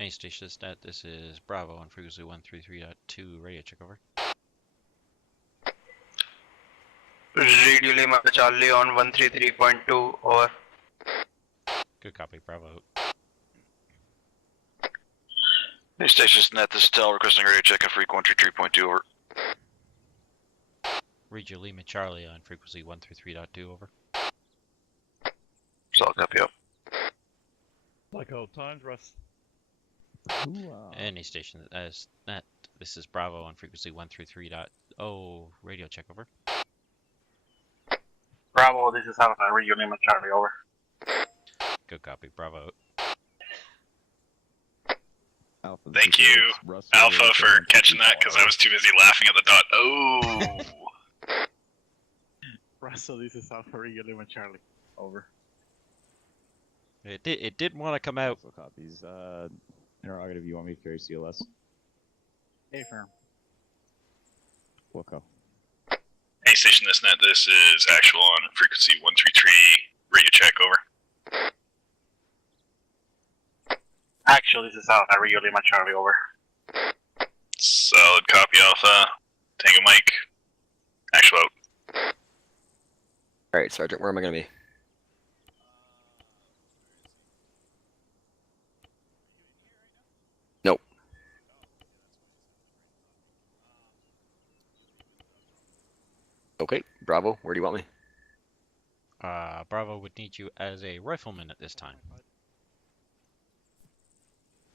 Any stations net, this is Bravo on frequency 133.2, radio check over. Radio Lima Charlie on 133.2, over. Good copy, Bravo. Any stations net, this is Tel requesting radio check on frequency 133.2, over. Radio Lima Charlie on frequency 133.2, over. Solid copy up. Like old times, Russ. Any station as net, this is Bravo on frequency 133.0, radio check over. Bravo, this is Alpha, Radio Lima Charlie, over. Good copy, Bravo. Alpha, Thank you, Alpha, for catching that, because I was too busy laughing at the dot. Oh! Russell, this is Alpha, Radio Lima Charlie, over. It didn't want to come out. Also copies. Interrogative, you want me to carry CLS? Affirm. Wilco. Hey, Station this net, this is Actual on frequency 133, radio check, over. Actually, this is Alpha, Radio Lima Charlie, over. Solid copy, Alpha. Tango Mike. Actual out. Alright, Sergeant, where am I going to be? Nope. Okay, Bravo, where do you want me? Bravo would need you as a rifleman at this time.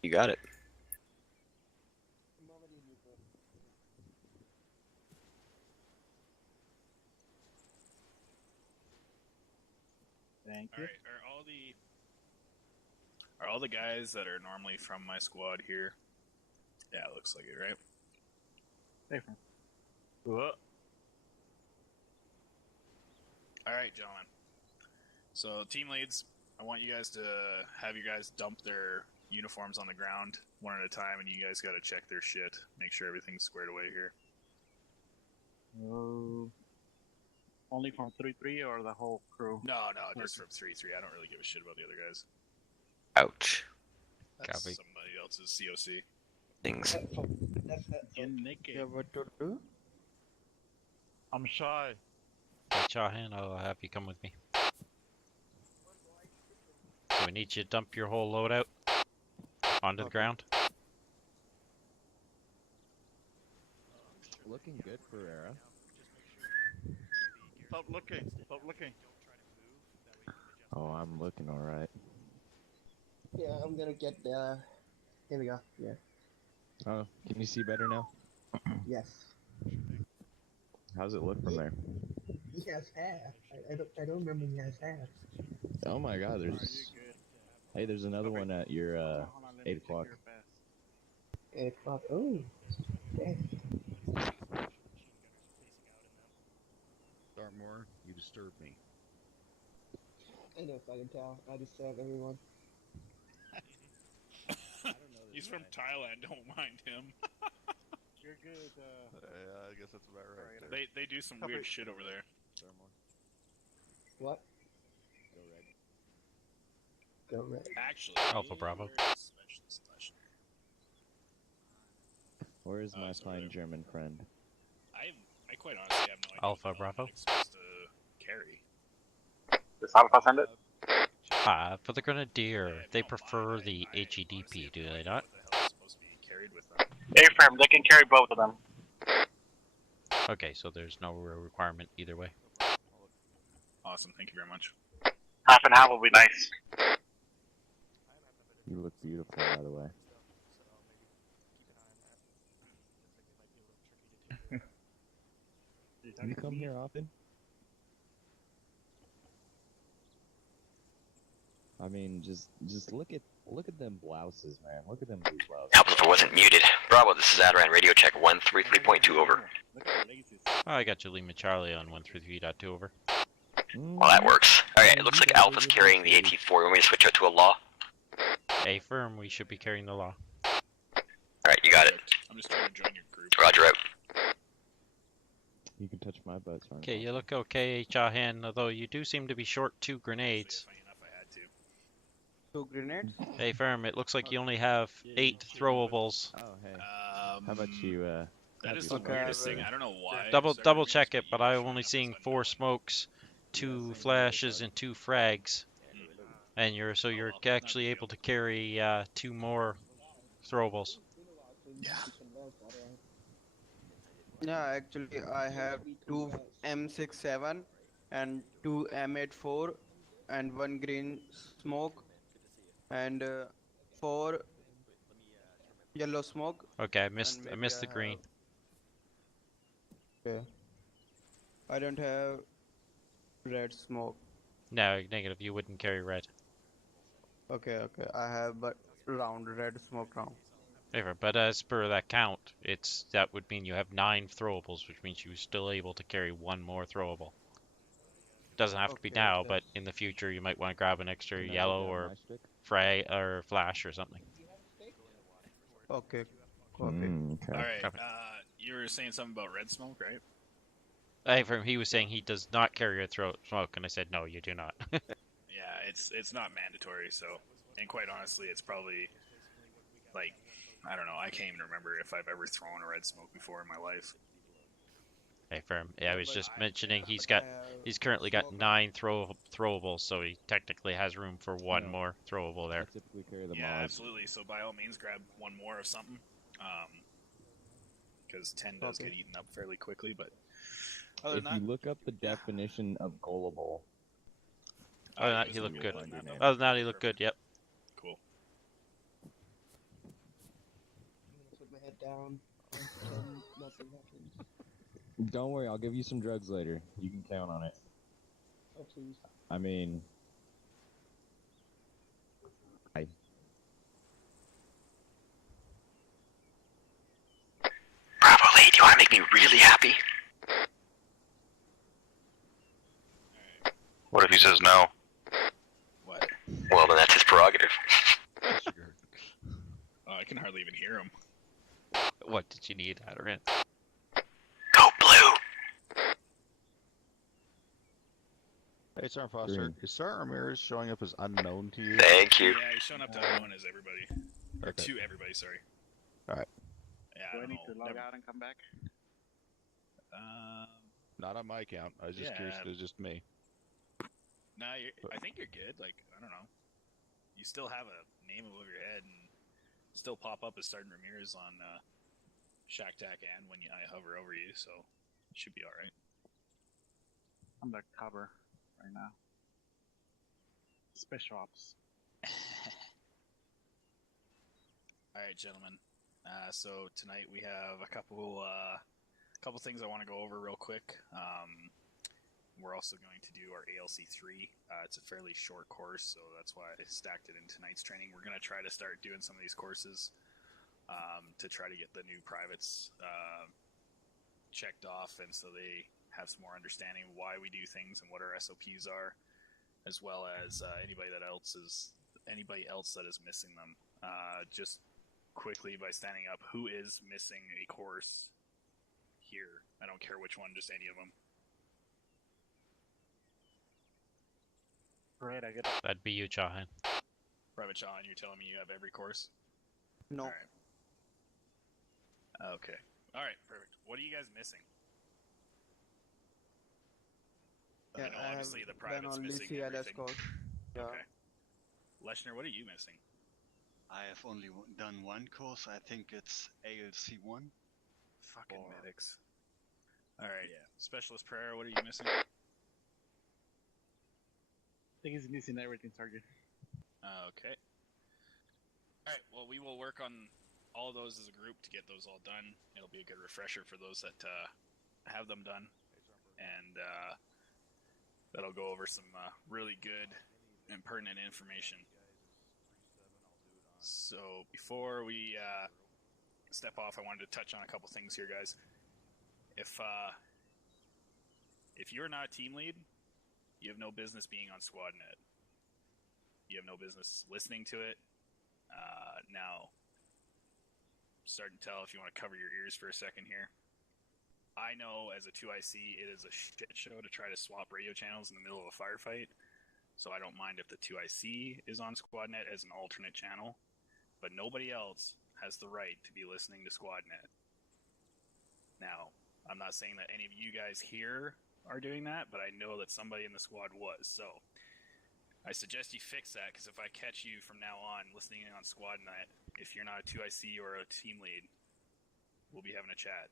You got it. Thank you. Alright, are all the guys that are normally from my squad here? Yeah, it looks like it, right? Affirm. What? Alright, gentlemen. So, team leads, I want you guys to have you guys dump their uniforms on the ground one at a time, and you guys gotta check their shit. Make sure everything's squared away here. Only from 3-3 or the whole crew? No, just from 3-3. I don't really give a shit about the other guys. Ouch. That's Copy. somebody else's COC. Things. I'm shy. Hey, Chahan, I'll have you come with me. We need you to dump your whole loadout onto the ground. Looking good for Era. Stop looking. Stop looking. Oh, I'm looking alright. Yeah, I'm gonna get the. Here we go. Yeah. Oh, can you see better now? Yes. How's it look from there? He has hair. I don't remember he has hair. Oh my god, there's... Hey, there's another one at your, 8 o'clock. 8 o'clock. Oh. Yeah. Dartmoor, you disturb me. I know if I can tell. I disturb everyone. He's from Thailand, don't mind him. You're good. Yeah, I guess that's about right. They do some weird shit over there. What? Go red. Actually, Alpha Bravo. Where is my fine German friend? I quite honestly have no idea. Alpha what Bravo. I'm supposed to carry. Does Alpha send it? For the Grenadier, they prefer the HEDP, do they not? What the hell is supposed to be carried with them? Affirm, they can carry both of them. Okay, so there's no requirement either way. Awesome, thank you very much. Half and half will be nice. You look beautiful, by the way. Do you come here often? I mean, just look at them blouses, man. Look at them blue blouses. Alpha wasn't muted. Bravo, this is Adaran, radio check 133.2, over. Oh, I got you, Lima Charlie on 133.2, over. Well, that works. Alright, it looks like Alpha's carrying the AT-4. You want me to switch out to a law? A firm, we should be carrying the law. Alright, you got it. I'm just trying to join your group. Roger out. You can touch my butt, sorry. Okay, you look okay, Chahan, although you do seem to be short 2 grenades. Funny enough, I had to. 2 grenades. Hey, Firm, it looks like you only have 8 throwables. Oh, hey. How about you, That is have the you weirdest some- thing. I don't know why. Double check it, but I'm only seeing 4 smokes, 2 flashes, and 2 frags. And you're actually able to carry 2 more throwables. Yeah. Yeah, actually, I have 2 M67 and 2 M84 and 1 green smoke and 4 yellow smoke. Okay, I And missed maybe the green. Okay. I don't have red smoke. No, negative. You wouldn't carry red. Okay, okay. I have but round red smoke round. But as per that count, that would mean you have 9 throwables, which means you're still able to carry 1 more throwable. Doesn't have to be Okay, now, okay. but in the future you might want to grab an extra Can I yellow look at or my stick? frag or flash or something. Okay. Okay. Okay. All right. Copy. You were saying something about red smoke, right? He was saying he does not carry a smoke, and I said no, you do not. Yeah, it's not mandatory. So, and quite honestly, it's probably like I don't know. I can't even remember if I've ever thrown a red smoke before in my life. Hey, Firm. Yeah, I was just mentioning he's currently got smoke. 9 throwables, so he technically has room for 1 Yeah. more throwable I there. typically carry the Yeah, Moz. absolutely. So by all means, grab 1 more of something, because 10 does Okay. get eaten up fairly quickly. But other If than you that, look up the definition of gullible, Other than that, was he looked looking good. at that, though. Other than that, he looked good. Yep. Cool. I'm gonna put my head down. Pretend nothing happened. don't worry, I'll give you some drugs later. You can count on it. Oh please. I mean, Bravo, Lee, do you want to make me really happy? What if he says no? What? Well, then that's his prerogative. Oh, I can hardly even hear him. What did you need out of it? Go blue! Hey, Sergeant Foster, Green. is Sergeant Ramirez showing up as unknown to you? Thank you. Yeah, he's showing up to everyone as everybody, or Okay. to everybody. Sorry. Alright. Yeah, Do I I don't need know. to log Never- out and come back? Not on my account. I was just curious Yeah. if it was just me. Nah, I think you're good. Like, I don't know. You still have a name above your head and still pop up as Sergeant Ramirez on Shack Tack and when I hover over you, so it should be alright. I'm the cover right now. Special ops. Alright, gentlemen. So tonight we have a couple things I want to go over real quick. We're also going to do our ALC 3. It's a fairly short course, so that's why I stacked it in tonight's training. We're going to try to start doing some of these courses to try to get the new privates checked off, and so they have some more understanding of why we do things and what our SOPs are, as well as anybody else that is missing them. Just quickly by standing up, who is missing a course here? I don't care which one, just any of them. Great, I get That'd be you, Chahan. Private Shaw, and you're telling me you have every course? No. Alright. Okay. Alright, perfect. What are you guys missing? Yeah, I know I obviously have the done private's only missing CLS everything. course. Yeah. Okay. Leshner, what are you missing? I have only done 1 course. I think it's ALC 1. Fucking medics. Alright. Yeah. Specialist Prayer, what are you missing? I think he's missing everything, Sergeant. Okay. Alright, well, we will work on all of those as a group to get those all done. It'll be a good refresher for those that have them done. And that'll go over some really good and pertinent information. So before we step off, I wanted to touch on a couple things here, guys. If you're not team lead, you have no business being on SquadNet. You have no business listening to it. Now, Sergeant Tell, if you want to cover your ears for a second here. I know as a 2IC, it is a shit show to try to swap radio channels in the middle of a firefight. So I don't mind if the 2IC is on SquadNet as an alternate channel, but nobody else has the right to be listening to SquadNet. Now, I'm not saying that any of you guys here are doing that, but I know that somebody in the squad was. So I suggest you fix that, because if I catch you from now on listening in on SquadNet, if you're not a 2IC or a team lead, we'll be having a chat.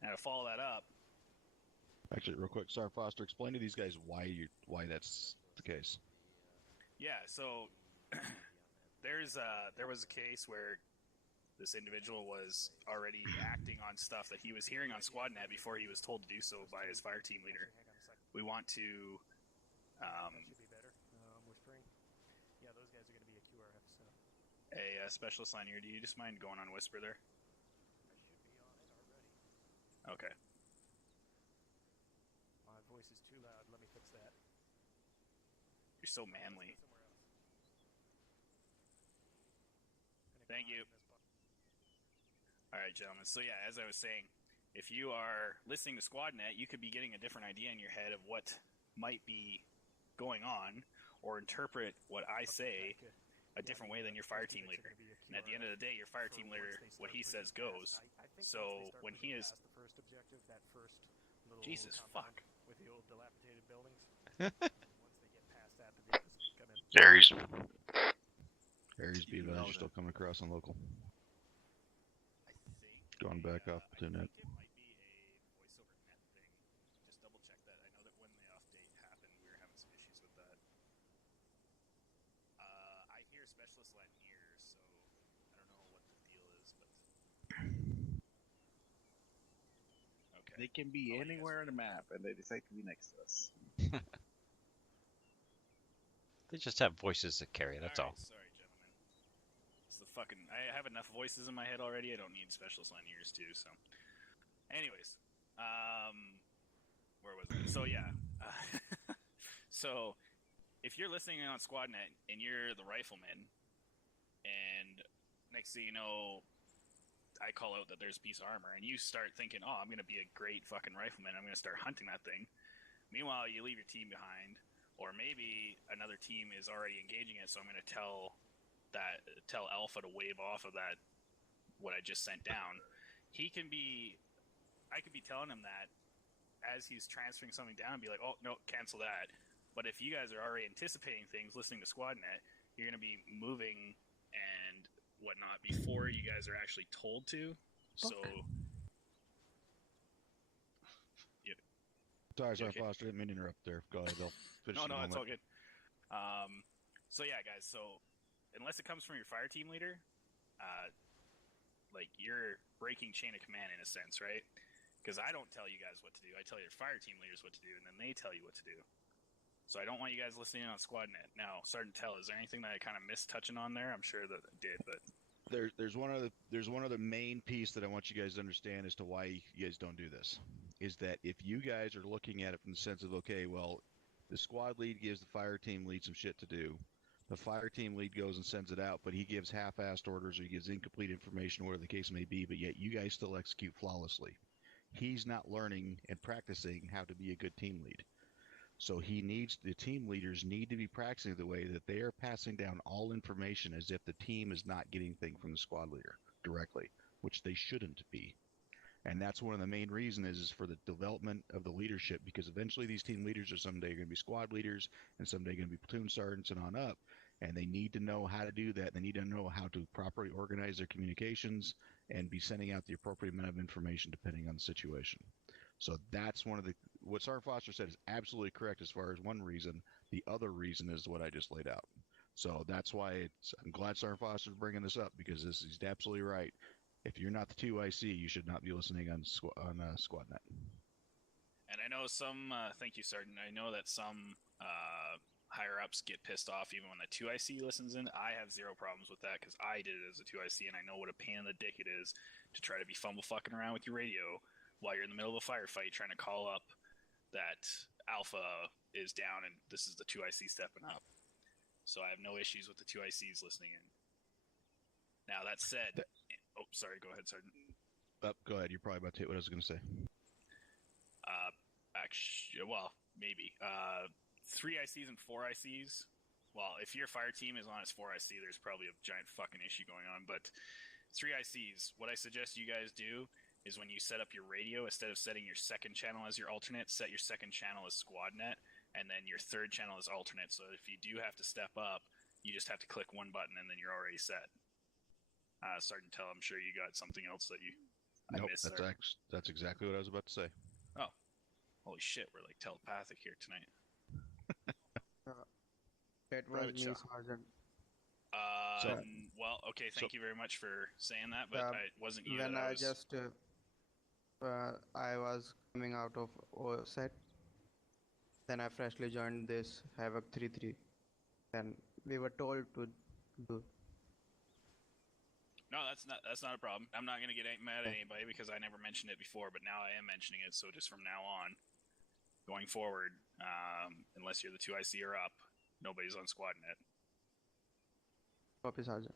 Now to follow that up. Actually, real quick, Sergeant Foster, explain to these guys why that's the case. Yeah, so there was a case where this individual was already acting on stuff that he was hearing on SquadNet before he was told to do so by his fire team leader. We want to. That should be better. Whispering. Yeah, those guys are going to be a QRF. So. A specialist line here. Do you just mind going on whisper there? I should be on it already. Okay. My voice is too loud. Let me fix that. You're so manly. Thank you. All right, gentlemen. So yeah, as I was saying, if you are listening to SquadNet, you could be getting a different idea in your head of what might be going on, or interpret what I say a different way than your fire team leader. And at the end of the day, your fire team leader, what he says goes. So when he is, Jesus fuck, with the old dilapidated buildings. Once they get past that, the vehicles come in. Aries. Aries B, but you're still coming across on local. Going back off to net. it might be a voice over net thing. Just double check that. I know that when the update happened, we were having some issues with that. I hear specialist line here, so I don't know what the deal is, but okay. They can be anywhere on the map, and they decide to be next to us. They just have voices that carry, that's all. Sorry, gentlemen. It's the fucking. I have enough voices in my head already. I don't need specialist line ears too. So, anyways, where was I? So yeah, so if you're listening on SquadNet and you're the rifleman, and next thing you know, I call out that there's a piece of armor, and you start thinking, "Oh, I'm gonna be a great fucking rifleman. I'm gonna start hunting that thing." Meanwhile, you leave your team behind. Or maybe another team is already engaging it, so I'm going to tell Alpha to wave off of that, what I just sent down. I could be telling him that as he's transferring something down and be like, oh, no, cancel that. But if you guys are already anticipating things, listening to SquadNet, you're going to be moving and whatnot before you guys are actually told to. So... Sorry, Foster, didn't mean to interrupt there. Go ahead, they'll finish. No, it's all good. So yeah, guys. So unless it comes from your fire team leader, like you're breaking chain of command in a sense, right? Because I don't tell you guys what to do. I tell your fire team leaders what to do, and then they tell you what to do. So I don't want you guys listening on SquadNet. Now, Sergeant Tell, is there anything that I kind of missed touching on there? I'm sure that I did, but there's one other main piece that I want you guys to understand as to why you guys don't do this. Is that if you guys are looking at it from the sense of, okay, well, the squad lead gives the fire team lead some shit to do. The fire team lead goes and sends it out, but he gives half-assed orders or he gives incomplete information, whatever the case may be, but yet you guys still execute flawlessly. He's not learning and practicing how to be a good team lead. So the team leaders need to be practicing the way that they are passing down all information as if the team is not getting things from the squad leader directly, which they shouldn't be. And that's one of the main reasons is for the development of the leadership, because eventually these team leaders are someday going to be squad leaders and someday going to be platoon sergeants and on up. And they need to know how to do that. They need to know how to properly organize their communications and be sending out the appropriate amount of information depending on the situation. So that's what Sergeant Foster said is absolutely correct as far as one reason. The other reason is what I just laid out. So that's why I'm glad Sergeant Foster's bringing this up, because he's absolutely right. If you're not the 2IC, you should not be listening on SquadNet. And I know some, thank you, Sergeant. I know that some higher-ups get pissed off even when the 2IC listens in. I have zero problems with that because I did it as a 2IC, and I know what a pain in the dick it is to try to be fumble-fucking around with your radio while you're in the middle of a firefight trying to call up that Alpha is down and this is the 2IC stepping up. So I have no issues with the 2ICs listening in. Now, that said... Oh, sorry. Go ahead, Sergeant. Go ahead. You're probably about to hit what I was going to say. Actually, well, maybe. 3 ICs and 4 ICs. Well, if your fire team is on its 4 IC, there's probably a giant fucking issue going on. But 3 ICs, what I suggest you guys do is when you set up your radio, instead of setting your second channel as your alternate, set your second channel as squad net, and then your third channel is alternate. So if you do have to step up, you just have to click one button and then you're already set. Sergeant Tell, I'm sure you got something else that I Nope, missed. that's exactly what I was about to say. Oh, holy shit, we're like telepathic here tonight. That was Private me, Shaw. Sergeant. Well, okay, thank you very much for saying that, but it wasn't you When that I I was... just I was coming out of set, then I freshly joined this Havoc 3-3. Then we were told to do. No, that's not a problem. I'm not gonna get mad at anybody because I never mentioned it before, but now I am mentioning it. So just from now on, going forward, unless you're the 2 IC or up, nobody's on squad net. Copy, Sergeant.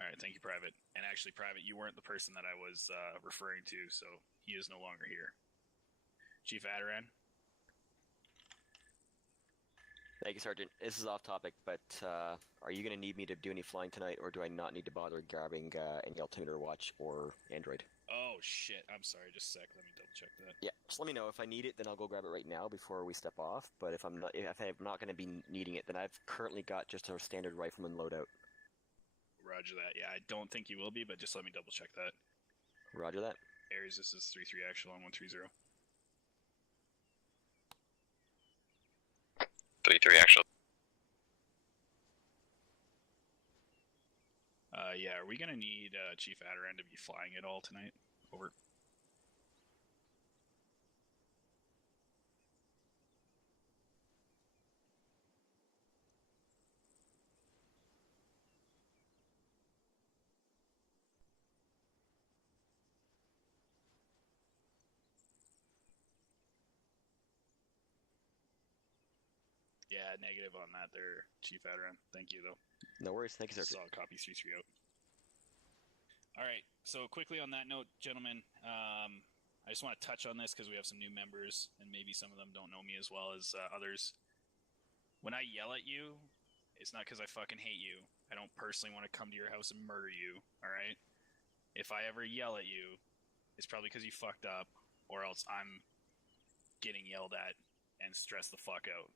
All right, thank you, Private. And actually, Private, you weren't the person that I was referring to, so he is no longer here. Chief Adaran? Thank you, Sergeant. This is off topic, but are you going to need me to do any flying tonight, or do I not need to bother grabbing any altimeter watch or Android? Oh, shit. I'm sorry. Just a sec. Let me double check that. Yeah, just let me know. If I need it, then I'll go grab it right now before we step off. But if I'm not going to be needing it, then I've currently got just a standard rifleman loadout. Roger that. Yeah, I don't think you will be, but just let me double check that. Roger that. Aries, this is 3-3 actual on 130. 3-3 actual. Yeah, are we gonna need Chief Adaran to be flying it all tonight? Over. Yeah, negative on that there, Chief Adaran. Thank you, though. No worries. Thank you, Sergeant. Solid copy, 3-3 out. Alright, so quickly on that note, gentlemen, I just want to touch on this because we have some new members, and maybe some of them don't know me as well as others. When I yell at you, it's not because I fucking hate you. I don't personally want to come to your house and murder you, alright? If I ever yell at you, it's probably because you fucked up, or else I'm getting yelled at and stressed the fuck out.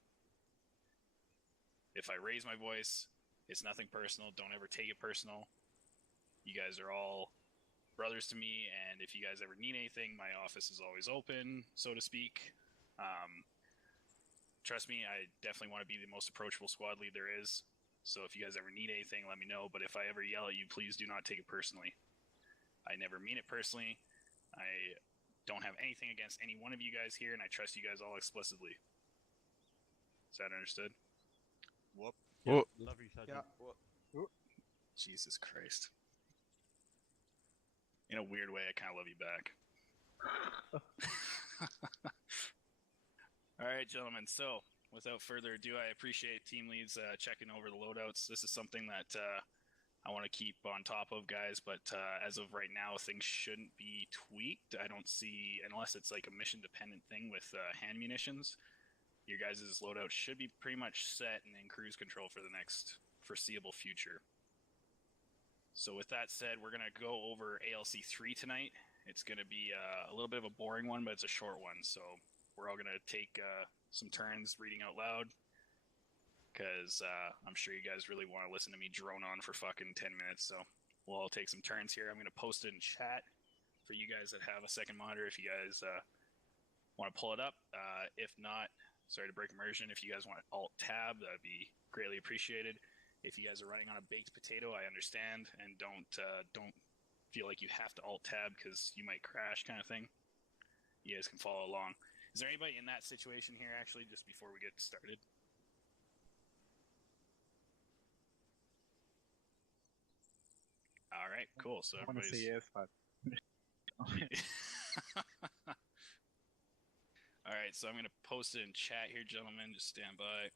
If I raise my voice, it's nothing personal. Don't ever take it personal. You guys are all brothers to me, and if you guys ever need anything, my office is always open, so to speak. Trust me, I definitely want to be the most approachable squad lead there is. So if you guys ever need anything, let me know. But if I ever yell at you, please do not take it personally. I never mean it personally. I don't have anything against any one of you guys here, and I trust you guys all explicitly. Is that understood? Whoop. Whoop. Love you, Sergeant. Yeah. Jesus Christ. In a weird way, I kind of love you back. All right, gentlemen. So, without further ado, I appreciate team leads checking over the loadouts. This is something that I want to keep on top of, guys. But as of right now, things shouldn't be tweaked. I don't see, unless it's like a mission-dependent thing with hand munitions. Your guys' loadout should be pretty much set and in cruise control for the next foreseeable future. So with that said, we're going to go over ALC 3 tonight. It's going to be a little bit of a boring one, but it's a short one. So we're all going to take some turns reading out loud, because I'm sure you guys really want to listen to me drone on for fucking 10 minutes. So we'll all take some turns here. I'm going to post it in chat for you guys that have a second monitor if you guys want to pull it up. If not, sorry to break immersion. If you guys want Alt-Tab, that would be greatly appreciated. If you guys are running on a baked potato, I understand, and don't feel like you have to Alt-Tab because you might crash kind of thing. You guys can follow along. Is there anybody in that situation here, actually, just before we get started? All right, cool. So I want to everybody's... say yes, but... All right, so I'm going to post it in chat here, gentlemen. Just stand by.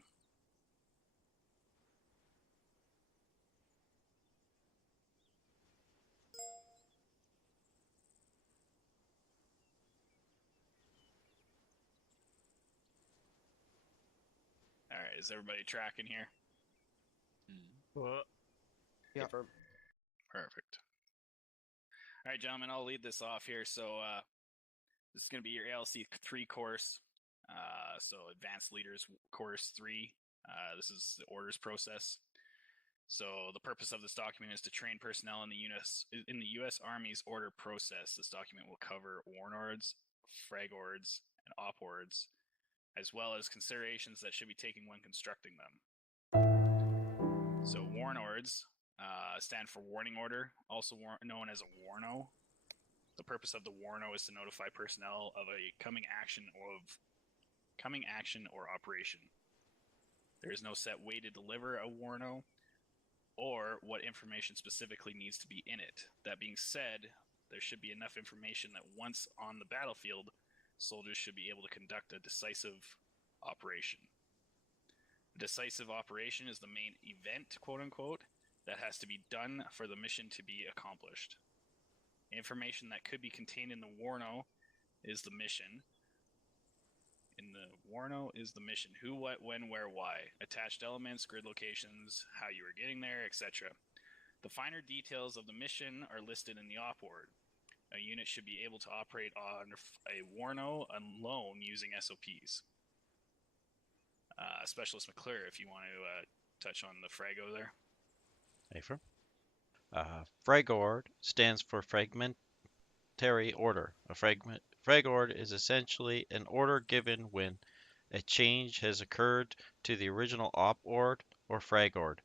right, is everybody tracking here? Yeah. Perfect. All right, gentlemen, I'll lead this off here. So this is going to be your ALC 3 course. So Advanced Leaders Course 3. This is the orders process. So the purpose of this document is to train personnel in the U.S. Army's order process. This document will cover warlords, fragords, and op-ords, as well as considerations that should be taken when constructing them. So warlords stand for warning order, also known as a warno. The purpose of the warno is to notify personnel of a coming action or operation. There is no set way to deliver a warno or what information specifically needs to be in it. That being said, there should be enough information that once on the battlefield, soldiers should be able to conduct a decisive operation. A decisive operation is the main event, quote unquote, that has to be done for the mission to be accomplished. Information that could be contained in the warno is the mission. In the warno is the mission: who, what, when, where, why, attached elements, grid locations, how you are getting there, etc. The finer details of the mission are listed in the op-ord. A unit should be able to operate on a warno alone using SOPs. Specialist McClure, if you want to touch on the Frago there. Affirm. Fragord stands for fragmentary order. A fragord is essentially an order given when a change has occurred to the original op-ord or fragord.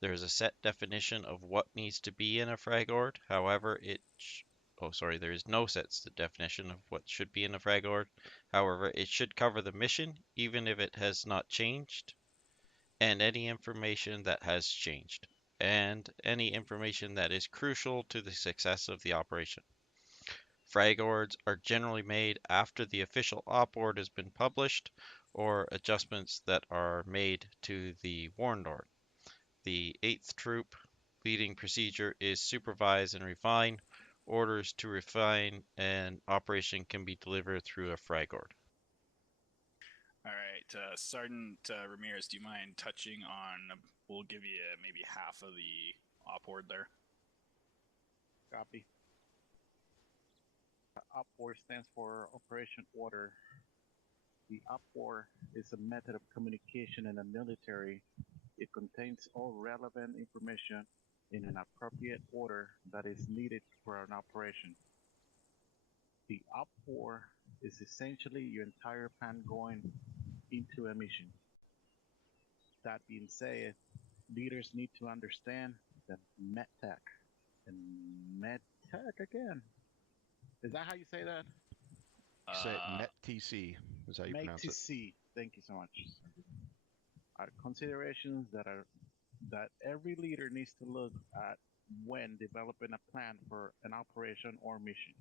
There is a set definition of what needs to be in a fragord. However, there is no set definition of what should be in a fragord. However, it should cover the mission, even if it has not changed, and any information that has changed, and any information that is crucial to the success of the operation. Fragords are generally made after the official op-ord has been published, or adjustments that are made to the warlord. The 8th Troop leading procedure is supervise and refine. Orders to refine an operation can be delivered through a fragord. All right, Sergeant Ramirez, do you mind touching on? We'll give you maybe half of the op-ord there. Copy. OPOR stands for Operation Order. The OPOR is a method of communication in the military. It contains all relevant information in an appropriate order that is needed for an operation. The OPOR is essentially your entire plan going into a mission. That being said, leaders need to understand that MedTech and MedTech again. Is that how you say that? You say METTC is how you pronounce it. METTC. Thank you so much. Are considerations that every leader needs to look at when developing a plan for an operation or mission.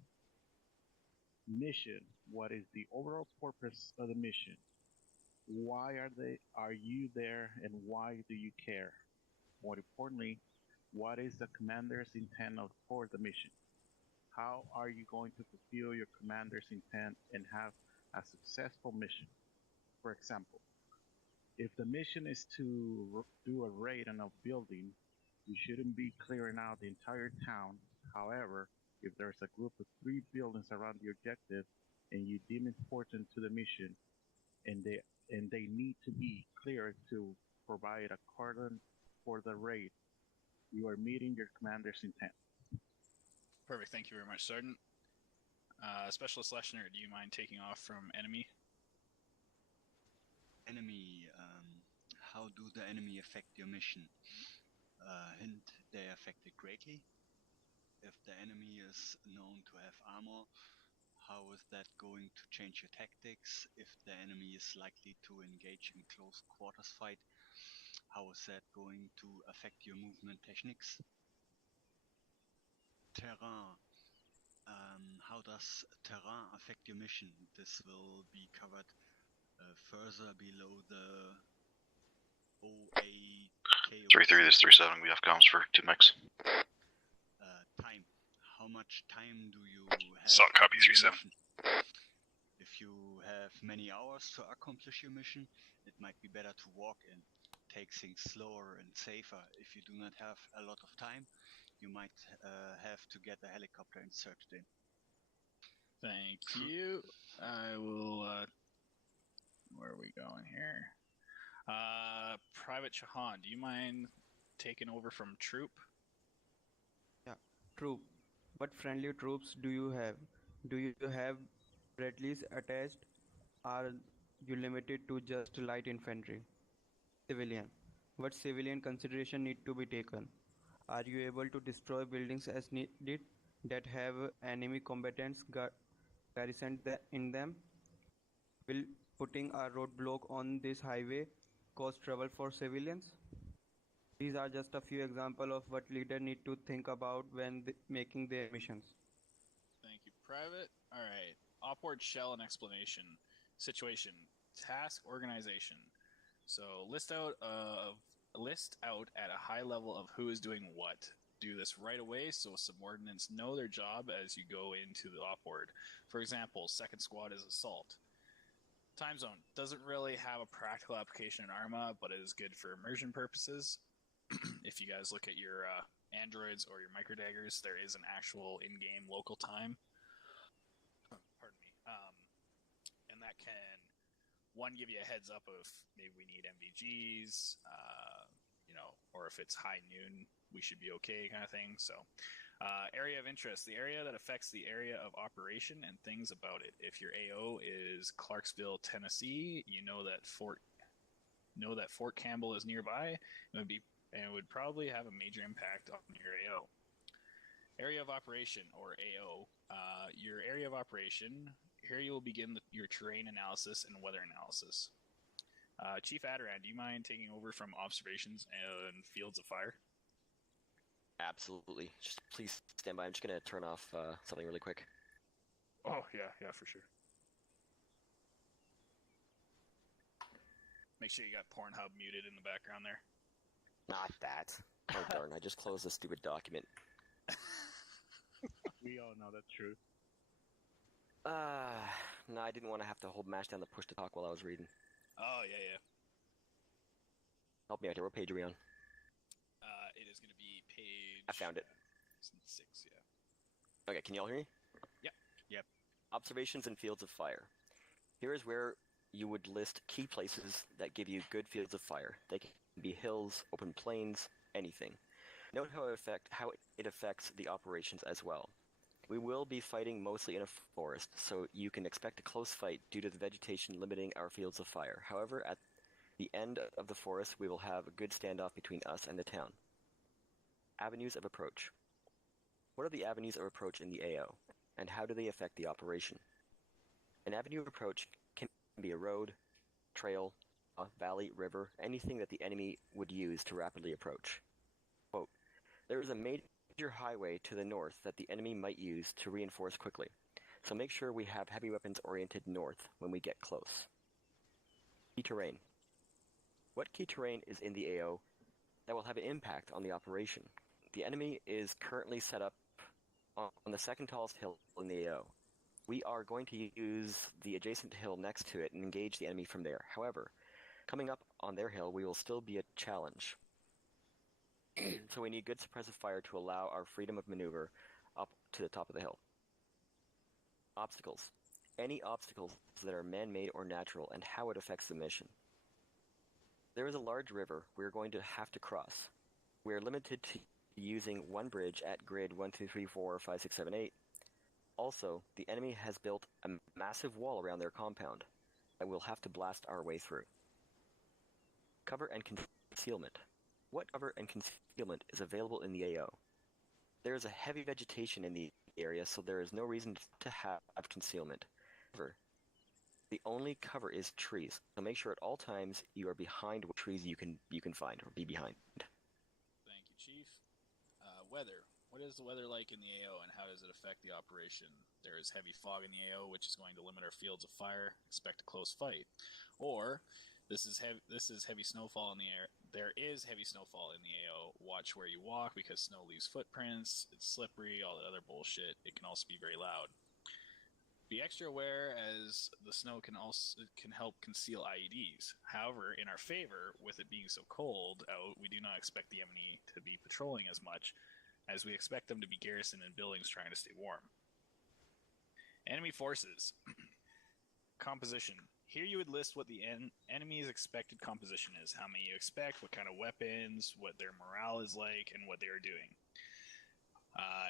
Mission: what is the overall purpose of the mission? Why are you there, and why do you care? More importantly, what is the commander's intent for the mission? How are you going to fulfill your commander's intent and have a successful mission? For example, if the mission is to do a raid on a building, you shouldn't be clearing out the entire town. However, if there's a group of 3 buildings around the objective and you deem important to the mission, and they need to be cleared to provide a cordon for the raid, you are meeting your commander's intent. Perfect. Thank you very much, Sergeant. Specialist Leshner, do you mind taking off from enemy? Enemy, how do the enemy affect your mission? Hint, they affect it greatly. If the enemy is known to have armor, how is that going to change your tactics? If the enemy is likely to engage in close quarters fight, how is that going to affect your movement techniques? Terrain. How does terrain affect your mission? This will be covered further below the OAK. 3-3, this 3-7, we have comms for 2 mechs. Time. How much time do you have? So, copy 3-7. If if you have many hours to accomplish your mission, it might be better to walk in. Take things slower and safer. If you do not have a lot of time, you might have to get a helicopter inserted in. Thank you. I will. Where are we going here? Private Chahan, do you mind taking over from Troop? Yeah, troop. What friendly troops do you have? Do you have Bradleys attached? Are you limited to just light infantry? Civilian. What civilian consideration need to be taken? Are you able to destroy buildings as needed that have enemy combatants garrisoned in them? Will putting a roadblock on this highway cause trouble for civilians? These are just a few examples of what leaders need to think about when making their missions. Thank you, Private. All right. Upward shell and explanation. Situation. Task organization. So list out at a high level of who is doing what. Do this right away so subordinates know their job as you go into the upward. For example, second squad is assault. Time zone doesn't really have a practical application in Arma, but it is good for immersion purposes. If you guys look at your androids or your microdaggers, there is an actual in-game local time. Pardon me. And that can give you a heads up of maybe we need MVGs, or if it's high noon, we should be okay, kind of thing. So, area of interest: the area that affects the area of operation and things about it. If your AO is Clarksville, Tennessee, you know that Fort Campbell is nearby. It would probably have a major impact on your AO. Area of operation, or AO. Your area of operation. Here you will begin your terrain analysis and weather analysis. Chief Adaran, do you mind taking over from observations and fields of fire? Absolutely. Just please stand by. I'm just going to turn off something really quick. Oh, yeah, for sure. Make sure you got Pornhub muted in the background there. Not that. Oh, darn. I just closed the stupid document. We all know that's true. No, I didn't want to have to mash down the push to talk while I was reading. Oh, yeah. Help me out here. What page are we on? It is going to be page... I found it. 6, yeah. Okay, can y'all hear me? Yep. Observations and fields of fire. Here is where you would list key places that give you good fields of fire. They can be hills, open plains, anything. Note how it affects the operations as well. We will be fighting mostly in a forest, so you can expect a close fight due to the vegetation limiting our fields of fire. However, at the end of the forest, we will have a good standoff between us and the town. Avenues of approach. What are the avenues of approach in the AO, and how do they affect the operation? An avenue of approach can be a road, trail, a valley, river, anything that the enemy would use to rapidly approach. Quote, there is a major highway to the north that the enemy might use to reinforce quickly, so make sure we have heavy weapons oriented north when we get close. Key terrain. What key terrain is in the AO that will have an impact on the operation? The enemy is currently set up on the second tallest hill in the AO. We are going to use the adjacent hill next to it and engage the enemy from there. However, coming up on their hill, we will still be a challenge. So we need good suppressive fire to allow our freedom of maneuver up to the top of the hill. Obstacles. Any obstacles that are man-made or natural and how it affects the mission. There is a large river we are going to have to cross. We are limited to using one bridge at grid 1, 2, 3, 4, 5, 6, 7, 8. Also, the enemy has built a massive wall around their compound that we'll have to blast our way through. Cover and concealment. What cover and concealment is available in the AO? There is a heavy vegetation in the area, so there is no reason to have concealment. However, the only cover is trees, so make sure at all times you are behind what trees you can find or be behind. Thank you, Chief. Weather. What is the weather like in the AO, and how does it affect the operation? There is heavy fog in the AO, which is going to limit our fields of fire. Expect a close fight. Or this is heavy snowfall in the air. There is heavy snowfall in the AO. Watch where you walk because snow leaves footprints. It's slippery. All that other bullshit. It can also be very loud. Be extra aware as the snow can help conceal IEDs. However, in our favor, with it being so cold out, we do not expect the enemy to be patrolling as much, as we expect them to be garrisoned in buildings trying to stay warm. Enemy forces. Composition. Here you would list what the enemy's expected composition is, how many you expect, what kind of weapons, what their morale is like, and what they are doing.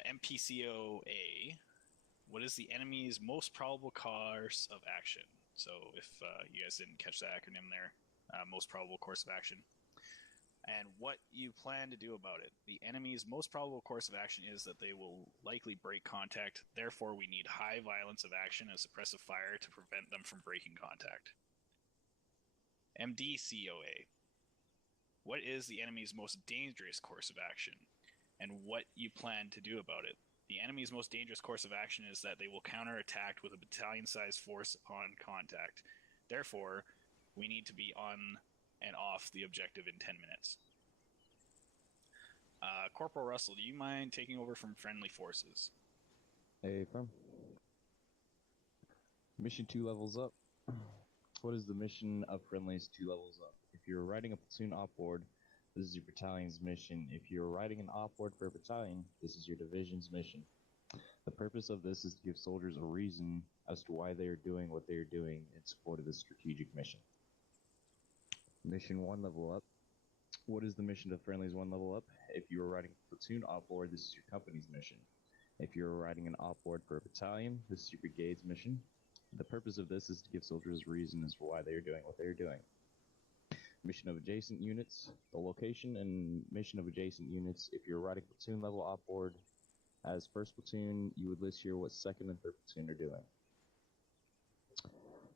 MPCOA. What is the enemy's most probable course of action? So if you guys didn't catch the acronym there, most probable course of action. And what you plan to do about it. The enemy's most probable course of action is that they will likely break contact. Therefore, we need high violence of action and suppressive fire to prevent them from breaking contact. MDCOA. What is the enemy's most dangerous course of action? And what you plan to do about it. The enemy's most dangerous course of action is that they will counterattack with a battalion-sized force upon contact. Therefore, we need to be on and off the objective in 10 minutes. Corporal Russell, do you mind taking over from friendly forces? Hey, from mission 2 levels up. What is the mission of friendlies 2 levels up? If you're riding a platoon op board, this is your battalion's mission. If you're riding an op board for a battalion, this is your division's mission. The purpose of this is to give soldiers a reason as to why they are doing what they are doing in support of this strategic mission. Mission 1 level up. What is the mission of friendlies 1 level up? If you are riding a platoon op board, this is your company's mission. If you're riding an op board for a battalion, this is your brigade's mission. The purpose of this is to give soldiers a reason as to why they are doing what they are doing. Mission of adjacent units. The location and mission of adjacent units. If you're riding platoon level op board as first platoon, you would list here what second and third platoon are doing.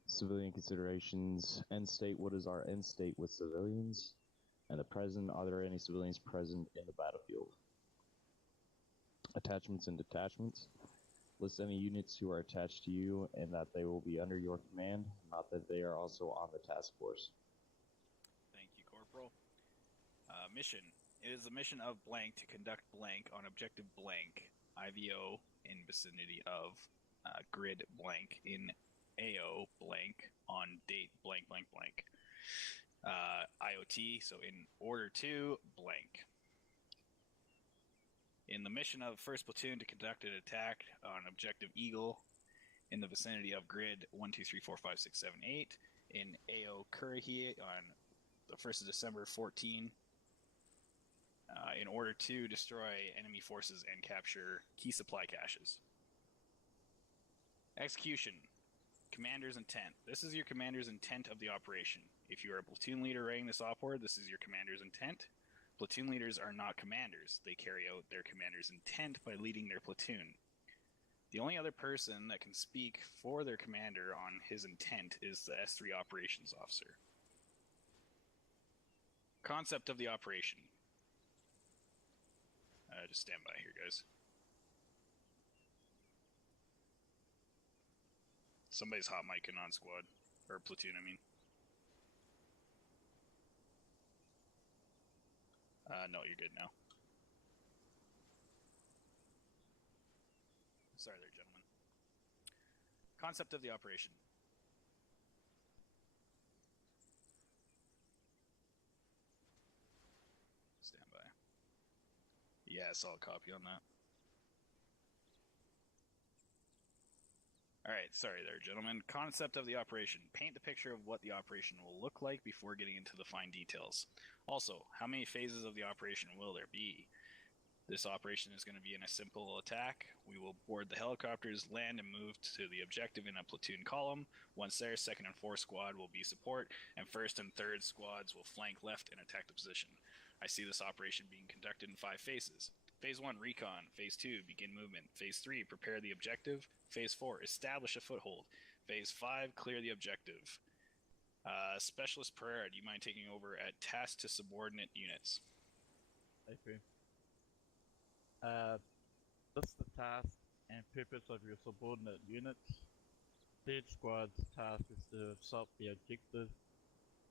Civilian considerations. End state. What is our end state with civilians? And the present. Are there any civilians present in the battlefield? Attachments and detachments. List any units who are attached to you and that they will be under your command, not that they are also on the task force. Thank you, Corporal. Mission. It is the mission of blank to conduct blank on objective blank, IVO, in vicinity of grid blank, in AO blank, on date blank blank blank. IOT, so in order to blank. In the mission of first platoon to conduct an attack on objective Eagle in the vicinity of grid 1, 2, 3, 4, 5, 6, 7, 8 in AO Currahee on the 1st of December 14 in order to destroy enemy forces and capture key supply caches. Execution. Commander's intent. This is your commander's intent of the operation. If you are a platoon leader riding this opward, this is your commander's intent. Platoon leaders are not commanders. They carry out their commander's intent by leading their platoon. The only other person that can speak for their commander on his intent is the S3 operations officer. Concept of the operation. Just stand by here, guys. Somebody's hot micing on squad. Or platoon, I mean. No, you're good now. Sorry there, gentlemen. Concept of the operation. Stand by. Yeah, solid copy on that. Alright, sorry there, gentlemen. Concept of the operation. Paint the picture of what the operation will look like before getting into the fine details. Also, how many phases of the operation will there be? This operation is going to be in a simple attack. We will board the helicopters, land, and move to the objective in a platoon column. Once there, 2nd and 4th squad will be support, and 1st and 3rd squads will flank left and attack the position. I see this operation being conducted in 5 phases. Phase 1, recon. Phase 2, begin movement. Phase 3, prepare the objective. Phase 4, establish a foothold. Phase 5, clear the objective. Specialist Pereira, do you mind taking over at task to subordinate units? Okay. That's the task and purpose of your subordinate units. Third squad's task is to assault the objective.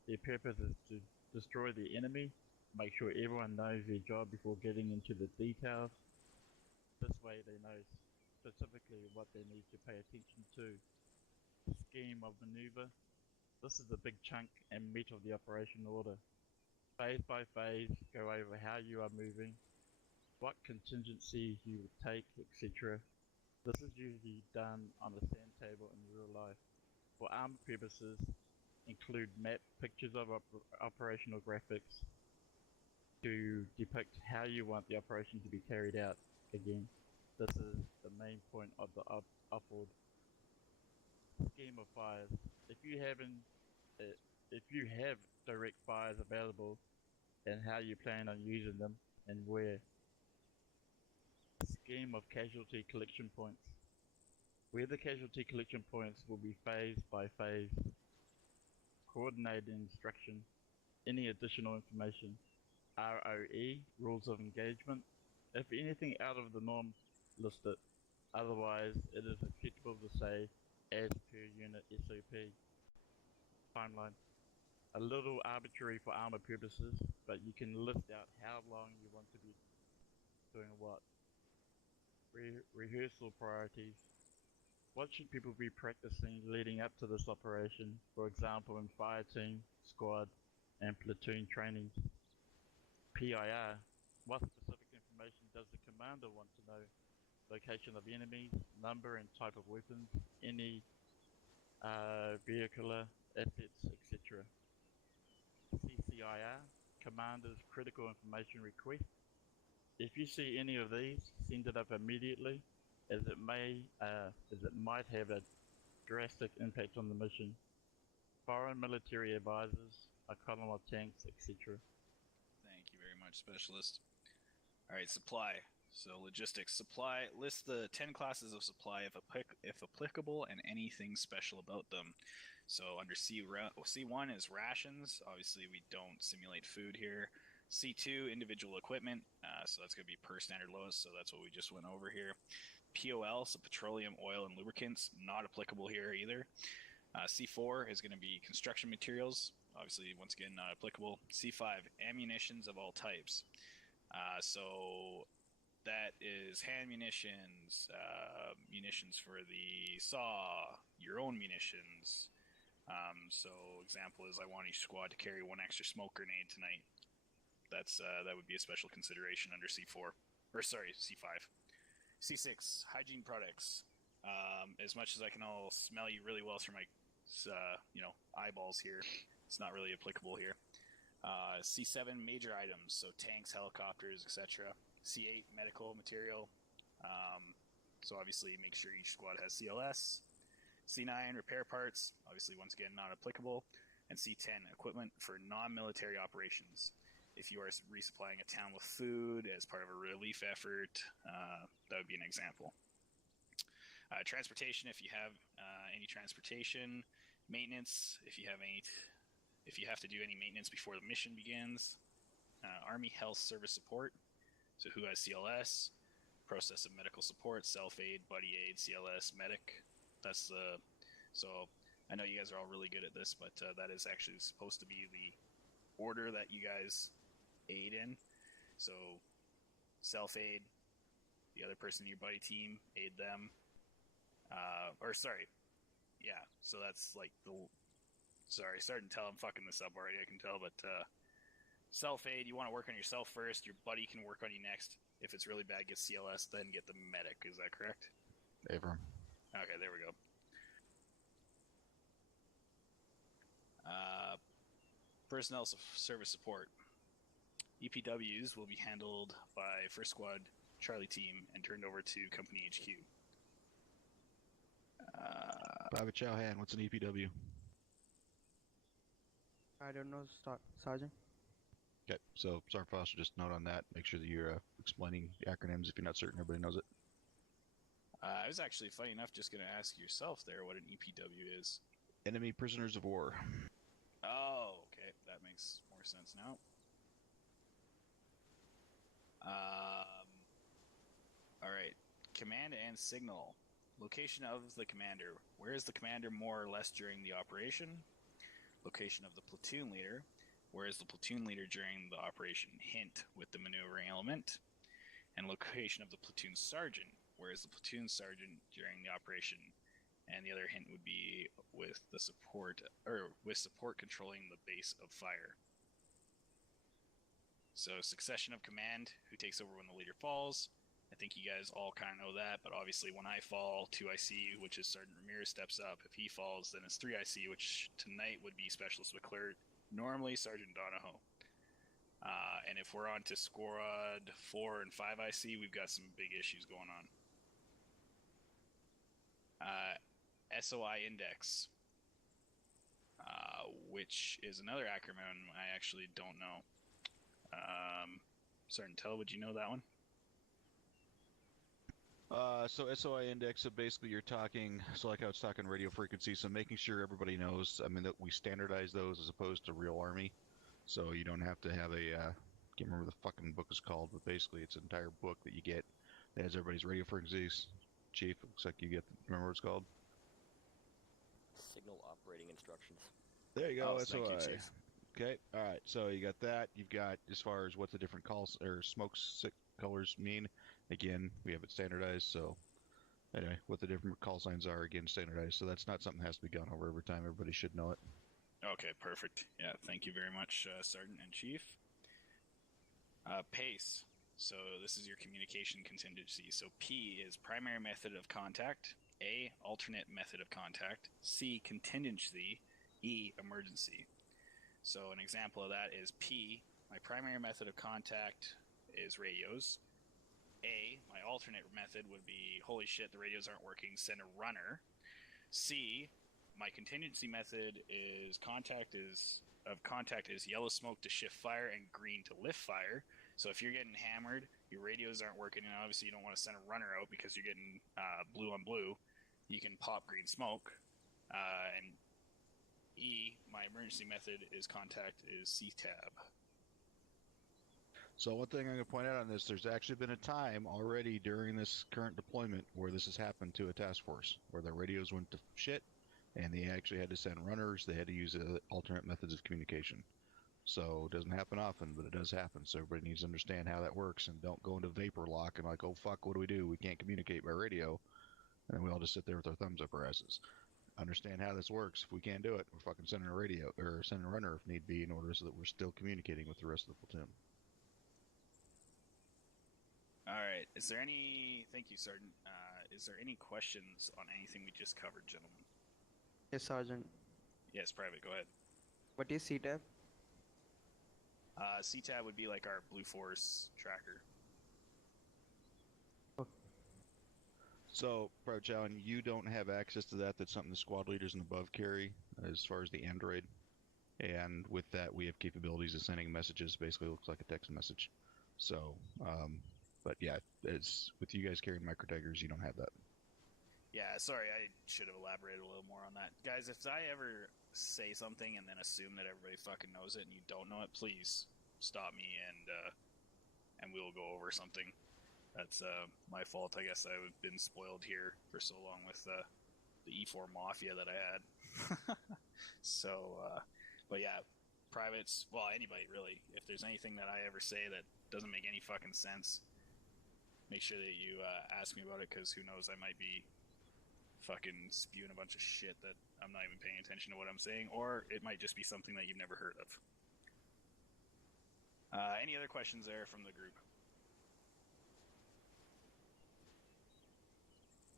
Their purpose is to destroy the enemy. Make sure everyone knows their job before getting into the details. This way they know specifically what they need to pay attention to Scheme of maneuver. This is the big chunk and meat of the operation order. Phase by phase, go over how you are moving, what contingency you would take, etc. This is usually done on a sand table in real life. For armor purposes, include map pictures of operational graphics to depict how you want the operation to be carried out. Again, this is the main point of the upward scheme of fires. If you haven't, if you have direct fires available, and how you plan on using them and where. Scheme of casualty collection points. Where the casualty collection points will be phase by phase. Coordinated instruction. Any additional information. ROE, rules of engagement. If anything out of the norm, list it. Otherwise, it is acceptable to say as per unit SOP. Timeline. A little arbitrary for armor purposes, but you can list out how long you want to be doing what. Rehearsal priorities. What should people be practicing leading up to this operation? For example, in fire team, squad, and platoon trainings. PIR. What specific information does the commander want to know? Location of enemies, number and type of weapons, any vehicular assets, etc. CCIR. Commander's critical information request. If you see any of these, send it up immediately, as it might have a drastic impact on the mission. Foreign military advisors, a column of tanks, etc. Thank you very much, Specialist. Alright, supply. So logistics. Supply. List the 10 classes of supply if applicable and anything special about them. So under C1 is rations. Obviously we don't simulate food here. C2, individual equipment. So that's going to be per standard lowest. So that's what we just went over here. POL, so petroleum, oil, and lubricants. Not applicable here either. C4 is going to be construction materials. Obviously, once again, not applicable. C5, ammunitions of all types. So that is hand munitions, munitions for the saw, your own munitions. So example is I want each squad to carry one extra smoke grenade tonight. That would be a special consideration under C4, or sorry, C5. C6, hygiene products. As much as I can all smell you really well through my, eyeballs here, it's not really applicable here. C7, major items, so tanks, helicopters, etc. C8, medical material. So obviously make sure each squad has CLS. C9, repair parts, obviously once again not applicable. And C10, equipment for non-military operations. If you are resupplying a town with food as part of a relief effort, that would be an example. Transportation, if you have any transportation. Maintenance, if you have to do any maintenance before the mission begins. Army Health Service Support, so who has CLS. Process of medical support, self-aid, buddy aid, CLS, medic. So I know you guys are all really good at this, but that is actually supposed to be the order that you guys aid in. So self-aid, the other person in your buddy team, aid them. So that's like starting to tell I'm fucking this up already, I can tell, but self-aid, you want to work on yourself first, your buddy can work on you next. If it's really bad, get CLS, then get the medic, is that correct? Abram. Okay, there we go. Personnel service support. EPWs will be handled by First Squad Charlie Team and turned over to Company HQ. Private Chowhan, what's an EPW? I don't know, Sergeant. Okay, so Sergeant Foster, just note on that. Make sure that you're explaining the acronyms if you're not certain everybody knows it. I was actually, funny enough, just going to ask yourself there what an EPW is. Enemy prisoners of war. Oh, okay, that makes more sense now. Alright, command and signal. Location of the commander. Where is the commander more or less during the operation? Location of the platoon leader. Where is the platoon leader during the operation? Hint, with the maneuvering element. And location of the platoon sergeant. Where is the platoon sergeant during the operation? and the other hint would be with the support, or with support controlling the base of fire. So succession of command, who takes over when the leader falls. I think you guys all kind of know that, but obviously when I fall, 2 IC, which is Sergeant Ramirez, steps up. If he falls, then it's 3 IC, which tonight would be Specialist McClure, normally Sergeant Donahoe. And if we're on to Squad 4 and 5 IC, we've got some big issues going on. SOI Index, which is another acronym I actually don't know. Sergeant Tell, would you know that one? So SOI index, so basically you're talking, so like I was talking radio frequency, so making sure everybody knows, I mean, that we standardize those as opposed to real Army. So you don't have to have a, can't remember the fucking book is called, but basically it's an entire book that you get that has everybody's radio frequencies. Chief, looks like you get, remember what it's called? Signal operating instructions. There you go, Oh, SOI. thank you, Chief. Okay, alright, so you got that. You've got, as far as what the different calls, or smoke colors mean, again, we have it standardized, so anyway, what the different call signs are, again, standardized, so that's not something that has to be gone over every time. Everybody should know it. Okay, perfect. Yeah, thank you very much, Sergeant and Chief. PACE. So this is your communication contingency. So P is primary method of contact, A, alternate method of contact, C, contingency, E, emergency. So an example of that is P, my primary method of contact is radios. A, my alternate method would be, holy shit, the radios aren't working, send a runner. C, my contingency method is contact is yellow smoke to shift fire and green to lift fire. So if you're getting hammered, your radios aren't working, and obviously you don't want to send a runner out because you're getting blue on blue, you can pop green smoke. And E, my emergency method is contact is C-tab. So one thing I'm going to point out on this, there's actually been a time already during this current deployment where this has happened to a task force, where their radios went to shit, and they actually had to send runners, they had to use alternate methods of communication. So it doesn't happen often, but it does happen, so everybody needs to understand how that works, and don't go into vapor lock and like, oh fuck, what do? We can't communicate by radio, and we all just sit there with our thumbs up our asses. Understand how this works. If we can't do it, we're fucking sending a radio, or sending a runner if need be, in order so that we're still communicating with the rest of the platoon. All right. Is there any? Thank you, Sergeant. Is there any questions on anything we just covered, gentlemen? Yes, Sergeant. Yes, Private. Go ahead. What is CTAB? CTAB would be like our Blue Force tracker. So, Private Challen, you don't have access to that. That's something the squad leaders and above carry as far as the Android. And with that, we have capabilities of sending messages. Basically, looks like a text message. So, but yeah, it's with you guys carrying microtaggers, you don't have that. Yeah, sorry, I should have elaborated a little more on that. Guys, if I ever say something and then assume that everybody fucking knows it and you don't know it, please stop me and we'll go over something. That's my fault. I guess I've been spoiled here for so long with the E4 Mafia that I had. So, but yeah, privates, well, anybody really, if there's anything that I ever say that doesn't make any fucking sense, make sure that you ask me about it, because who knows, I might be fucking spewing a bunch of shit that I'm not even paying attention to what I'm saying, or it might just be something that you've never heard of. Any other questions there from the group?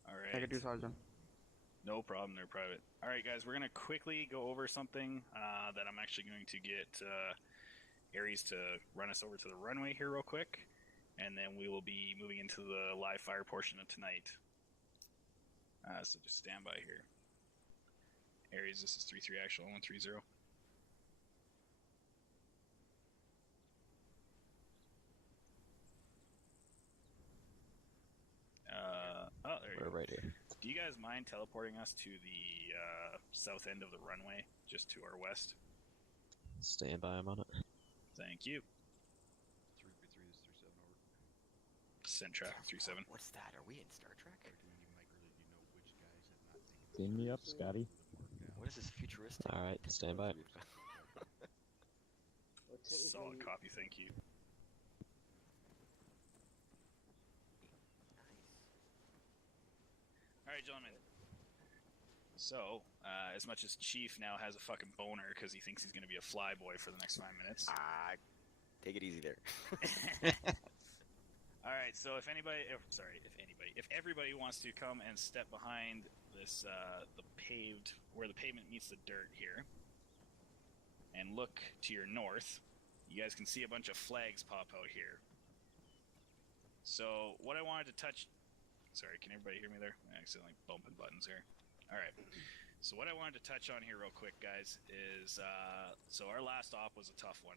All right. Negative, Sergeant. No problem there, Private. All right, guys, we're going to quickly go over something that I'm actually going to get Aries to run us over to the runway here real quick, and then we will be moving into the live fire portion of tonight. So just stand by here. Aries, this is 3-3 actual, 130. Oh, there you go. We're right here. Do you guys mind teleporting us to the south end of the runway, just to our west? Stand by, I'm on it. Thank you. 333 is 37 over. Send traffic 37. What's that? Are we in Star Trek? Clean me up, Scotty. What is this futuristic? Alright, stand by. Solid copy, thank you. Alright, gentlemen. So, as much as Chief now has a fucking boner because he thinks he's going to be a flyboy for the next 5 minutes. Take it easy there. All right, so if everybody wants to come and step behind this, where the pavement meets the dirt here, and look to your north, you guys can see a bunch of flags pop out here. So, what I wanted to touch... Sorry, can everybody hear me there? I'm accidentally bumping buttons here. Alright, so what I wanted to touch on here real quick, guys, is... so our last op was a tough one,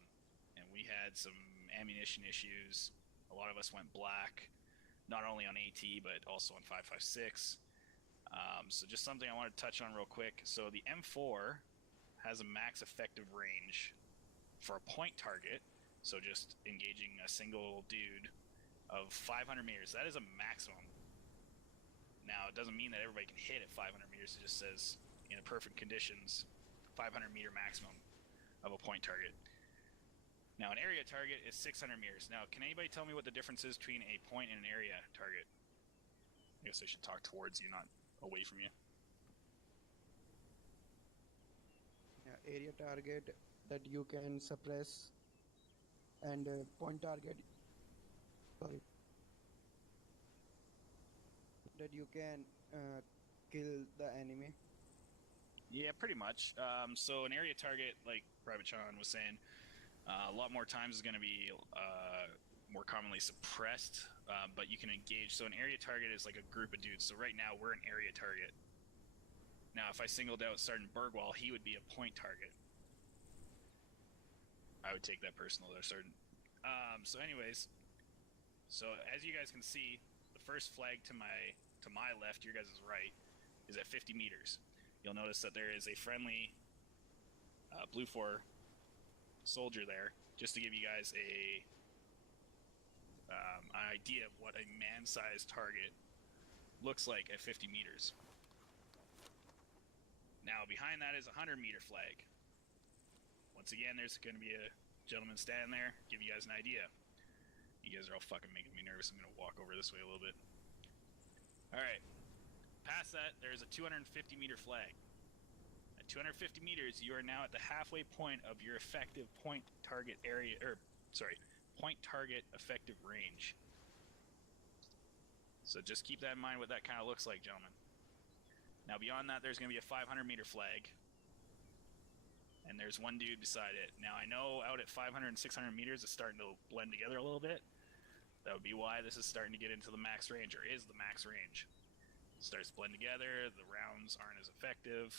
and we had some ammunition issues. A lot of us went black, not only on AT, but also on 556. So just something I wanted to touch on real quick. So the M4 has a max effective range for a point target, so just engaging a single dude, of 500 meters. That is a maximum. Now, it doesn't mean that everybody can hit at 500 meters. It just says, in perfect conditions, 500 meter maximum of a point target. Now, an area target is 600 meters. Now, can anybody tell me what the difference is between a point and an area target? I guess I should talk towards you, not away from you. Yeah, area target that you can suppress, and point target, sorry, that you can kill the enemy. Yeah, pretty much. So an area target, like Private Sean was saying, a lot more times is going to be more commonly suppressed, but you can engage. So an area target is like a group of dudes. So right now we're an area target. Now if I singled out Sergeant Bergwall, he would be a point target. I would take that personal there, Sergeant. So anyways, so as you guys can see, the first flag to my left, your guys' right, is at 50 meters. You'll notice that there is a friendly Blue 4 soldier there, just to give you guys an idea of what a man-sized target looks like at 50 meters. Now, behind that is a 100-meter flag. Once again, there's going to be a gentleman standing there, give you guys an idea. You guys are all fucking making me nervous. I'm going to walk over this way a little bit. Alright. Past that, there's a 250-meter flag. At 250 meters, you are now at the halfway point of your effective point target area, point target effective range. So just keep that in mind what that kind of looks like, gentlemen. Now beyond that, there's going to be a 500-meter flag. And there's one dude beside it. Now I know out at 500 and 600 meters it's starting to blend together a little bit. That would be why this is starting to get into the max range, or is the max range. It starts to blend together, the rounds aren't as effective,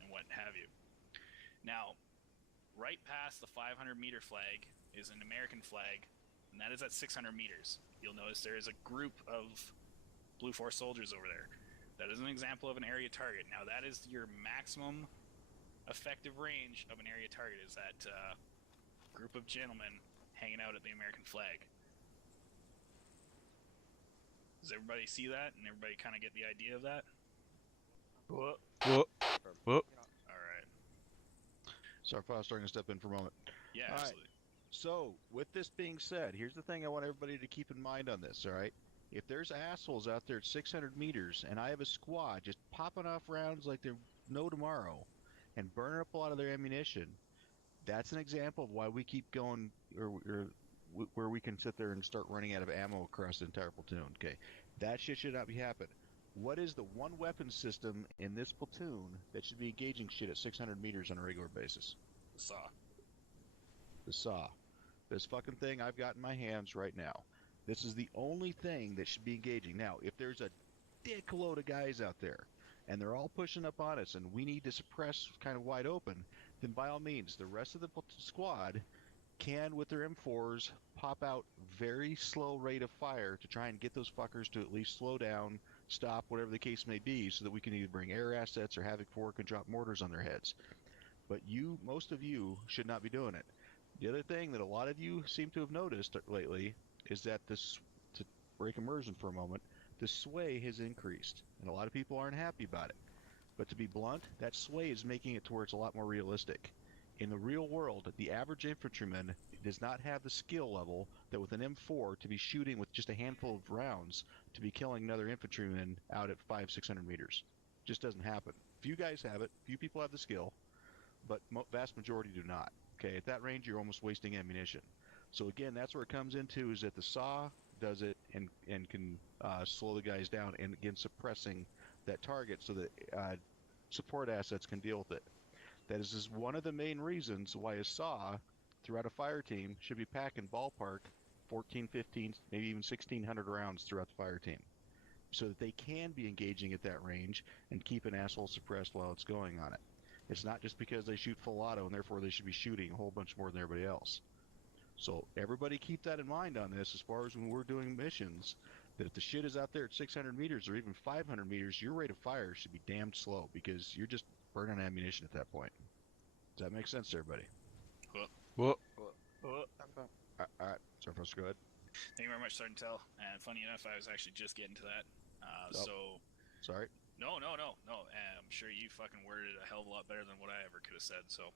and what have you. Now, right past the 500-meter flag is an American flag, and that is at 600 meters. You'll notice there is a group of Blue 4 soldiers over there. That is an example of an area target. Now that is your maximum effective range of an area target, is that group of gentlemen hanging out at the American flag. Does everybody see that, and everybody kind of get the idea of that? Whoop. Alright. Sorry, I was starting to step in for a moment. Yeah, all absolutely. Right. So, with this being said, here's the thing I want everybody to keep in mind on this, alright? If there's assholes out there at 600 meters, and I have a squad just popping off rounds like there's no tomorrow, and burning up a lot of their ammunition, that's an example of why we keep going, or where we can sit there and start running out of ammo across the entire platoon. Okay, that shit should not be happening. What is the one weapon system in this platoon that should be engaging shit at 600 meters on a regular basis? The saw. The saw. This fucking thing I've got in my hands right now. This is the only thing that should be engaging. Now, if there's a dickload of guys out there, and they're all pushing up on us, and we need to suppress kind of wide open, then by all means, the rest of the squad can, with their M4s, pop out very slow rate of fire to try and get those fuckers to at least slow down, stop, whatever the case may be, so that we can either bring air assets or Havoc 4 can drop mortars on their heads. But most of you, should not be doing it. The other thing that a lot of you seem to have noticed lately is that to break immersion for a moment, the sway has increased, and a lot of people aren't happy about it. But to be blunt, that sway is making it to where it's a lot more realistic. In the real world, the average infantryman does not have the skill level that with an M4 to be shooting with just a handful of rounds to be killing another infantryman out at 500-600 meters. Just doesn't happen. Few guys have it. Few people have the skill, but vast majority do not. Okay, at that range, you're almost wasting ammunition. So again, that's where it comes into, is that the saw does it and can slow the guys down, and again suppressing that target so that support assets can deal with it. That is one of the main reasons why a saw throughout a fire team should be packing ballpark 14, 15, maybe even 1,600 rounds throughout the fire team, so that they can be engaging at that range and keep an asshole suppressed while it's going on it. It's not just because they shoot full auto and therefore they should be shooting a whole bunch more than everybody else. So everybody keep that in mind on this as far as when we're doing missions, that if the shit is out there at 600 meters or even 500 meters, your rate of fire should be damned slow, because you're just burning ammunition at that point. Does that make sense to everybody? Well, All right, so first go ahead. Thank you very much, Sergeant Tell. And funny enough, I was actually just getting to that. Sorry. No. I'm sure you fucking worded it a hell of a lot better than what I ever could have said. So,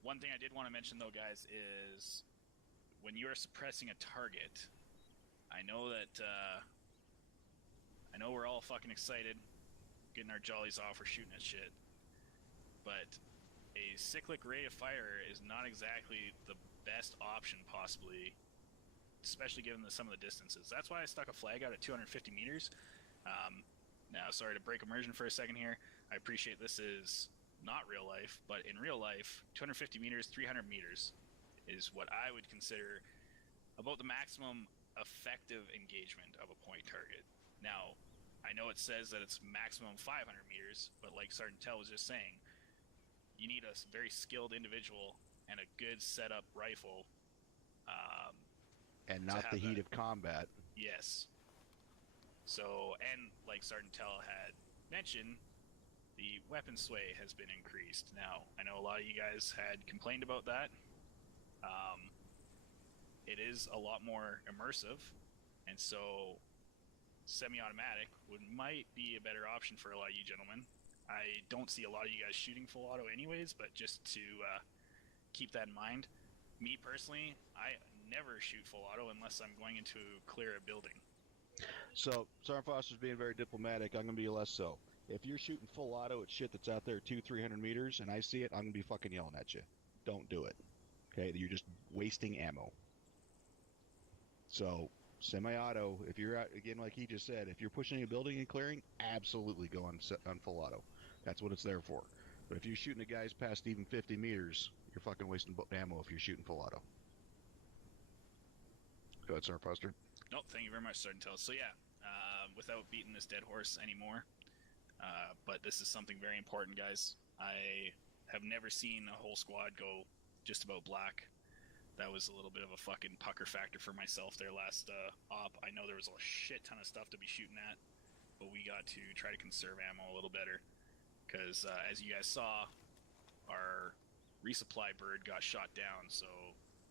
one thing I did want to mention, though, guys, is when you are suppressing a target, I know that I know we're all fucking excited, getting our jollies off, we're shooting at shit, but a cyclic rate of fire is not exactly the best option, possibly, especially given some of the distances. That's why I stuck a flag out at 250 meters. Now, sorry to break immersion for a second here. I appreciate this is not real life, but in real life, 250 meters, 300 meters is what I would consider about the maximum effective engagement of a point target. Now, I know it says that it's maximum 500 meters, but like Sergeant Tell was just saying, you need a very skilled individual and a good setup rifle. And not the heat of combat. Yes. So, and like Sergeant Tell had mentioned, the weapon sway has been increased. Now, I know a lot of you guys had complained about that. It is a lot more immersive, and so semi-automatic might be a better option for a lot of you gentlemen. I don't see a lot of you guys shooting full auto anyways, but just to keep that in mind. Me personally, I never shoot full auto unless I'm going into clear a building. So, Sergeant Foster's being very diplomatic. I'm going to be less so. If you're shooting full auto at shit that's out there 200-300 meters and I see it, I'm going to be fucking yelling at you. Don't do it. Okay? You're just wasting ammo. So, semi-auto, if you're out, again, like he just said, if you're pushing a building and clearing, absolutely go on full auto. That's what it's there for. But if you're shooting at guys past even 50 meters, you're fucking wasting ammo if you're shooting full auto. Go ahead, Sergeant Foster. Nope, thank you very much, Sergeant Tell. So yeah, without beating this dead horse anymore, but this is something very important, guys. I have never seen a whole squad go just about black. That was a little bit of a fucking pucker factor for myself there last op. I know there was a shit ton of stuff to be shooting at, but we got to try to conserve ammo a little better. Because as you guys saw, our resupply bird got shot down, so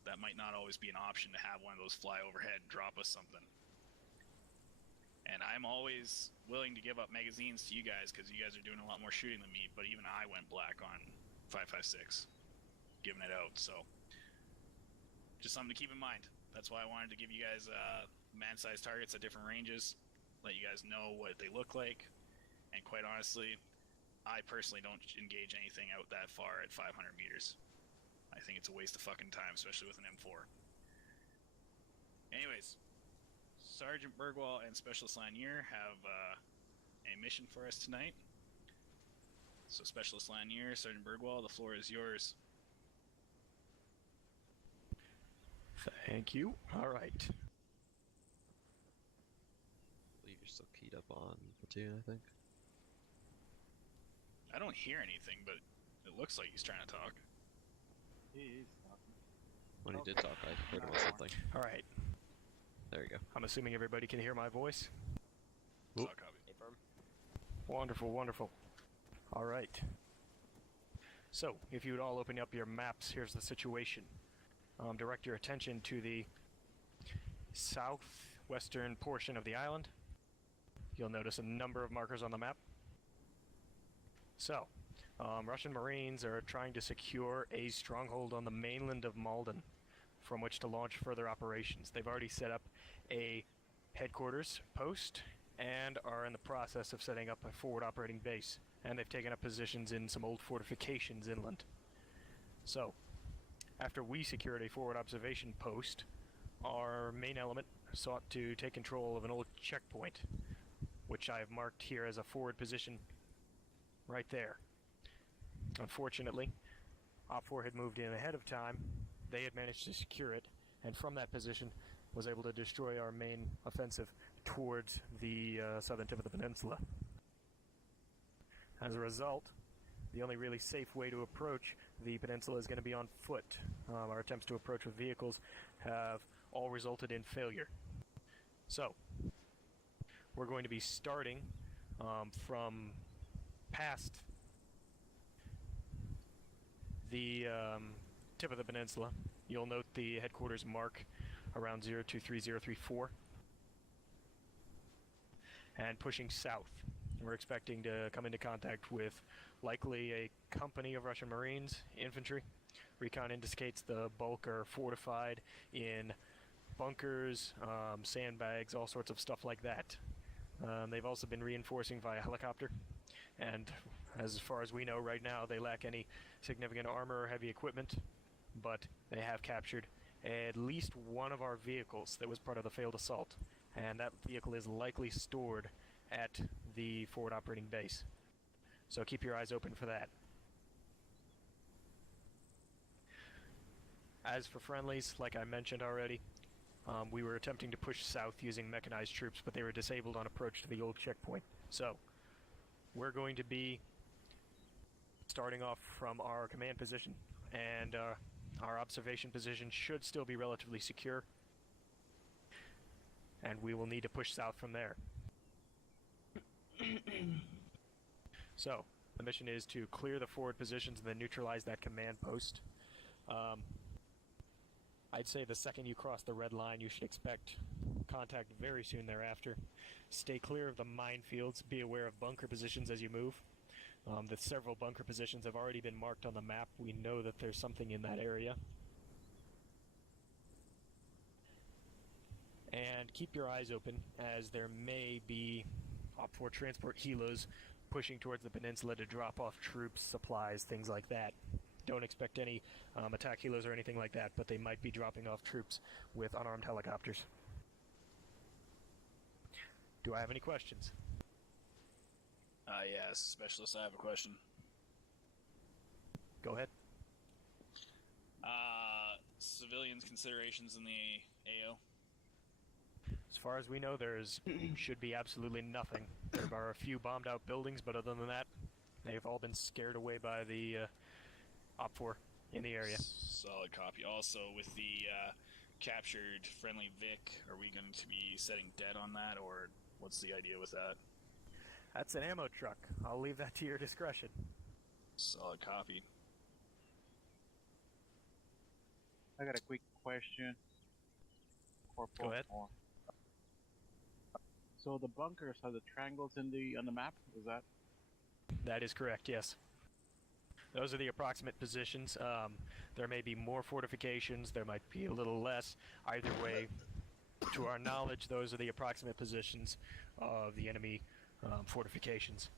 that might not always be an option to have one of those fly overhead and drop us something. And I'm always willing to give up magazines to you guys because you guys are doing a lot more shooting than me, but even I went black on 556, giving it out, so just something to keep in mind. That's why I wanted to give you guys man-sized targets at different ranges, let you guys know what they look like, and quite honestly, I personally don't engage anything out that far at 500 meters. I think it's a waste of fucking time, especially with an M4. Anyways, Sergeant Bergwall and Specialist Lanier have a mission for us tonight. So Specialist Lanier, Sergeant Bergwall, the floor is yours. Thank you. All right. I believe you're still keyed up on platoon, I think. I don't hear anything, but it looks like he's trying to talk. He is talking. When he did talk, I heard him on something. All right. There you go. I'm assuming everybody can hear my voice. Solid copy. Affirm. Wonderful, wonderful. All right. So, if you would all open up your maps, here's the situation. Direct your attention to the southwestern portion of the island. You'll notice a number of markers on the map. So, Russian Marines are trying to secure a stronghold on the mainland of Malden from which to launch further operations. They've already set up a headquarters post and are in the process of setting up a forward operating base, and they've taken up positions in some old fortifications inland. So, after we secured a forward observation post, our main element sought to take control of an old checkpoint, which I have marked here as a forward position right there. Unfortunately, Op 4 had moved in ahead of time, they had managed to secure it, and from that position was able to destroy our main offensive towards the southern tip of the peninsula. As a result, the only really safe way to approach the peninsula is going to be on foot. Our attempts to approach with vehicles have all resulted in failure. So, we're going to be starting from past the tip of the peninsula. You'll note the headquarters mark around 023034, and pushing south. We're expecting to come into contact with likely a company of Russian Marines, infantry. Recon indicates the bulk are fortified in bunkers, sandbags, all sorts of stuff like that. They've also been reinforcing via helicopter, and as far as we know right now, they lack any significant armor or heavy equipment, but they have captured at least one of our vehicles that was part of the failed assault, and that vehicle is likely stored at the forward operating base. So keep your eyes open for that. As for friendlies, like I mentioned already, we were attempting to push south using mechanized troops, but they were disabled on approach to the old checkpoint. So, we're going to be starting off from our command position, and our observation position should still be relatively secure, and we will need to push south from there. So, the mission is to clear the forward positions and then neutralize that command post. I'd say the second you cross the red line, you should expect contact very soon thereafter. Stay clear of the minefields. Be aware of bunker positions as you move. The several bunker positions have already been marked on the map. We know that there's something in that area. And keep your eyes open, as there may be Op 4 transport helos pushing towards the peninsula to drop off troops, supplies, things like that. Don't expect any attack helos or anything like that, but they might be dropping off troops with unarmed helicopters. Do I have any questions? Yes, Specialist, I have a question. Go ahead. Civilians considerations in the AO? As far as we know, should be absolutely nothing. There are a few bombed out buildings, but other than that, they've all been scared away by the Op 4 in the area. Solid copy. Also, with the captured friendly Vic, are we going to be setting dead on that, or what's the idea with that? That's an ammo truck. I'll leave that to your discretion. Solid copy. I got a quick question. Go ahead. So the bunkers are the triangles on the map? Is that? That is correct, yes. Those are the approximate positions. There may be more fortifications, there might be a little less. Either way, to our knowledge, those are the approximate positions of the enemy fortifications.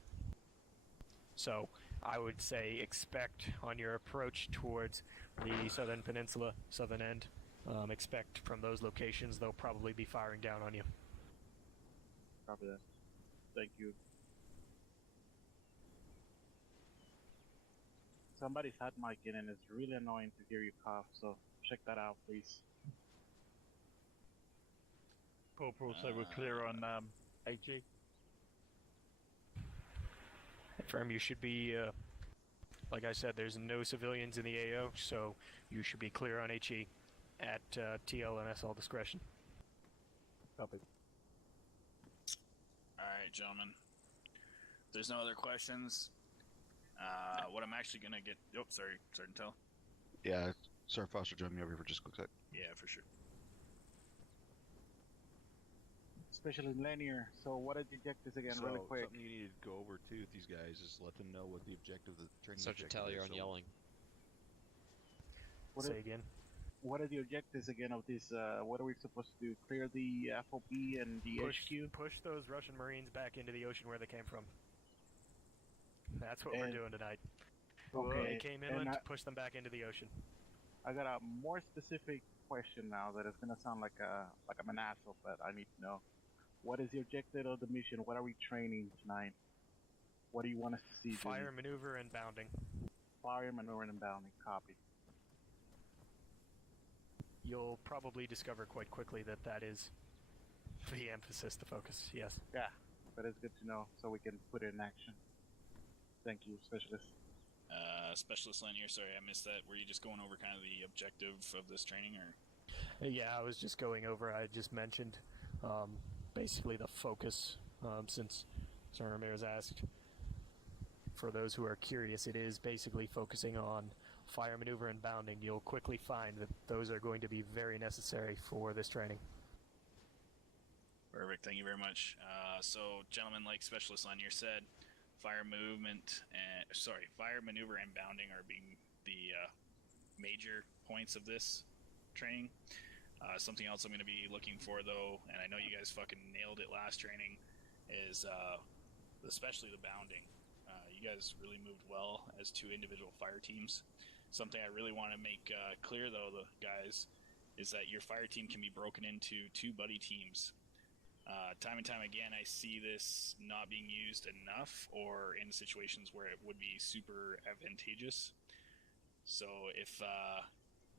So, I would say expect on your approach towards the southern peninsula, southern end, expect from those locations they'll probably be firing down on you. Copy that. Thank you. Somebody's hot mic in and it's really annoying to hear you cough, so check that out, please. Corporal, so we're clear on AG? Confirm you should be, like I said, there's no civilians in the AO, so you should be clear on HE at TL and SL discretion. Copy. Alright, gentlemen. If there's no other questions, what I'm actually gonna get... Oh, sorry, Sergeant Tell. Yeah, Sergeant Foster, join me over here for just a quick sec. Yeah, for sure. Especially linear. So what did the objectives again, really quick? Something you need to go over too with these guys is let them know what the objective of the training Sergeant objective Tell, you're is. on yelling. What Say again. what are the objectives again of this? What are we supposed to do? Clear the FOB and the HQ? Push those Russian Marines back into the ocean where they came from. That's what we're doing tonight. Okay. They came inland, push them back into the ocean. I got a more specific question now that is gonna sound like I'm an asshole, but I need to know. What is the objective of the mission? What are we training tonight? What do you want us to see? Fire, maneuver, and bounding. Fire, maneuver, and bounding. Copy. You'll probably discover quite quickly that that is the emphasis, the focus, yes. Yeah, but it's good to know so we can put it in action. Thank you, Specialist. Specialist Lanier, sorry, I missed that. Were you just going over kind of the objective of this training, or? Yeah, I was just going over, I just mentioned basically the focus, since Sir Ramirez asked. For those who are curious, it is basically focusing on fire, maneuver, and bounding. You'll quickly find that those are going to be very necessary for this training. Perfect, thank you very much. So, gentlemen, like Specialist Lanier said, fire, maneuver, and bounding are being the major points of this training. Something else I'm going to be looking for, though, and I know you guys fucking nailed it last training, is especially the bounding. You guys really moved well as two individual fire teams. Something I really want to make clear, though, the guys, is that your fire team can be broken into two buddy teams. Time and time again, I see this not being used enough, or in situations where it would be super advantageous. So if,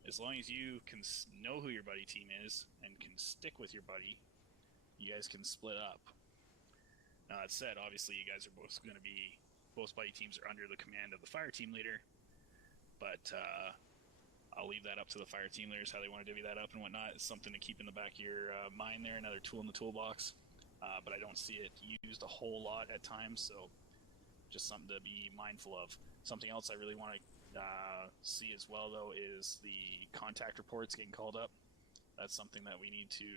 as long as you can know who your buddy team is and can stick with your buddy, you guys can split up. Now that said, obviously you guys are both going to be, both buddy teams are under the command of the fire team leader, but I'll leave that up to the fire team leaders, how they want to divvy that up and whatnot. It's something to keep in the back of your mind there, another tool in the toolbox. But I don't see it used a whole lot at times, so just something to be mindful of. Something else I really want to see as well, though, is the contact reports getting called up. That's something that we need to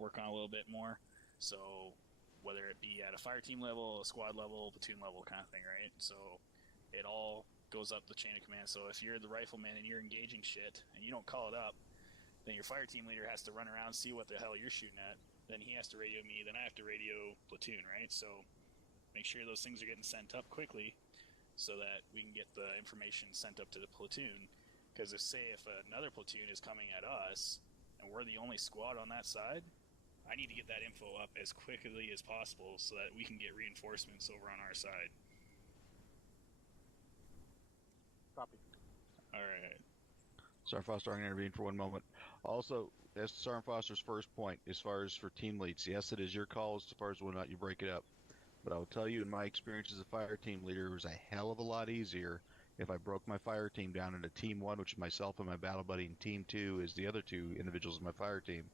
work on a little bit more. So whether it be at a fire team level, a squad level, platoon level kind of thing, right? So it all goes up the chain of command. So if you're the rifleman and you're engaging shit and you don't call it up, then your fire team leader has to run around, see what the hell you're shooting at. Then he has to radio me, then I have to radio platoon, right? So make sure those things are getting sent up quickly so that we can get the information sent up to the platoon. Because if another platoon is coming at us and we're the only squad on that side, I need to get that info up as quickly as possible so that we can get reinforcements over on our side. Copy. Alright. Sergeant Foster, I'm going to intervene for one moment. Also, that's Sergeant Foster's first point as far as for team leads. Yes, it is your call as far as whether or not you break it up. But I will tell you, in my experience as a fire team leader, it was a hell of a lot easier if I broke my fire team down into Team 1, which is myself and my battle buddy, and Team 2 is the other two individuals in my fire team.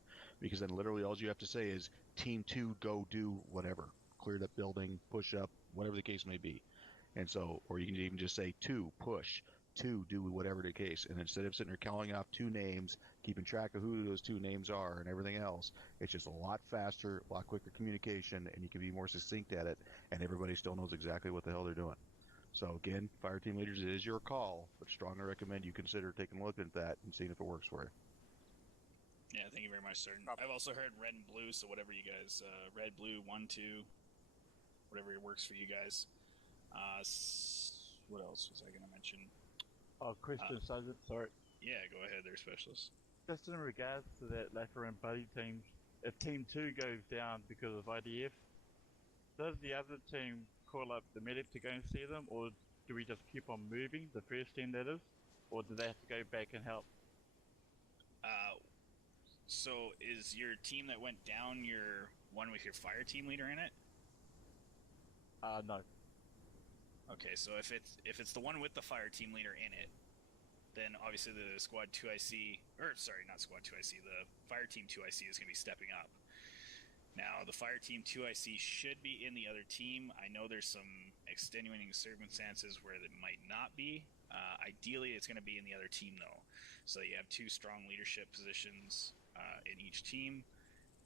Because then literally all you have to say is, Team 2, go do whatever. Clear that building, push up, whatever the case may be. And so, or you can even just say 2, push. 2, do whatever the case. And instead of sitting there calling off two names, keeping track of who those two names are and everything else, it's just a lot faster, a lot quicker communication, and you can be more succinct at it, and everybody still knows exactly what the hell they're doing. So again, fire team leaders, it is your call, but strongly recommend you consider taking a look at that and seeing if it works for you. Yeah, thank you very much, sir. I've also heard red and blue, so whatever you guys, red, blue, 1, 2, whatever works for you guys. What else was I going to mention? Question, Sergeant, sorry. Yeah, go ahead there, Specialist. Just in regards to that latter and buddy teams, if Team 2 goes down because of IDF, does the other team call up the medic to go and see them, or do we just keep on moving, the first team that is, or do they have to go back and help? So is your team that went down your one with your fire team leader in it? No. Okay, so if it's the one with the fire team leader in it, then obviously the squad 2IC, or sorry, not squad 2IC, the fire team 2IC is going to be stepping up. Now, the fire team 2IC should be in the other team. I know there's some extenuating circumstances where it might not be. Ideally, it's going to be in the other team, though. So you have two strong leadership positions in each team,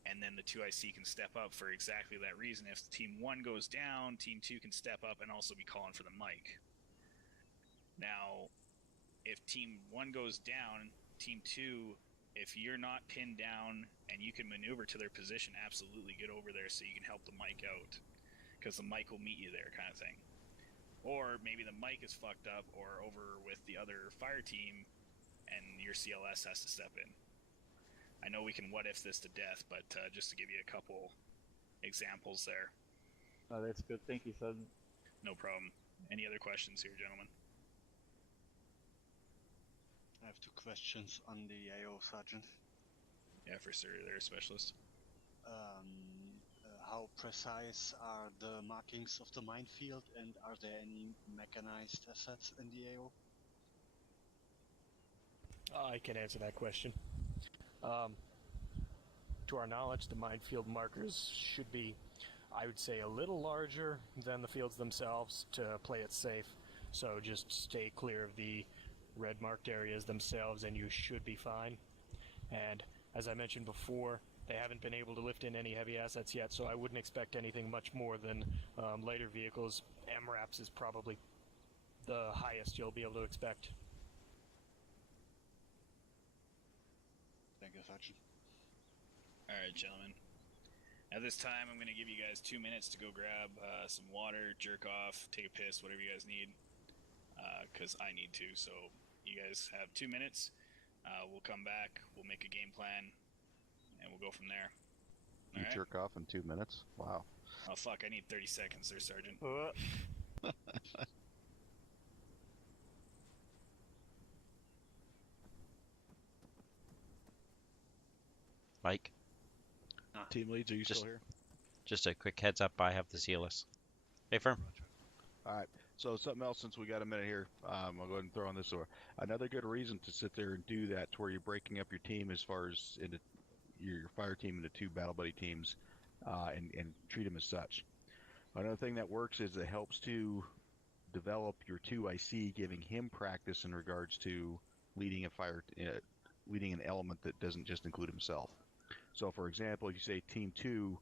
and then the 2IC can step up for exactly that reason. If Team 1 goes down, Team 2 can step up and also be calling for the mic. Now, if Team 1 goes down Team 2, if you're not pinned down and you can maneuver to their position, absolutely get over there so you can help the mic out. Because the mic will meet you there, kind of thing. Or maybe the mic is fucked up or over with the other fire team and your CLS has to step in. I know we can what if this to death, but just to give you a couple examples there. No, that's good. Thank you, Sergeant. No problem. Any other questions here, gentlemen? I have 2 questions on the AO, Sergeant. Yeah, for sure, they're a specialist. How precise are the markings of the minefield, and are there any mechanized assets in the AO? I can answer that question. To our knowledge, the minefield markers should be, I would say, a little larger than the fields themselves to play it safe. So just stay clear of the red marked areas themselves and you should be fine. And as I mentioned before, they haven't been able to lift in any heavy assets yet, so I wouldn't expect anything much more than later vehicles. MRAPs is probably the highest you'll be able to expect. Thank you, Sergeant. Alright, gentlemen. At this time, I'm going to give you guys 2 minutes to go grab some water, jerk off, take a piss, whatever you guys need. Because I need to, so you guys have 2 minutes. We'll come back, we'll make a game plan, and we'll go from there. You jerk off in 2 minutes? Wow. Oh fuck, I need 30 seconds there, Sergeant. Mike? Team leads, are you still here? Just a quick heads up, I have the CLS. Hey, firm. Alright, so something else since we got a minute here. I'll go ahead and throw on this over. Another good reason to sit there and do that, to where you're breaking up your team as far as into your fire team into 2 battle buddy teams, and treat them as such. Another thing that works is it helps to develop your 2IC, giving him practice in regards to leading a leading an element that doesn't just include himself. So, for example, if you say Team 2,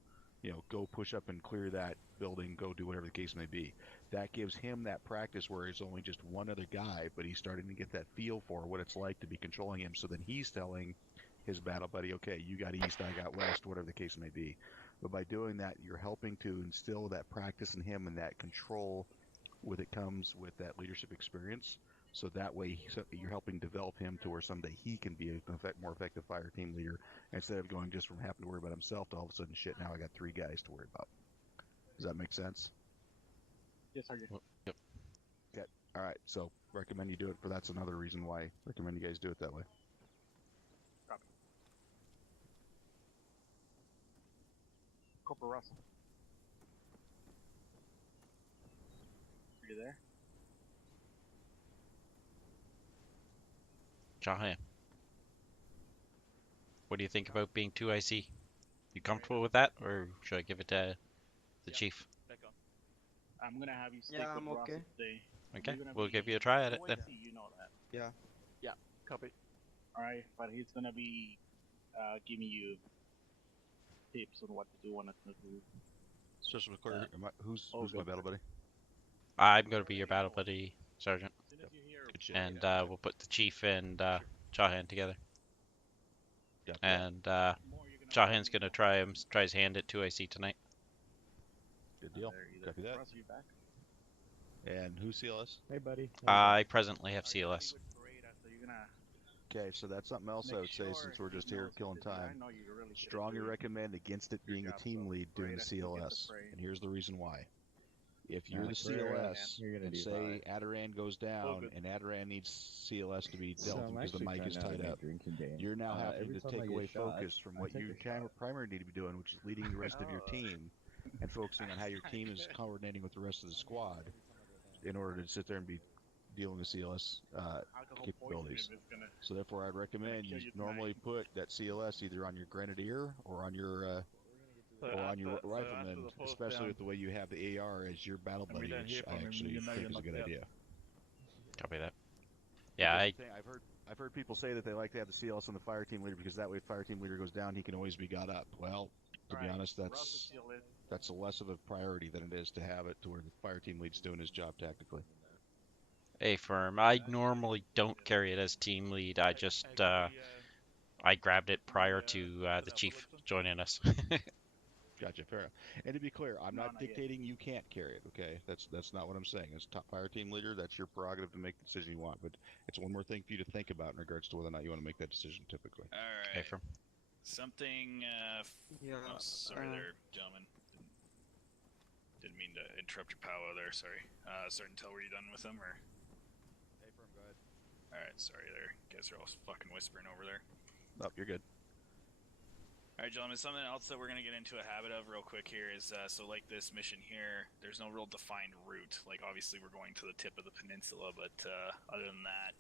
go push up and clear that building, go do whatever the case may be. That gives him that practice where he's only just one other guy, but he's starting to get that feel for what it's like to be controlling him. So then he's telling his battle buddy, okay, you got east, I got west, whatever the case may be. But by doing that, you're helping to instill that practice in him, and that control with it comes with that leadership experience. So that way, you're helping develop him to where someday he can be a more effective fire team leader, instead of going just from having to worry about himself to all of a sudden, shit, now I got 3 guys to worry about. Does that make sense? Yes, Sergeant. Yep. Okay. All right. So recommend you do it. That's another reason why I recommend you guys do it that way. Copy. Corporal Russell. Are you there? Jahan. What do you think about being 2IC? You comfortable with that, or should I give it to the chief? Back on. I'm gonna have you stick Yeah, with I'm Russell okay. today. Okay, You're gonna we'll be give you a try at it then. OIC, you know that. Yeah. Yeah, copy. Alright, but he's gonna be giving you tips on what to do when it's not to do. Just to clear, who's my battle buddy? I'm going to be your battle buddy, Sergeant. Good shit. And we'll put the chief and Jahan together. Yep. And Jahan's going to try his hand at 2IC tonight. Good deal. Copy that. Russ, you back? And who's CLS? Hey, buddy. I presently have CLS. So you're gonna Okay, so that's something else I would say, since we're just here killing time. Strongly recommend against it being a team lead doing the CLS. And here's the reason why. If you're the CLS, and say Adiran goes down, and Adiran needs CLS to be dealt because the mic is tied up, you're now having to take away focus from what you primarily need to be doing, which is leading the rest of your team, and focusing on how your team is coordinating with the rest of the squad, in order to sit there and be dealing with CLS capabilities. So therefore, I'd recommend you normally put that CLS either on your grenadier or on your rifleman, especially with the way you have the AR as your battle buddy, which I actually think is a good idea. Copy that. Yeah, I've heard people say that they like to have the CLS on the fire team leader, because that way if fire team leader goes down, he can always be got up. Well, to be honest, that's less of a priority than it is to have it to where the fire team lead's doing his job tactically. A firm. I normally don't carry it as team lead. I just I grabbed it prior to the chief joining us. Gotcha, fair enough. And to be clear, I'm not not yet. dictating you can't carry it. Okay, that's not what I'm saying. As top fire team leader, that's your prerogative to make the decision you want. But it's one more thing for you to think about in regards to whether or not you want to make that decision. Typically. All right. A firm. Something. Yeah. Oh, sorry there, gentlemen. Didn't mean to interrupt your powwow there. Sorry. Starting to tell, were you done with them or? Hey, firm, go ahead. All right. Sorry there. You guys are all fucking whispering over there. Oh, you're good. All right, gentlemen, something else that we're going to get into a habit of real quick here is, so like this mission here, there's no real defined route. Like, obviously, we're going to the tip of the peninsula, but other than that,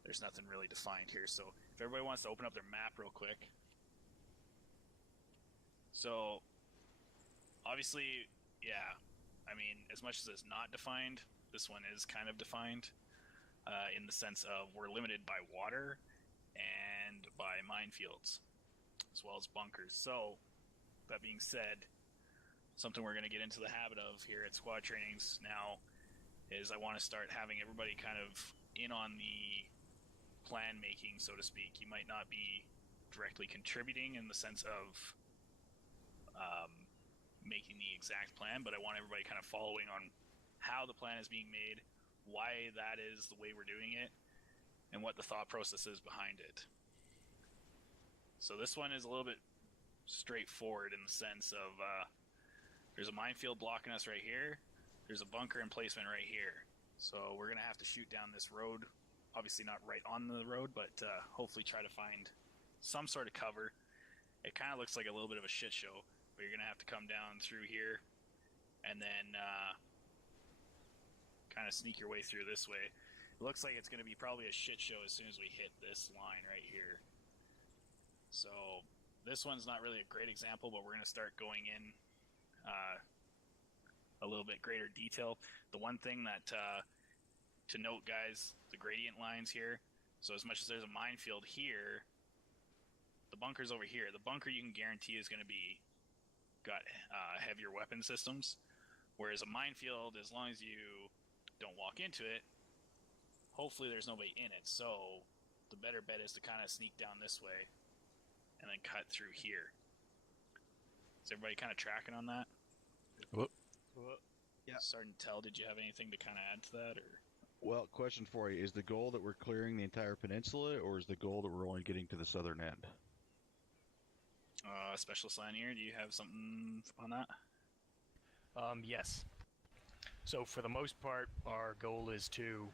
there's nothing really defined here. So if everybody wants to open up their map real quick. So, obviously, yeah, I mean, as much as it's not defined, this one is kind of defined in the sense of we're limited by water and by minefields, as well as bunkers. So, that being said, something we're going to get into the habit of here at squad trainings now is I want to start having everybody kind of in on the plan making, so to speak. You might not be directly contributing in the sense of making the exact plan, but I want everybody kind of following on how the plan is being made, why that is the way we're doing it, and what the thought process is behind it. So this one is a little bit straightforward in the sense of there's a minefield blocking us right here, there's a bunker emplacement right here, so we're going to have to shoot down this road, obviously not right on the road, but hopefully try to find some sort of cover. It kind of looks like a little bit of a shit show, but you're going to have to come down through here and then kind of sneak your way through this way. It looks like it's going to be probably a shit show as soon as we hit this line right here. So this one's not really a great example, but we're going to start going in a little bit greater detail. The one thing that to note, guys, the gradient lines here. So as much as there's a minefield here, the bunker's over here. The bunker you can guarantee is going to be got heavier weapon systems, whereas a minefield, as long as you don't walk into it, hopefully there's nobody in it. So the better bet is to kind of sneak down this way and then cut through here. Is everybody kind of tracking on that? Whoop. Yeah. Starting to tell, did you have anything to kind of add to that, or? Well, question for you: is the goal that we're clearing the entire peninsula, or is the goal that we're only getting to the southern end? Specialist Lanier, do you have something on that? Yes. So for the most part, our goal is to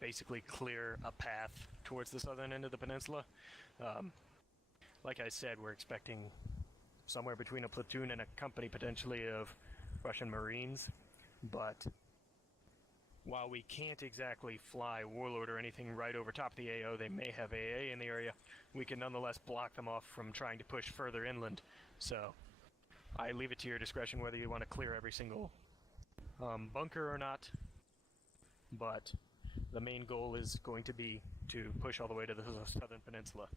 basically clear a path towards the southern end of the peninsula. Like I said, we're expecting somewhere between a platoon and a company potentially of Russian Marines, but while we can't exactly fly Warlord or anything right over top of the AO, they may have AA in the area, we can nonetheless block them off from trying to push further inland. So I leave it to your discretion whether you want to clear every single bunker or not, but the main goal is going to be to push all the way to the southern peninsula.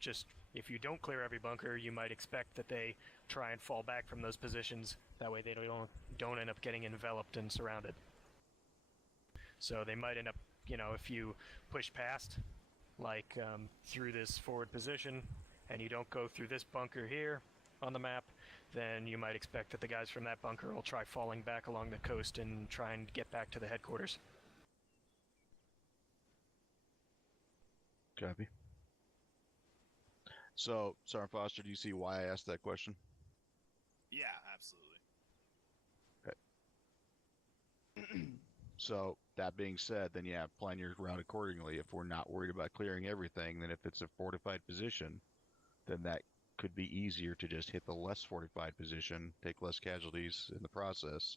Just if you don't clear every bunker, you might expect that they try and fall back from those positions. That way they don't end up getting enveloped and surrounded. So they might end up, if you push past, like through this forward position, and you don't go through this bunker here on the map, then you might expect that the guys from that bunker will try falling back along the coast and try and get back to the headquarters. Copy. So, Sergeant Foster, do you see why I asked that question? Yeah, absolutely. Okay. So, that being said, then yeah, plan your route accordingly. If we're not worried about clearing everything, then if it's a fortified position, then that could be easier to just hit the less fortified position, take less casualties in the process,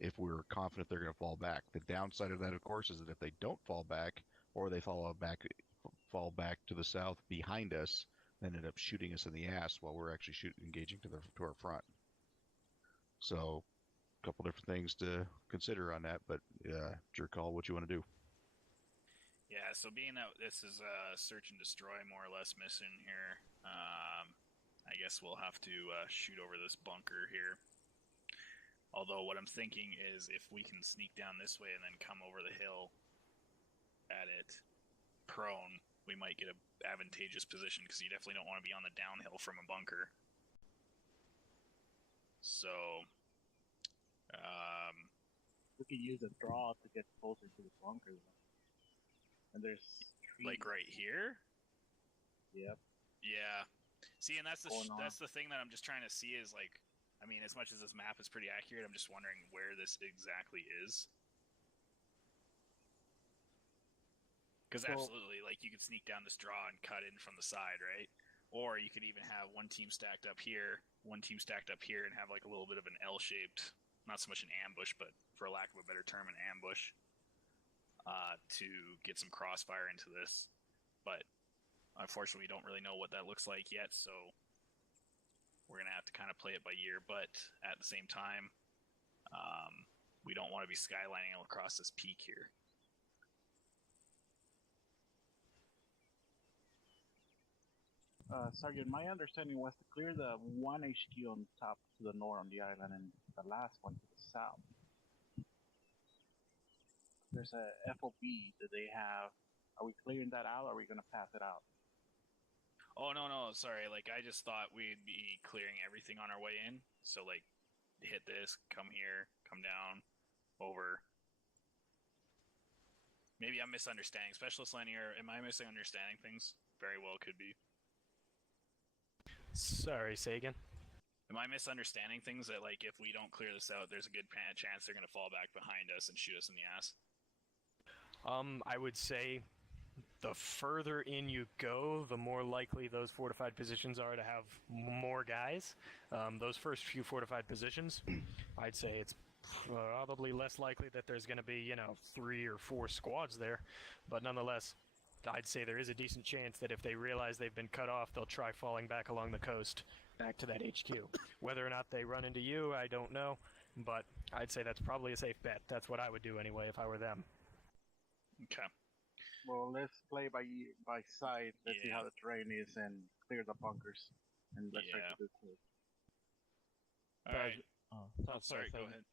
if we're confident they're going to fall back. The downside of that, of course, is that if they don't fall back, or they fall back to the south behind us, then end up shooting us in the ass while we're actually engaging to our front. So, a couple different things to consider on that, but it's your call what you want to do. Yeah, so being that this is a search and destroy more or less mission here, I guess we'll have to shoot over this bunker here. Although what I'm thinking is if we can sneak down this way and then come over the hill at it prone, we might get an advantageous position because you definitely don't want to be on the downhill from a bunker. So, we can use a draw to get closer to the bunker. And there's trees. Like right here? Yep. Yeah. See, and that's the thing that I'm just trying to see is like, I mean, as much as this map is pretty accurate, I'm just wondering where this exactly is. Because absolutely, like, you could sneak down this draw and cut in from the side, right? Or you could even have one team stacked up here, one team stacked up here, and have like a little bit of an L-shaped, not so much an ambush, but for lack of a better term, an ambush, to get some crossfire into this. But unfortunately, we don't really know what that looks like yet, so we're going to have to kind of play it by ear. But at the same time, we don't want to be skylining across this peak here. Sergeant, my understanding was to clear the one HQ on top to the north on the island and the last one to the south. There's a FOB that they have. Are we clearing that out, or are we going to pass it out? Oh, no, sorry. Like, I just thought we'd be clearing everything on our way in. So, like, hit this, come here, come down, over. Maybe I'm misunderstanding. Specialist Linear, am I misunderstanding things? Very well could be. Sorry, say again? Am I misunderstanding things that, like, if we don't clear this out, there's a good chance they're going to fall back behind us and shoot us in the ass? I would say the further in you go, the more likely those fortified positions are to have more guys. Those first few fortified positions, I'd say it's probably less likely that there's going to be, 3 or 4 squads there. But nonetheless, I'd say there is a decent chance that if they realize they've been cut off, they'll try falling back along the coast, back to that HQ. Whether or not they run into you, I don't know, but I'd say that's probably a safe bet. That's what I would do anyway if I were them. Okay. Well, let's play by side. Let's see how the terrain is and clear the bunkers. And let's try to do it. Alright. Sorry, go ahead.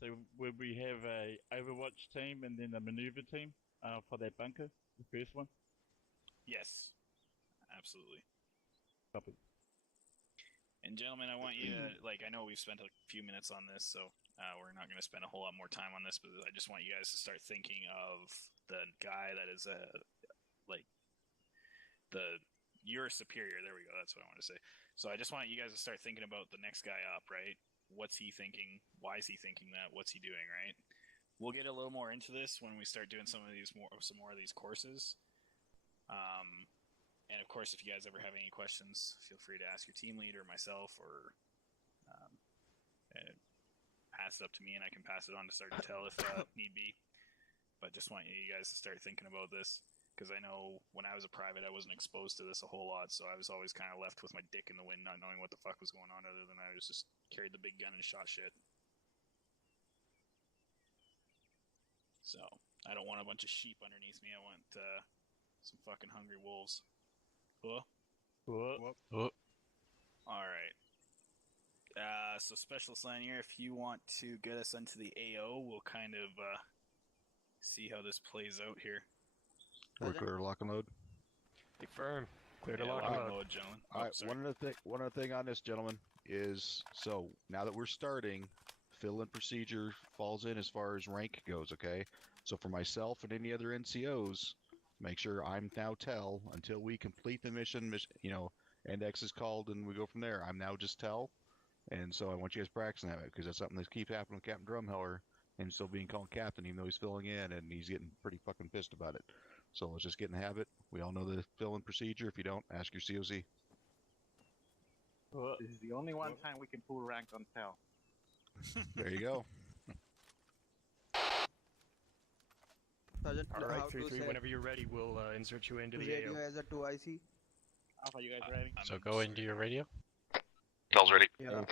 So would we have a Overwatch team and then a maneuver team for that bunker, the first one? Yes. Absolutely. Copy. And gentlemen, I want you to, I know we've spent a few minutes on this, so we're not going to spend a whole lot more time on this, but I just want you guys to start thinking of the guy that is your superior. There we go. That's what I want to say. So I just want you guys to start thinking about the next guy up, right? What's he thinking? Why is he thinking that? What's he doing, right? We'll get a little more into this when we start doing some more of these courses. And of course, if you guys ever have any questions, feel free to ask your team lead or myself, or pass it up to me, and I can pass it on to Sergeant Tell if need be. But just want you guys to start thinking about this, because I know when I was a private, I wasn't exposed to this a whole lot, so I was always kind of left with my dick in the wind, not knowing what the fuck was going on, other than I was just carried the big gun and shot shit. So I don't want a bunch of sheep underneath me. I want some fucking hungry wolves. All right. So Specialist Lanier, if you want to get us into the AO, we'll kind of see how this plays out here. We're clear to lock and load. Confirm. Clear to lock and load, gentlemen. All right. One other thing on this, gentlemen, is so now that we're starting, fill-in procedure falls in as far as rank goes. Okay. So for myself and any other NCOs, make sure I'm now Tell until we complete the mission. And X is called, and we go from there. I'm now just Tell, and so I want you guys practicing that because that's something that keeps happening with Captain Drumheller, and still being called Captain even though he's filling in, and he's getting pretty fucking pissed about it. So let's just get in the habit. We all know the fill-in procedure. If you don't, ask your COZ. This is the only one time we can pull rank on Tell. There you go. Sergeant, Alright, 3-3, whenever you're ready, we'll insert you into the radio AO. as a 2IC. Alpha, you guys ready? So go into your radio. Tell's ready. Yeah.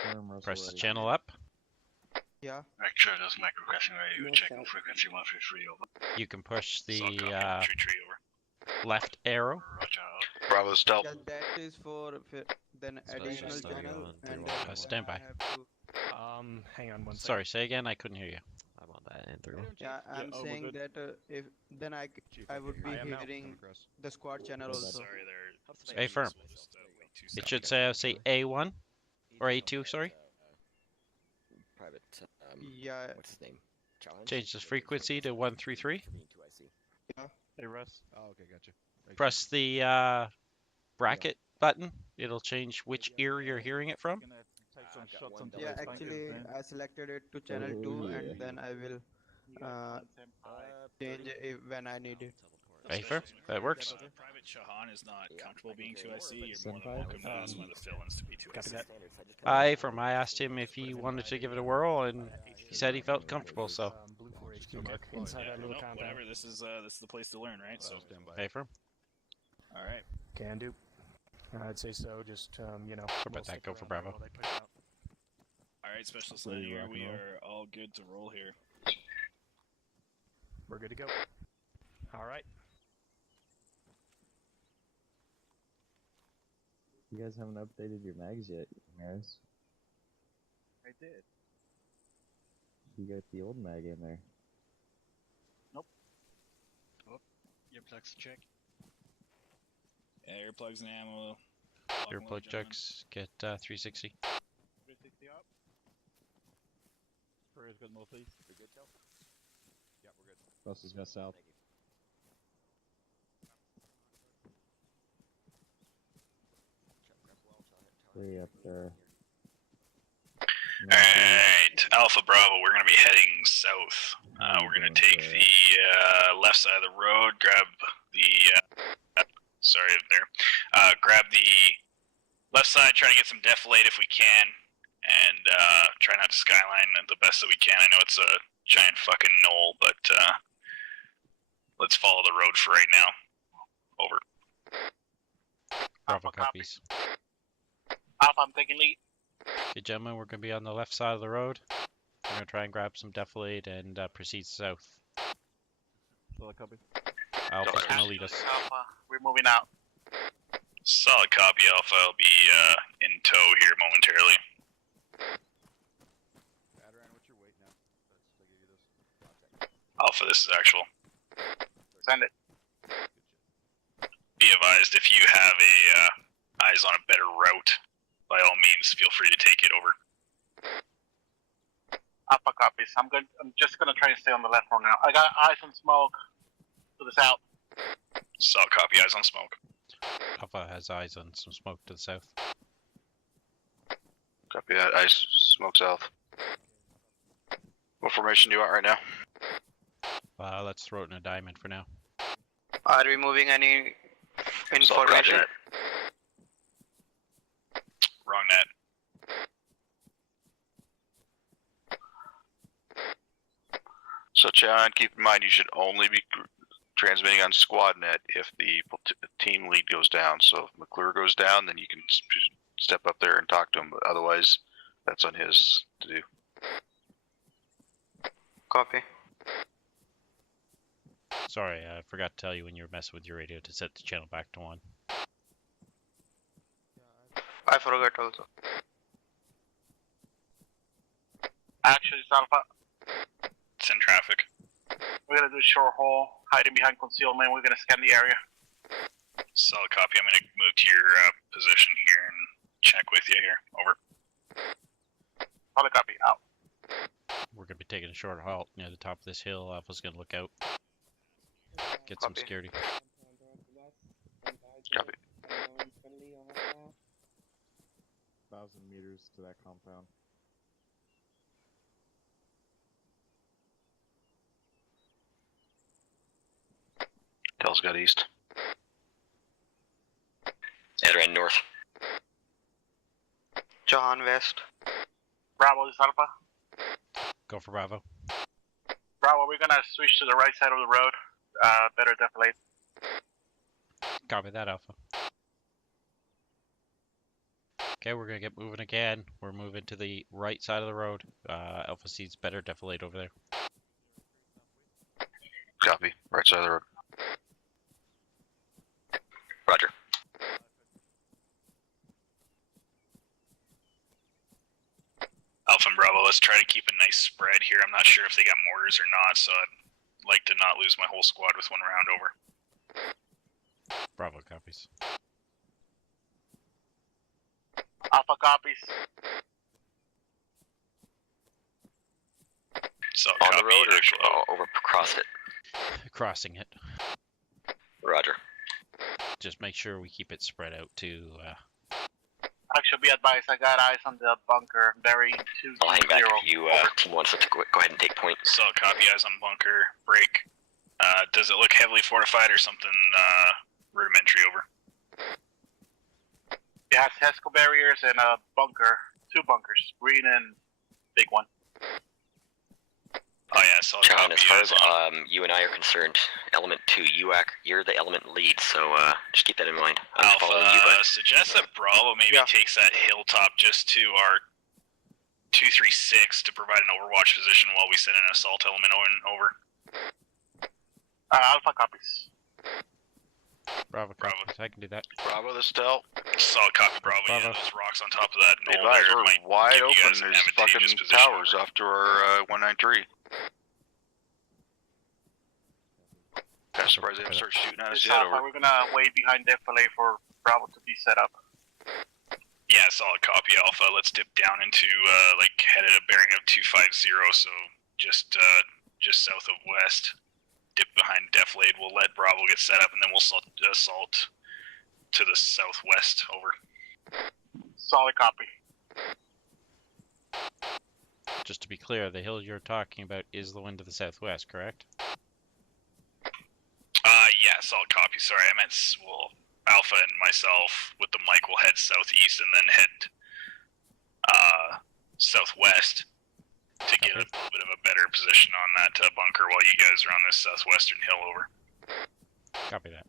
Press the channel up. Yeah. Make sure there's microcrossing radio. Checking frequency 133 over. You can push the 133 over. left arrow. Roger. Bravo, stealth. Yeah, that is for then additional channel, and Stand by. I have to Hang on one second. Sorry, say again. I couldn't hear you. I'm on that and through. Yeah, I'm saying that if then I would be hearing the squad channel also. Sorry, there. A firm. It should say A1 or A2. Sorry. Private. Yeah. What's his name? Challenge. Change the frequency to 133. Yeah. Hey, Russ. Oh, okay, gotcha. Press the bracket button. It'll change which ear you're hearing it from. Yeah, actually, I selected it to channel 2, and then I will change it when I need it. Fair. That works. Private Shahan is not comfortable being 2IC. You're more than welcome to ask one of the fill-ins to be 2IC. I asked him if he wanted to give it a whirl, and he said he felt comfortable. So. Inside that little Nope, compound. whatever. This is the place to learn, right? So. Firm. All right. Can do. I'd say so. Just you know. How about that? Go for Bravo. All right, specialist line here. We are all good to roll here. We're good to go. All right. You guys haven't updated your mags yet, Maris. I did. You got the old mag in there. Nope. Oh, earplugs check. Yeah, earplugs and ammo. Earplug checks. Get 360. 360 up. Spurrier's good northeast. We good, Joe? Yeah, we're good. Russell's got south. Way up there. Alright, Alpha Bravo, we're going to be heading south. We're going to take the left side of the road, grab the... grab the left side, try to get some defilade if we can, and try not to skyline the best that we can. I know it's a giant fucking knoll, but let's follow the road for right now. Over. Bravo copies. Alpha, I'm taking lead. Okay, gentlemen, we're going to be on the left side of the road. We're going to try and grab some defilade and proceed south. Solid copy. Alpha's going to lead us. Alpha, we're moving out. Solid copy, Alpha. I'll be in tow here momentarily. What's your weight now? I'll give you this. Alpha, this is actual. Send it. Be advised, if you have eyes on a better route, by all means, feel free to take it over. Alpha copies. I'm just gonna try to stay on the left for now. I got eyes on smoke to the south. Solid copy, eyes on smoke. Alpha has eyes on some smoke to the south. Copy that, ice, smoke south. What formation do you want right now? Let's throw it in a diamond for now. Are we moving any information? Wrong net. So, Chan, keep in mind you should only be transmitting on squad net if the team lead goes down. So if McClure goes down, then you can step up there and talk to him. But otherwise, that's on his to do. Copy. Sorry, I forgot to tell you when you were messing with your radio to set the channel back to 1. I forgot also. Actually, it's Alpha. It's in traffic. We're gonna do a short haul, hiding behind concealment. We're gonna scan the area. Solid copy. I'm gonna move to your position here and check with you here. Over. Solid copy. Out. We're going to be taking a short halt near the top of this hill. Alpha's going to look out. Get some security. Copy. 1,000 meters to that compound. Tel's got east. And ran north. John West. Bravo, this is Alpha. Go for Bravo. Bravo, we're gonna switch to the right side of the road. Better defilate. Copy that, Alpha. Okay, we're going to get moving again. We're moving to the right side of the road. Alpha sees better defilate over there. Copy. Right side of the road. Roger. Alpha, I'm let's try to keep a nice spread here. I'm not sure if they got mortars or not, so I'd like to not lose my whole squad with one round over. Bravo copies. Alpha copies. So On the copy, road or actual over across it? Crossing it. Roger. Just make sure we keep it spread out to. Actually, be advised, I got eyes on the bunker. Berry 2-0. I'll hang back if you, Team 1, so go ahead and take point. So copy, eyes on bunker, break. Does it look heavily fortified or something rudimentary over? It has Hesco barriers and a bunker. 2 bunkers. Green and big one. Oh yeah, so John, copy, as far eyes as on. you and I are concerned, element 2, you're the element lead, so just keep that in mind. I'm Alpha, following you, but suggest that Bravo maybe takes that hilltop just to our 236 to provide an overwatch position while we send an assault element over. Alpha copies. Bravo copies. I can do that. Bravo, the stealth. Solid copy, Bravo. Bravo. Yeah, those rocks on top of that Be knoll advised, there we're might wide give you open. guys an There's fucking advantageous position towers over. off to our 193. Kind of surprised they haven't started shooting at us This yet. Alpha, we're gonna wait behind defile for Bravo to be set up. Yeah, solid copy, Alpha. Let's dip down into like head at a bearing of 250, so just south of west. Dip behind defilade. We'll let Bravo get set up, and then we'll assault to the southwest. Over. Solid copy. Just to be clear, the hill you're talking about is the one to the southwest, correct? Yeah, solid copy. Sorry, I meant Alpha and myself with the mic will head southeast and then head southwest to get a little bit of a better position on that bunker while you guys are on this southwestern hill. Over. Copy that.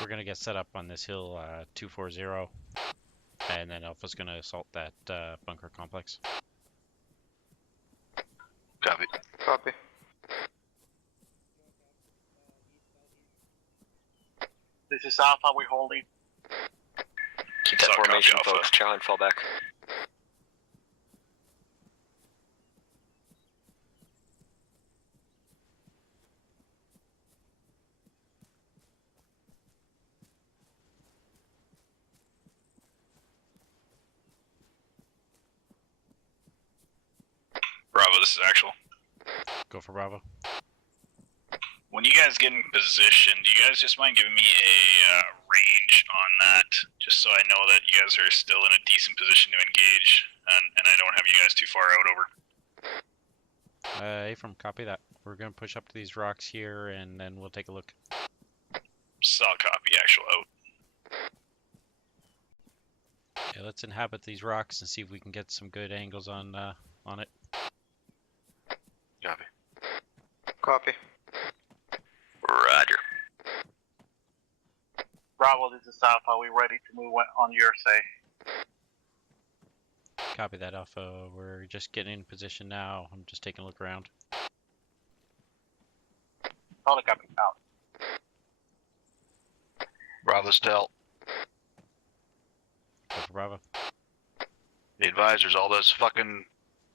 We're gonna get set up on this hill 240, and then Alpha's gonna assault that bunker complex. Copy. Copy. This is Alpha, we're holding. keep that Solid formation, copy, Alpha. folks. Chow and fall back. Bravo, this is actual. Go for Bravo. When you guys get in position, do you guys just mind giving me a range on that, just so I know that you guys are still in a decent position to engage, and I don't have you guys too far out. Over. Ephraim, copy that. We're gonna push up to these rocks here, and then we'll take a look. Solid copy, actual out. Yeah, let's inhabit these rocks and see if we can get some good angles on it. Copy. Copy. Roger. Bravo, this is Alpha, we ready to move on your say. Copy that, Alpha. We're just getting in position now. I'm just taking a look around. Solid copy, out. Bravo, stealth. Go for Bravo. The advisors, all those fucking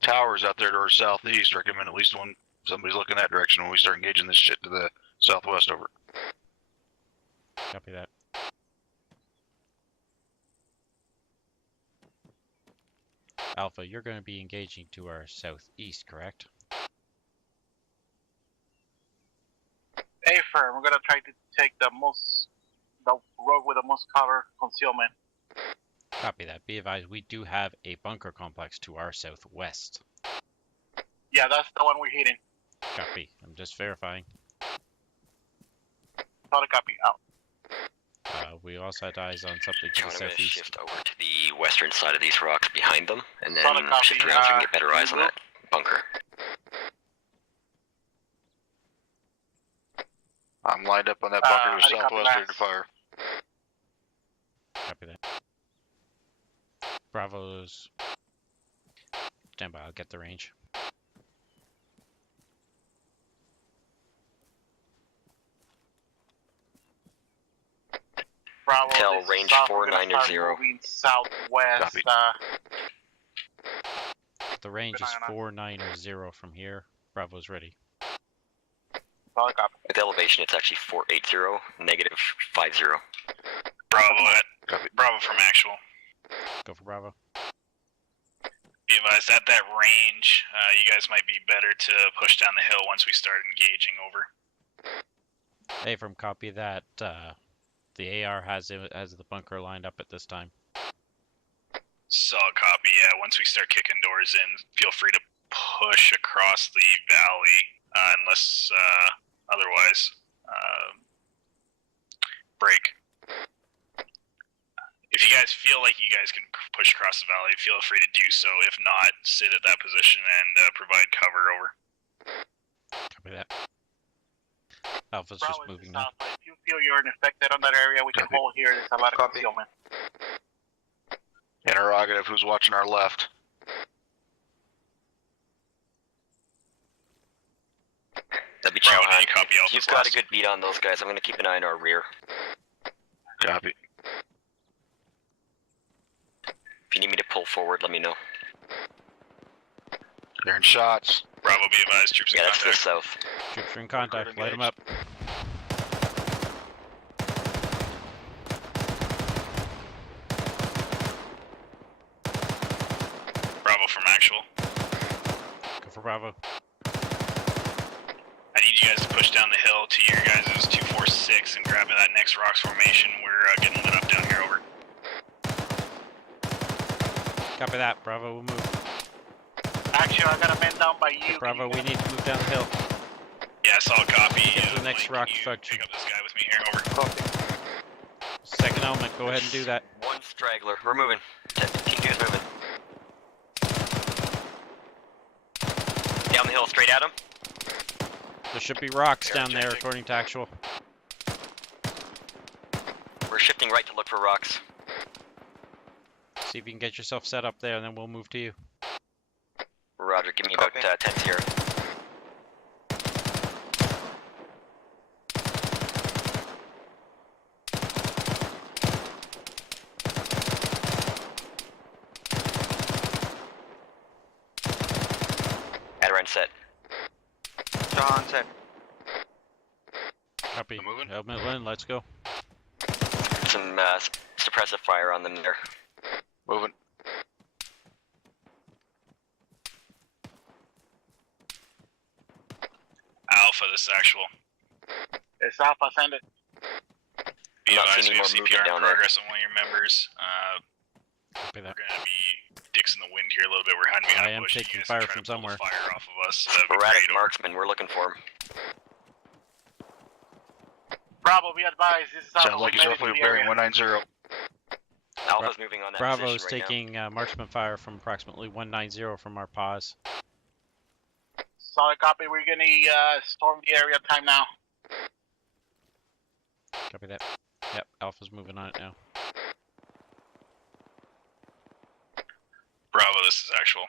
towers out there to our southeast. Recommend at least one. Somebody's looking that direction when we start engaging this shit to the southwest. Over. Copy that. Alpha, you're going to be engaging to our southeast, correct? Hey, firm, we're gonna try to take the road with the most cover concealment. Copy that. Be advised, we do have a bunker complex to our southwest. Yeah, that's the one we're hitting. Copy. I'm just verifying. Solid copy, out. We also had eyes on something to John, the I'm going to southeast. shift over to the western side of these rocks behind them, and then Solid copy, shift around so we can get better eyes on that bunker. I'm lined up on that bunker to the I copy southwest, ready that. to fire. Copy that. Bravo's. Stand by, I'll get the range. Bravo, Tell this is range Alpha, we're gonna 490. start moving southwest. The range Keep an is eye on us. 490 from here. Bravo's ready. Solid copy. With elevation, it's actually 480, negative 50. Bravo at Bravo from actual. Go for Bravo. Be advised, at that range, you guys might be better to push down the hill once we start engaging over. Hey, from copy that. The AR has the bunker lined up at this time. Solid copy, yeah. Once we start kicking doors in, feel free to push across the valley, unless otherwise break. If you guys feel like you guys can push across the valley, feel free to do so. If not, sit at that position and provide cover over. Copy that. Alpha's Bravo just is moving the now. south side. If you feel you're infected on that area, we can hold here. There's a lot of concealment. Interrogative, who's watching our left? That'd be Bravo, Chauhan. you copy Alpha's You've got a last? good beat on those guys. I'm going to keep an eye on our rear. Copy. If you need me to pull forward, let me know. Hearing shots. Bravo, be advised, troops in Yeah, that's to the contact. south. Troops are in contact. Light them up. Bravo from actual. Go for Bravo. I need you guys to push down the hill to your guys' 246 and grab that next rocks formation. We're getting lit up down here, over. Copy that. Bravo, we'll move. Actually, I got a man down by you. Bravo, we need to move down the hill. Yeah, solid copy. Get to the next rock structure. Pick up this guy with me here, over. Second element, go ahead and do that. One straggler. We're moving. Team 2 is moving. Down the hill, straight at him. There should be rocks down there, according to actual. We're shifting right to look for rocks. See if you can get yourself set up there, and then we'll move to you. Roger, give me about 10 here. Adaran set. John set. Copy. Helmet Lynn, let's go. Some suppressive fire on them there. Moving. Alpha, this is actual. It's Alpha, send it. Be Not advised, seeing we any have more CPR movement in down there. progress on one of your members. Copy that. We're gonna be dicks in the wind here a little bit. We're hiding behind I a am bush. You taking guys fire are trying from to pull the somewhere. Fire off of us. That'd be Sporadic great, over. marksman, we're looking for him. Bravo, be advised. This is Alpha. Sounds like we he's made it to roughly the bearing area. 190. Alpha's moving on that Bravo's position right taking marksman fire from approximately 190 from our pause. Solid copy. We're gonna storm the area. Time now. Copy that. Yep, Alpha's moving on it now. Bravo, this is actual.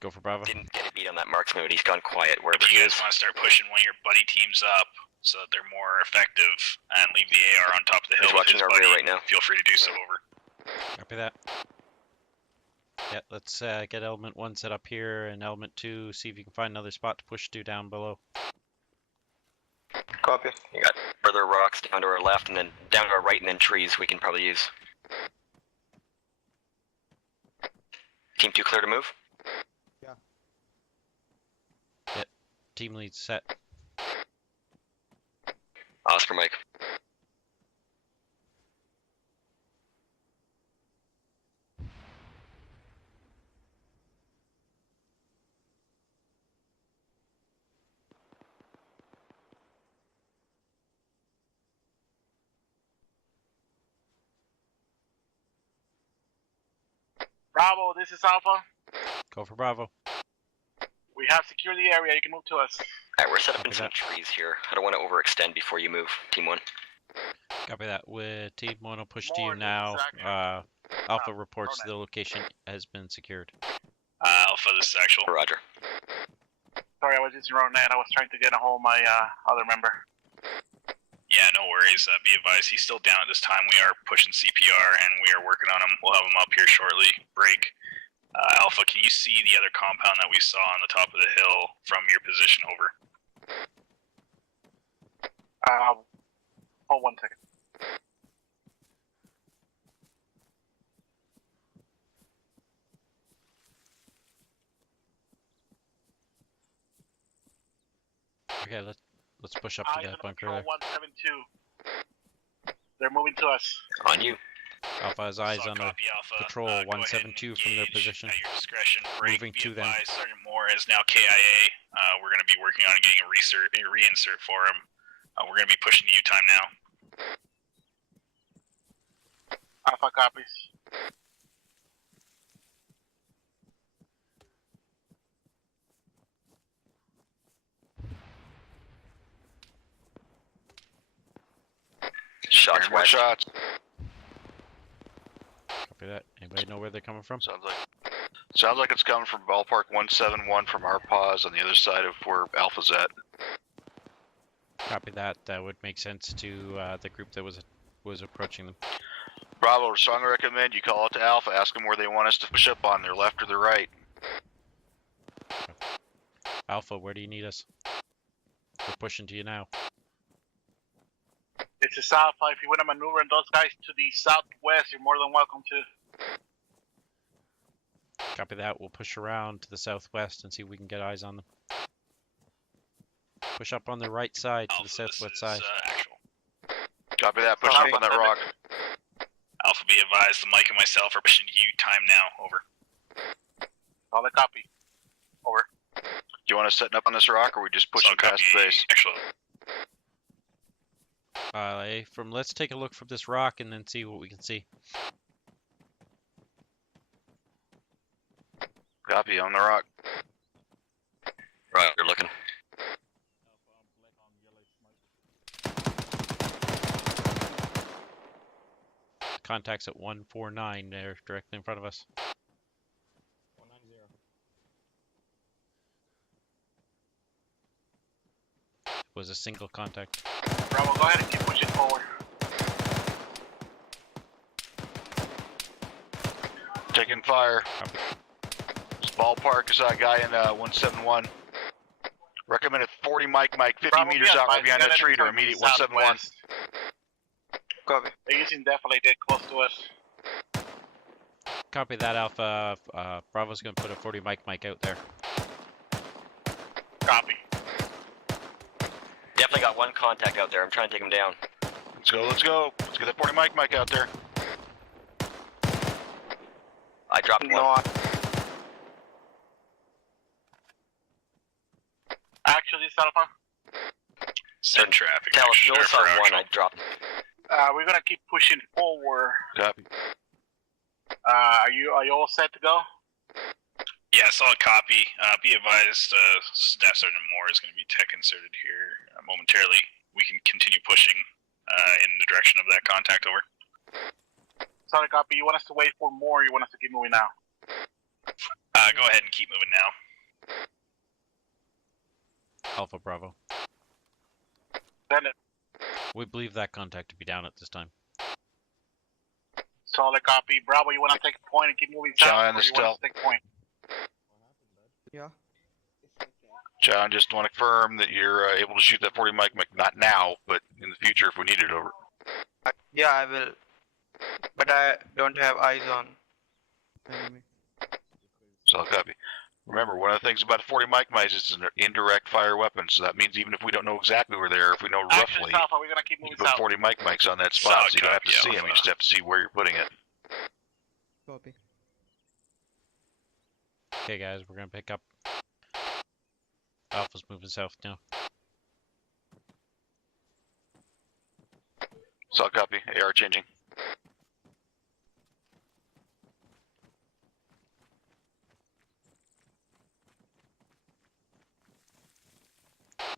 Go for Bravo. Didn't get a beat on that marksman, but he's gone quiet wherever If he you is. guys want to start pushing one of your buddy teams up so that they're more effective and leave the AR on top of the hill He's with watching his our buddy, rear right now. feel free to do so, over. Copy that. Yeah, let's get element 1 set up here, and element 2, see if you can find another spot to push to down below. Copy. You got further rocks down to our left, and then down to our right, and then trees we can probably use. Team 2 clear to move? Yep, team lead set. Oscar Mike. Bravo, this is Alpha. Go for Bravo. We have secured the area. You can move to us. Alright, we're set up in Copy some that. trees here. I don't want to overextend before you move, Team 1. Copy that. With team 1 will push to More, you this now. is actual. Alpha reports Ronan. the location has been secured. Alpha, this is actual. Roger. Sorry, I was just wrong net. I was trying to get a hold of my other member. Yeah, no worries. Be advised, he's still down at this time. We are pushing CPR and we are working on him. We'll have him up here shortly. Break. Alpha, can you see the other compound that we saw on the top of the hill from your position over? Hold 1 second. Okay, let's push up to Eyes that on bunker Patrol there. 172. They're moving to us. On you. Alpha has eyes on Copy, Alpha. Patrol Go ahead 172 and from their engage position. At your discretion, break. Moving Be to them. advised, Sergeant Moore is now KIA. We're going to be working on getting a reinsert for him. We're going to be pushing to U-time now. Alpha copies. Shots More west. shots. Copy that. Anybody know where they're coming from? Sounds like it's coming from ballpark 171 from our pause on the other side of where Alpha's at. Copy that. That would make sense to the group that was approaching them. Bravo, strongly recommend you call out to Alpha, ask them where they want us to push up on, their left or their right. Alpha, where do you need us? We're pushing to you now. It's a Alpha. If you want to maneuver those guys to the southwest, you're more than welcome to. Copy that. We'll push around to the southwest and see if we can get eyes on them. Push up on the right side to the southwest side. Copy that. Push up on that rock. Alpha, be advised, the Mike and myself are pushing to U-time now. Over. Solid copy. Over. Do you want us setting up on this rock, or are we just pushing past the base? Let's take a look from this rock and then see what we can see. Copy, on the rock. Right, you're looking. Contacts at 149 there, directly in front of us. 190. Was a single contact. Bravo, go ahead and keep pushing forward. Taking fire. This ballpark is that guy in 171. Recommended 40 Mike, 50 Bravo, meters out right behind that tree to immediate 171. Copy. They're using definitely dead close to us. Copy that, Alpha. Bravo's going to put a 40 Mike out there. Copy. Definitely got one contact out there. I'm trying to take him down. Let's go, let's go. Let's get that 40 Mike out there. I dropped one. Actually, Alpha. Send traffic. Tell us, Sure, north for on one. actual. I dropped. We're gonna keep pushing forward. Copy. Are you all set to go? Yeah, solid copy. Be advised, Staff Sergeant Moore is going to be tech inserted here momentarily. We can continue pushing in the direction of that contact. Over. Solid copy. You want us to wait for more, or you want us to keep moving now? Go ahead and keep moving now. Alpha Bravo. Send it. We believe that contact to be down at this time. Solid copy. Bravo, you want to take a point and keep moving south, John, or the you want us stealth. to take a point? Yeah. John, just want to confirm that you're able to shoot that 40 Mike, not now, but in the future if we need it. Over. Yeah, I will. But I don't have eyes on enemy. Solid copy. Remember, one of the things about the 40 Mike is it's an indirect fire weapon, so that means even if we don't know exactly where they are, if we know Actually, roughly, Alpha, we're gonna keep you moving can put south. 40 Mikes on that spot, Solid so you don't have to copy, see them, you Alpha. just have to see where you're putting it. Copy. Okay, guys, we're going to pick up. Alpha's moving south now. Solid copy. AR changing.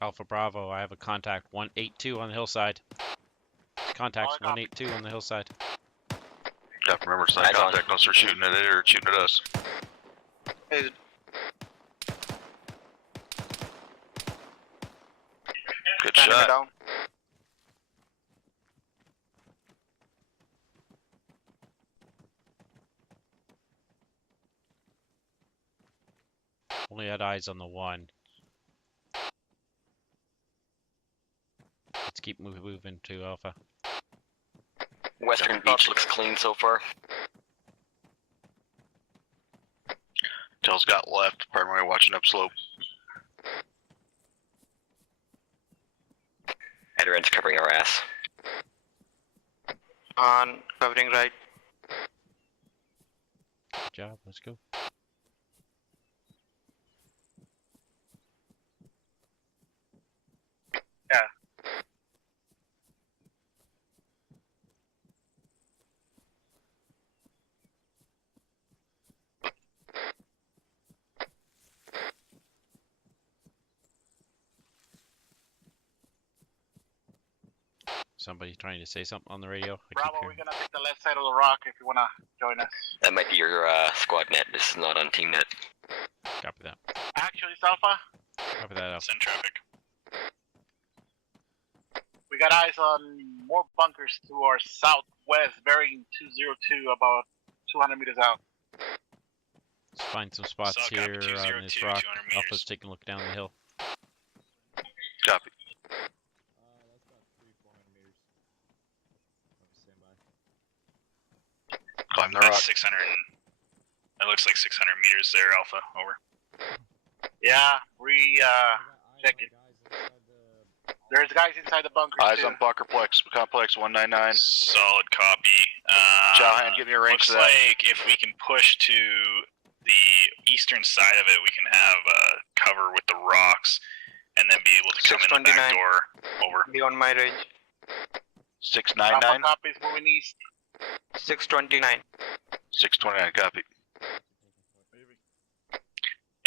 Alpha Bravo, I have a contact 182 on the hillside. Contacts 182 on the hillside. Yeah, remember, it's not Eyes on. contact. Don't start shooting at it or shooting at us. Is Good enemy shot. down. Only had eyes on the one. Let's keep moving to Alpha. Western Beach looks clean so far. Tell's got left, primarily watching upslope. Veterans covering our ass. On covering right. Good job, let's go. Yeah. Somebody trying to say something on the radio? Bravo, we're gonna take the left side of the rock if you wanna join us. That might be your squad net. This is not on team net. Copy that. Actually, it's Alpha. Copy that, Alpha. Send traffic. We got eyes on more bunkers to our southwest, bearing 202, about 200 meters out. Let's find some spots Copy, here on this 202, rock. 200 meters. Alpha's taking a look down the hill. Copy. That's about 300-400 meters. Stand by. Climb the That's rock. 600. It looks like 600 meters there, Alpha. Over. Yeah, check it. There's guys inside the bunker. Eyes too. on Bunkerplex, Complex 199. Solid copy. Chowhan, give me a range looks to that. like if we can push to the eastern side of it, we can have cover with the rocks, and then be able to come in the back 629. door. Over. Beyond my range. 699. Alpha copies moving east. 629. 629, copy.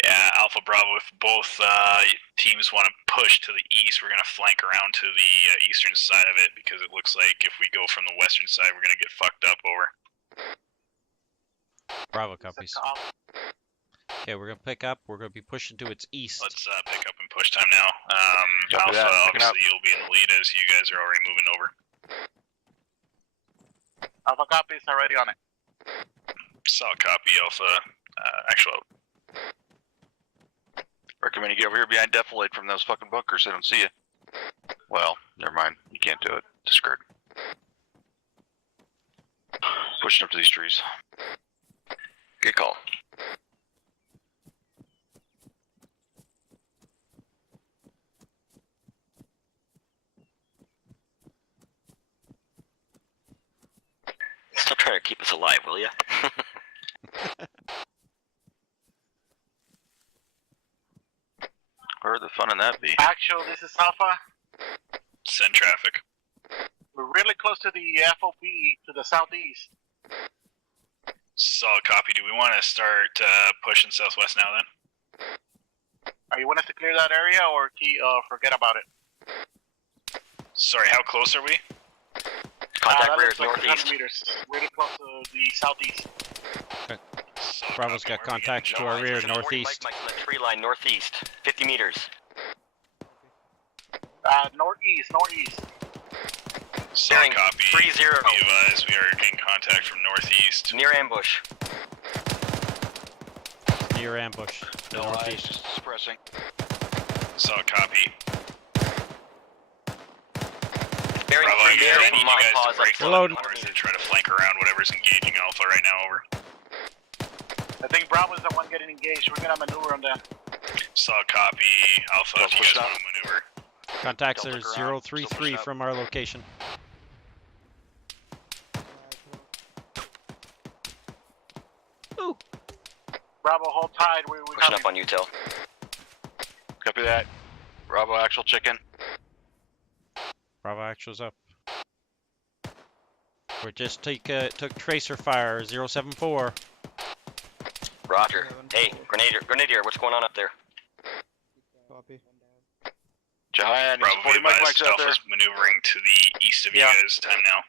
Yeah, Alpha Bravo, if both teams want to push to the east, we're going to flank around to the eastern side of it, because it looks like if we go from the western side, we're going to get fucked up. Over. Bravo copies. Okay, we're gonna pick up. We're gonna be pushing to its east. Let's pick up and push time now. Copy Alpha, that. Picking up. obviously you'll be in the lead as you guys are already moving over. Alpha copies already on it. Solid copy, Alpha. Actual. Recommend you get over here behind defilade from those fucking bunkers. They don't see you. Well, never mind. You can't do it. Discard. Pushing up to these trees. Good call. Still trying to keep us alive, will ya? Where would the fun in that be? Actual, this is Alpha. Send traffic. We're really close to the FOB to the southeast. Solid copy. Do we want to start pushing southwest now then? Are you want us to clear that area or forget about it? Sorry, how close are we? Contact that rear looks like 100 northeast. meters. Really close to the southeast. Solid Bravo's copy. got Where are we contacts getting to our noise? rear There's a 40 northeast. Mike on the tree line northeast. 50 meters. Northeast. Solid Bearing copy. 30. Be advised, we are getting contact from northeast. Near ambush. Near ambush. No eyes, northeast. just suppressing. Solid copy. Bearing Bravo, 3 I bearing need from you my guys pause to break up the to Reloading. doors and try to flank around whatever's engaging Alpha right now. Over. I think Bravo's the one getting engaged. We're gonna maneuver on them. Solid copy. Alpha, Don't if you push guys up. want to maneuver. Contacts Don't are look around. Still 033 pushing up. from our location. Bravo, hold tight. We Pushing coming. up on Util. Copy that. Bravo, actual chicken. Bravo actuals up. We just took tracer fire 074. Roger. Hey, Grenadier, what's going on up there? Copy. Giant, Bravo, be supporting Mike advised, Mike's out there. Alpha's maneuvering to the east of you guys. Time now.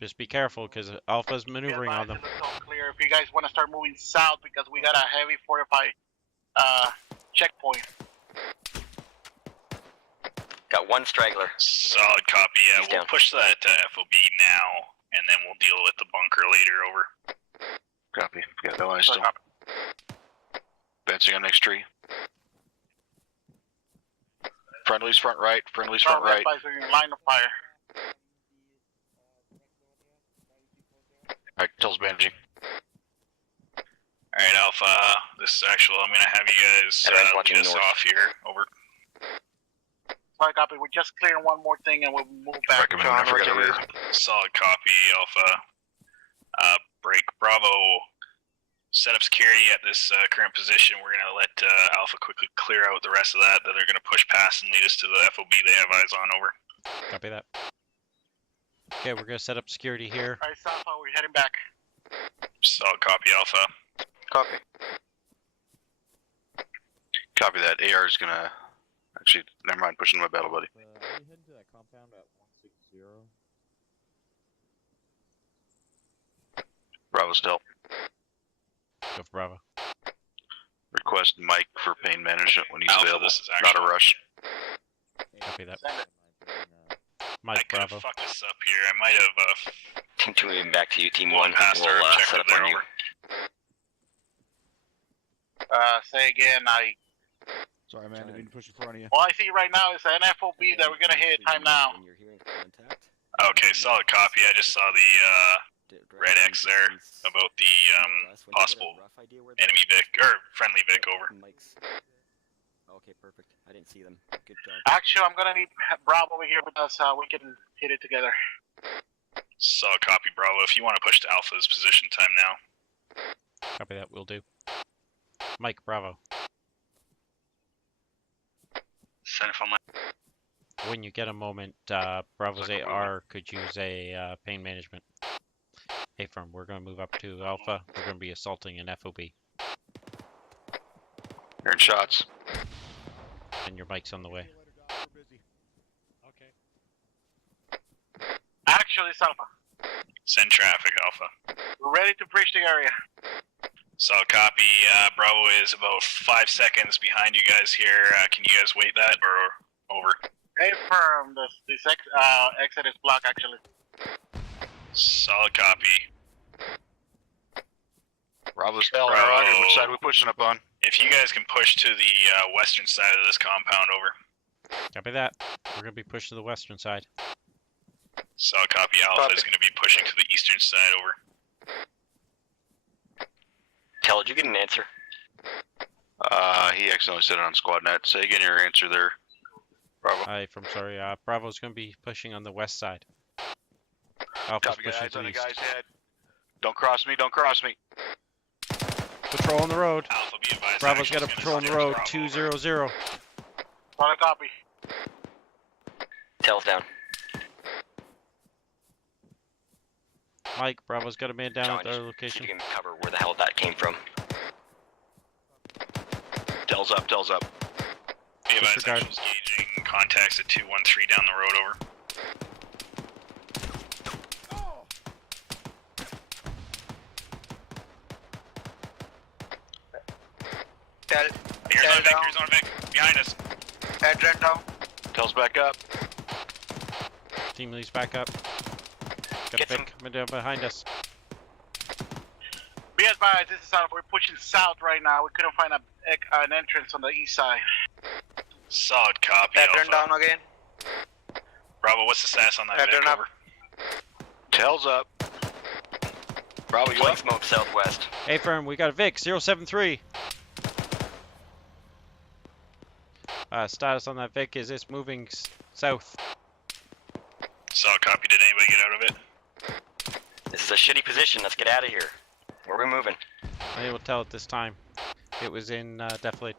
Just be careful because Alpha's maneuvering on them. It looks all clear. If you guys want to start moving south, because we got a heavy fortified checkpoint. Got one straggler. Solid copy. Yeah, He's we'll down. push that FOB now, and then we'll deal with the bunker later. Over. Copy. Got no eyes still. Advancing on next tree. Friendly's front right. Friendly's front right. Line of fire. Alright, tells managing. Alright, Alpha, this is actual. I'm gonna have you guys lead us off here. Over. Sorry, copy. We're just clearing one more thing and we'll move back. Solid copy, Alpha. Break. Bravo. Set up security at this current position. We're gonna let Alpha quickly clear out the rest of that. They're gonna push past and lead us to the FOB they have eyes on. Over. Copy that. Okay, we're gonna set up security here. Alright, Alpha, we're heading back. Solid copy, Alpha. Copy. Copy that. AR is gonna... Actually, never mind, pushing my battle buddy. Are we heading to that compound at 160? Bravo still. Go for Bravo. Request Mike for pain management when he's Alpha, available. this is Not a actual. rush. Copy that. I Mike, could have Bravo. fucked this up here. I might have Team 2 moving back to you. Team Going 1 past will our set objective up there. on you. Over. Say again, Sorry, man. I didn't mean to push in front of you. all I see right now is an FOB that we're gonna hit. Time now. Okay, solid copy. I just saw the red X there about the possible enemy Vic or friendly Vic. Over. Okay, perfect. I didn't see them. Good job. Actually, I'm gonna need Bravo over here with us. We can hit it together. Solid copy, Bravo. If you want to push to Alpha's position, time now. Copy that, will do. Mike, Bravo. Send it from my... When you get a moment, Bravo's AR could use a pain management. Hey, firm, we're going to move up to Alpha. We're going to be assaulting an FOB. Hearing shots. And your mic's on the way. Actually, it's Alpha. Send traffic, Alpha. We're ready to breach the area. Solid copy. Bravo is about 5 seconds behind you guys here. Can you guys wait that or over? Affirm. This exit is blocked, actually. Solid copy. Bravo still. Roger. Which side are we pushing up on? If you guys can push to the western side of this compound, over. Copy that. We're going to be pushed to the western side. Solid copy. Alpha is going to be pushing to the eastern side, over. Tell, did you get an answer? He accidentally said it on squad net. Say again your answer there, Bravo. Hi, from sorry. Bravo's going to be pushing on the west side. Alpha's Copy, pushing guys. to On the the east. guy's head. Don't cross me. Don't cross me. Patrol on the road. Alpha, be advised. Bravo's got a patrol on the road. 200. Solid copy. Tell's down. Mike, Bravo's got a man down John, at their see location. if you can cover where the hell that came from. Tells up. Tells up. Be advised. Disregard. Actuals gauging contacts at 213 down the road, over. Here's on Vic. Here's on Vic. Behind us. Adren down. Tells back up. Team leads back up. Got a Vic coming down behind us. Be advised, this is Alpha. We're pushing south right now. We couldn't find an entrance on the east side. Solid copy, Adren Alpha. down again. Bravo, what's the status on that Vic, Adren up. over? Tells up. Bravo, you Flank up? smoke southwest. Hey, firm, we got a Vic. 073. Status on that Vic is it's moving south. Solid copy. Did anybody get out of it? This is a shitty position. Let's get out of here. Where are we moving? I will tell it this time. It was in defilade.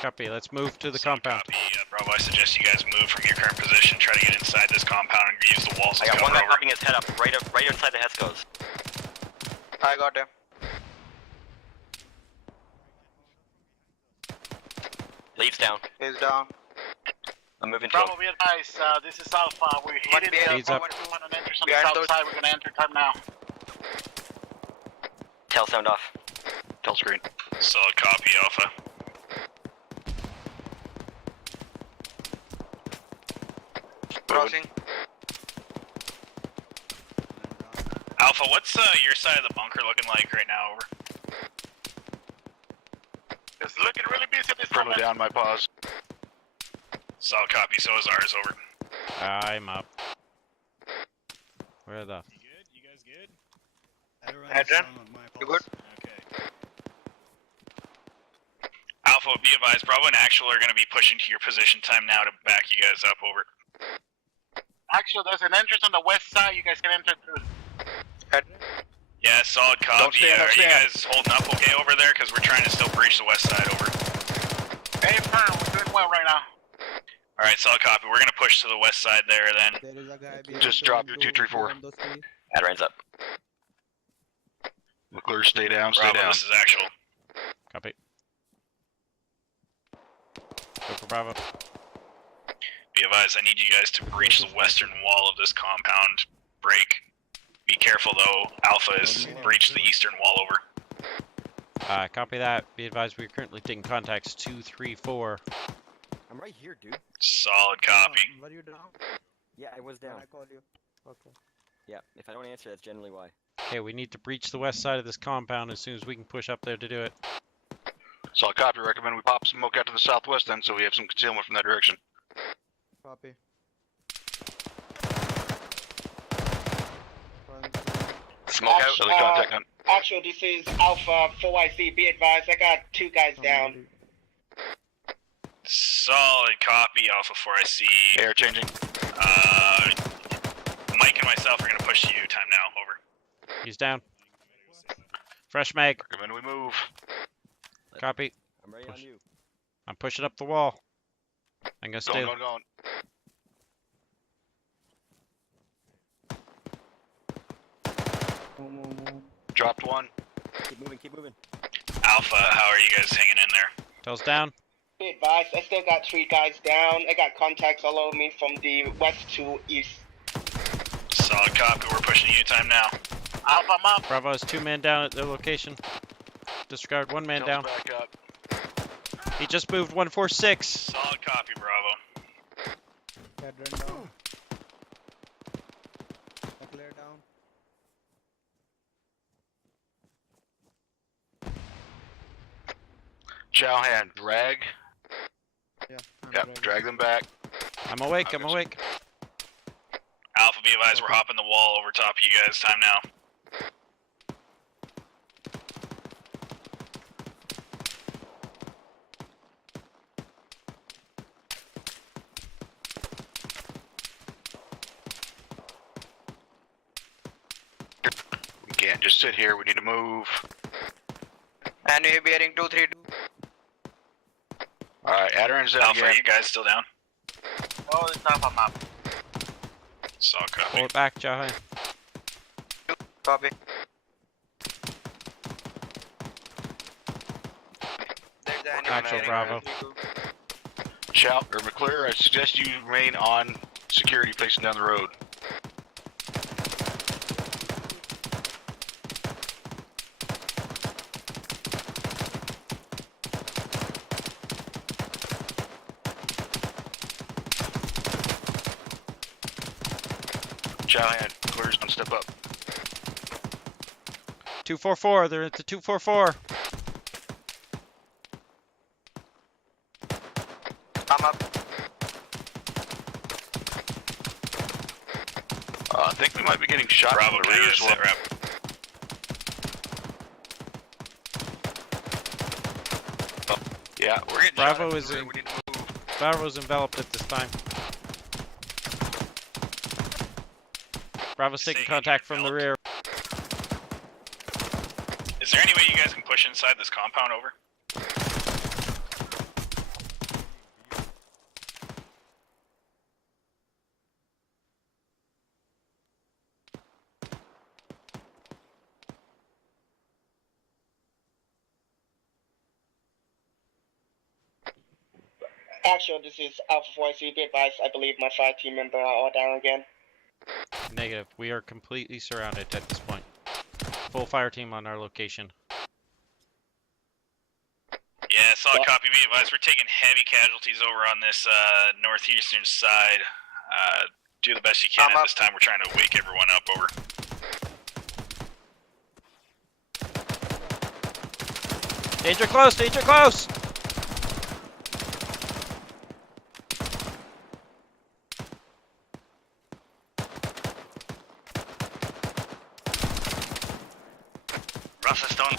Copy. Let's move to the compound. Copy. Bravo, I suggest you guys move from your current position. Try to get inside this compound and use the walls I to got cover one guy over. popping his head up right inside the Hescos. I got him. Leads down. He's down. I'm moving to him. Bravo, be advised, this is Alpha. We're hitting the He's up. an entrance on the Behind south those- side. We're gonna enter time now. Tell sound off. Tell screen. Solid copy, Alpha. Crossing. Alpha, what's your side of the bunker looking like right now? Over. It's looking really busy at this Friendly moment. down my pause. Solid copy. So is ours. Over. I'm up. Where the? You good? You guys good? Adrian, you good? Okay. Alpha, be advised. Bravo and Actual are going to be pushing to your position time now to back you guys up. Over. Actually, there's an entrance on the west side. You guys can enter through. Yeah, solid copy. stand, Are don't you stand. guys holding up okay over there? Because we're trying to still breach the west side. Over. Hey, firm, we're doing well right now. All right, solid copy. We're going to push to the west side there then. There is a guy behind Just the drop your window 234. on those trees. Adaran's up. McClure, stay down, stay Bravo, down. this is Actual. Copy. Go for Bravo. Be advised, I need you guys to breach the western wall of this compound. Break. Be careful though, Alpha has breached the eastern wall. Over. Copy that. Be advised, we are currently taking contacts 2, 3, 4. I'm right here, dude. Solid copy. Were you down? Yeah, I was down. When I called you. Okay. Yeah, if I don't answer, that's generally why. Okay, we need to breach the west side of this compound as soon as we can push up there to do it. Solid copy. Recommend we pop smoke out to the southwest then, so we have some concealment from that direction. Copy. Smoke out. Silly contact on. Actual, this is Alpha 4YC. Be advised, I got 2 guys down. Solid copy, Alpha 4, I see. Air changing. Mike and myself are going to push to you time now. Over. He's down. Fresh mag. Recommend we move. Copy. I'm ready on you. I'm pushing up the wall. I'm gonna stay. Going. Dropped one. Keep moving, keep moving. Alpha, how are you guys hanging in there? Tails down. Be advised, I still got 3 guys down. I got contacts all over me from the west to east. Solid copy, we're pushing to you time now. Alpha, I'm up. Bravo has 2 men down at their location. Disregard 1 man down. Back up. He just moved 146. Solid copy, Bravo. Adrian down. Clear down. Chowhan, drag. Yeah. Yep, drag them back. I'm awake. I'm awake. Alpha, be advised, we're hopping the wall over top of you guys time now. We can't just sit here. We need to move. And we're bearing 232. All right, Adaran's down Alpha, again. are you guys still down? Oh, it's Alpha, I'm up. Solid copy. Pull it back, Jahan. Copy. There's the enemy Actual bearing Bravo. 232. Chow or McClure, I suggest you remain on security facing down the road. Chowhan, McClure's on step up. 244. They're at the 244. I'm up. I think we might be getting shot Bravo, from the can rear you as sit well. rep? Yeah, we're getting Bravo shot is from the rear. in. We need to move. Bravo's enveloped at this time. Bravo's taking contact from the rear. Is there any way you guys can push inside this compound over? Actual, this is Alpha 4YC. Be advised, I believe my 5 team members are all down again. Negative. We are completely surrounded at this point. Full fire team on our location. Yeah, solid copy. Be advised, we're taking heavy casualties over on this northeastern side. Do the best you can I'm at up. this time. We're trying to wake everyone up. Over. Danger close, danger close! Russ is done.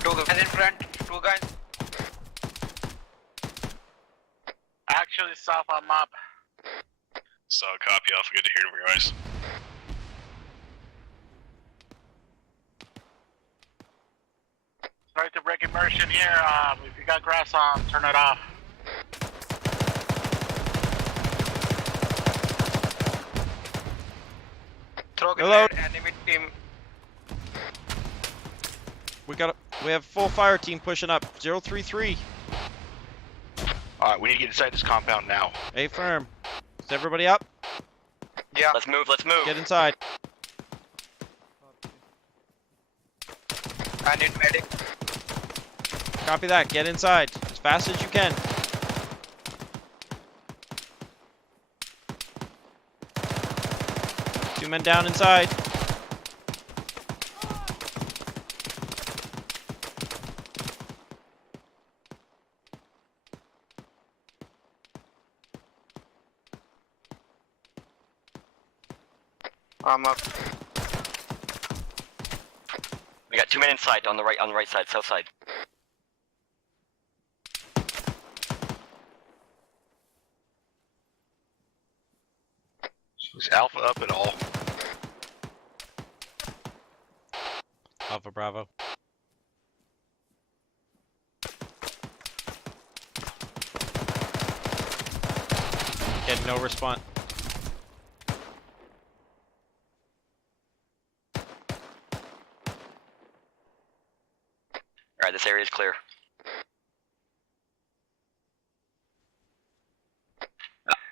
Two guys in front. Two guys. Actually, south on map. So copy Alpha, good to hear from you guys. Sorry to break immersion here. If you got grass on, turn it off. Throw Hello? grenade. Enemy team. We have full fire team pushing up. 033. Alright, we need to get inside this compound now. A firm. Is everybody up? Yeah. Let's move, let's move. Get inside. I need medic. Copy that. Get inside as fast as you can. Two men down inside. I'm up. We got 2 men inside on the right side, south side. Is Alpha up at all? Alpha Bravo. Getting no response. Alright, this area is clear.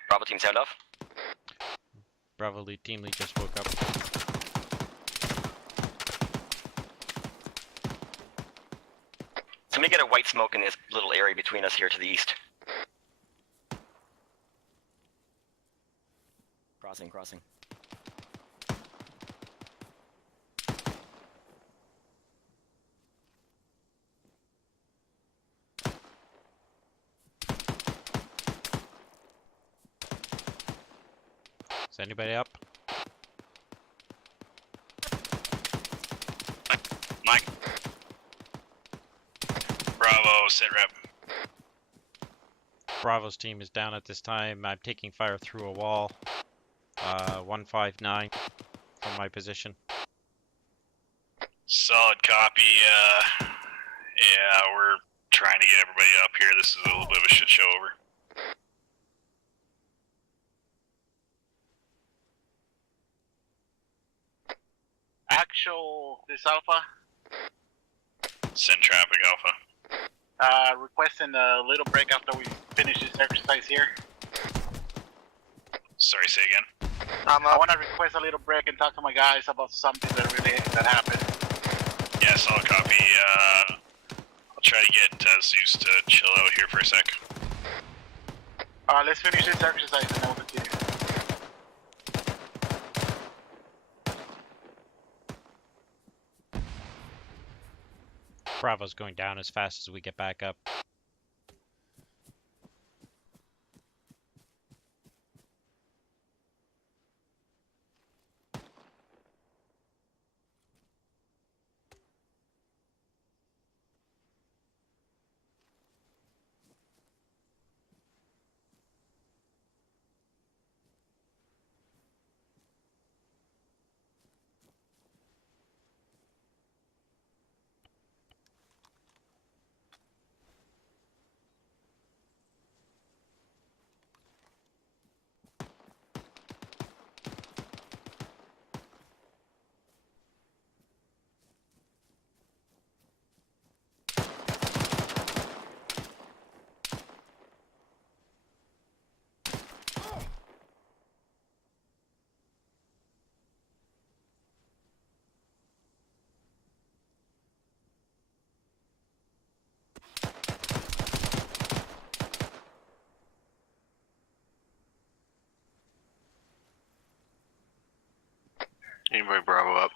Bravo team, sound off. Bravo lead, team lead just woke up. So let me get a white smoke in this little area between us here to the east. Crossing, crossing. Is anybody up? Mike. Bravo, sit rep. Bravo's team is down at this time. I'm taking fire through a wall. 159 from my position. Solid copy. Yeah, we're trying to get everybody up here. This is a little bit of a shit show over. Actual, this Alpha. Send traffic, Alpha. Requesting a little break after we finish this exercise here. Sorry, say again. I want to request a little break and talk to my guys about something that happened. Yeah, solid copy. I'll try to get Zeus to chill out here for a sec. Let's finish this exercise and then we'll continue. Bravo's going down as fast as we get back up. Anybody Bravo up?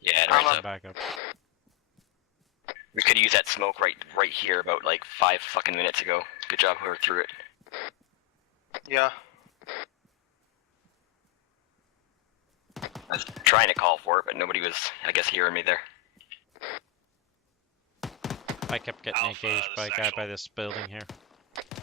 Yeah, I'm there's up. Back up. we could use that smoke right here about like 5 fucking minutes ago. Good job, whoever threw it. Yeah. I was trying to call for it, but nobody was, I guess, hearing me there. I kept getting engaged by a guy by this building here.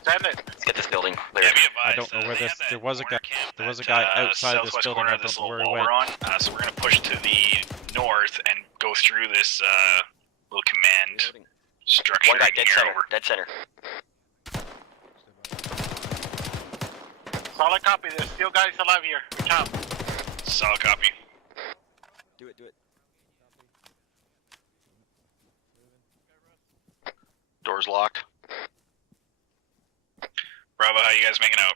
Send it. Let's get this building Yeah, cleared. be I advised, don't know where they this. have that There was a guy. corner camp There was a at, guy outside this southwest building. corner I of this don't know little where he wall went. we're on. So we're gonna push to the north and go through this little command structure. One guy dead here center. over. Dead center. Solid copy. There's still guys alive here. Good job. Solid copy. Do it. Doors locked. Bravo, how you guys making out?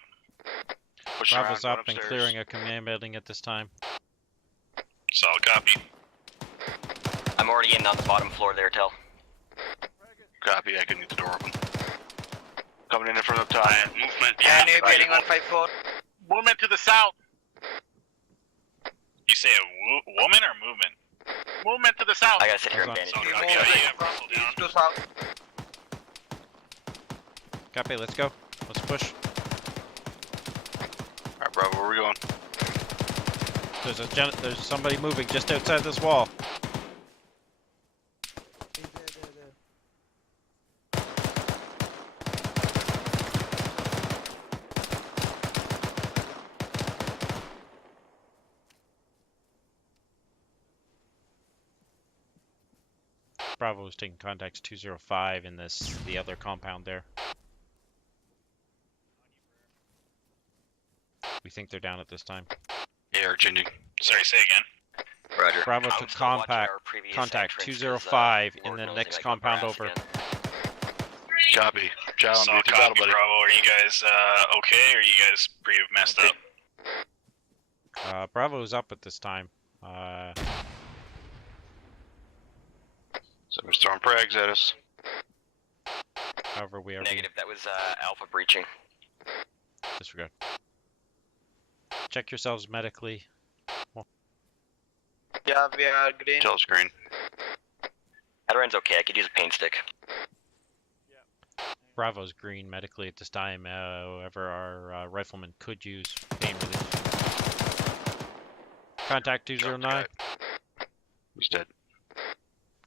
Push Bravo's around, up going and upstairs. clearing a command building at this time. Solid copy. I'm already in on the bottom floor there, Tell. Copy, I can get the door open. Coming in from up top. Movement. And you're getting 154. Movement to the south. You say a woman or movement? Movement to the south. I gotta sit here and Hold on. bandage. Solid You copy. move Yeah, from Russell down. east to south. Copy. Let's go. Let's push. Alright, Bravo, where we going? There's somebody moving just outside this wall. Bravo is taking contacts 205 in the other compound there. We think they're down at this time. AR changing. Sorry, say again. Roger. Bravo I'm took still watching contact our previous contact entrance 205 'cause, in the Lord knows next they might go compound brass over. again. Copy. John, Solid get your battle copy, buddy. Bravo. Are you guys okay? Or are you guys pretty messed up? Bravo's up at this time. Somebody's throwing prags at us. However, we are Negative, that was Alpha breaching. disregard. Check yourselves medically. Yeah, we are green. Tell us green. Hadaran's okay, I could use a pain stick. Bravo's green medically at this time. However, our rifleman could use pain relief. Contact 209. He's dead.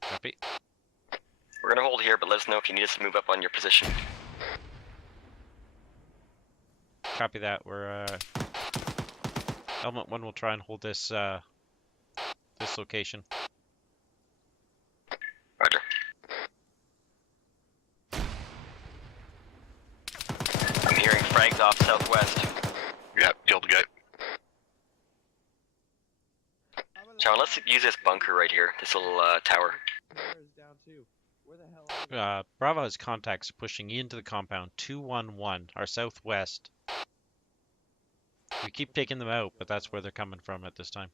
Copy. We're gonna hold here, but let us know if you need us to move up on your position. Copy that. We're Element 1 will try and hold this this location. Roger. I'm hearing frags off southwest. Yeah, killed the guy. Sean, let's use this bunker right here, this little tower. Bravo has contacts pushing into the compound 211, our southwest. We keep taking them out, but that's where they're coming from at this time.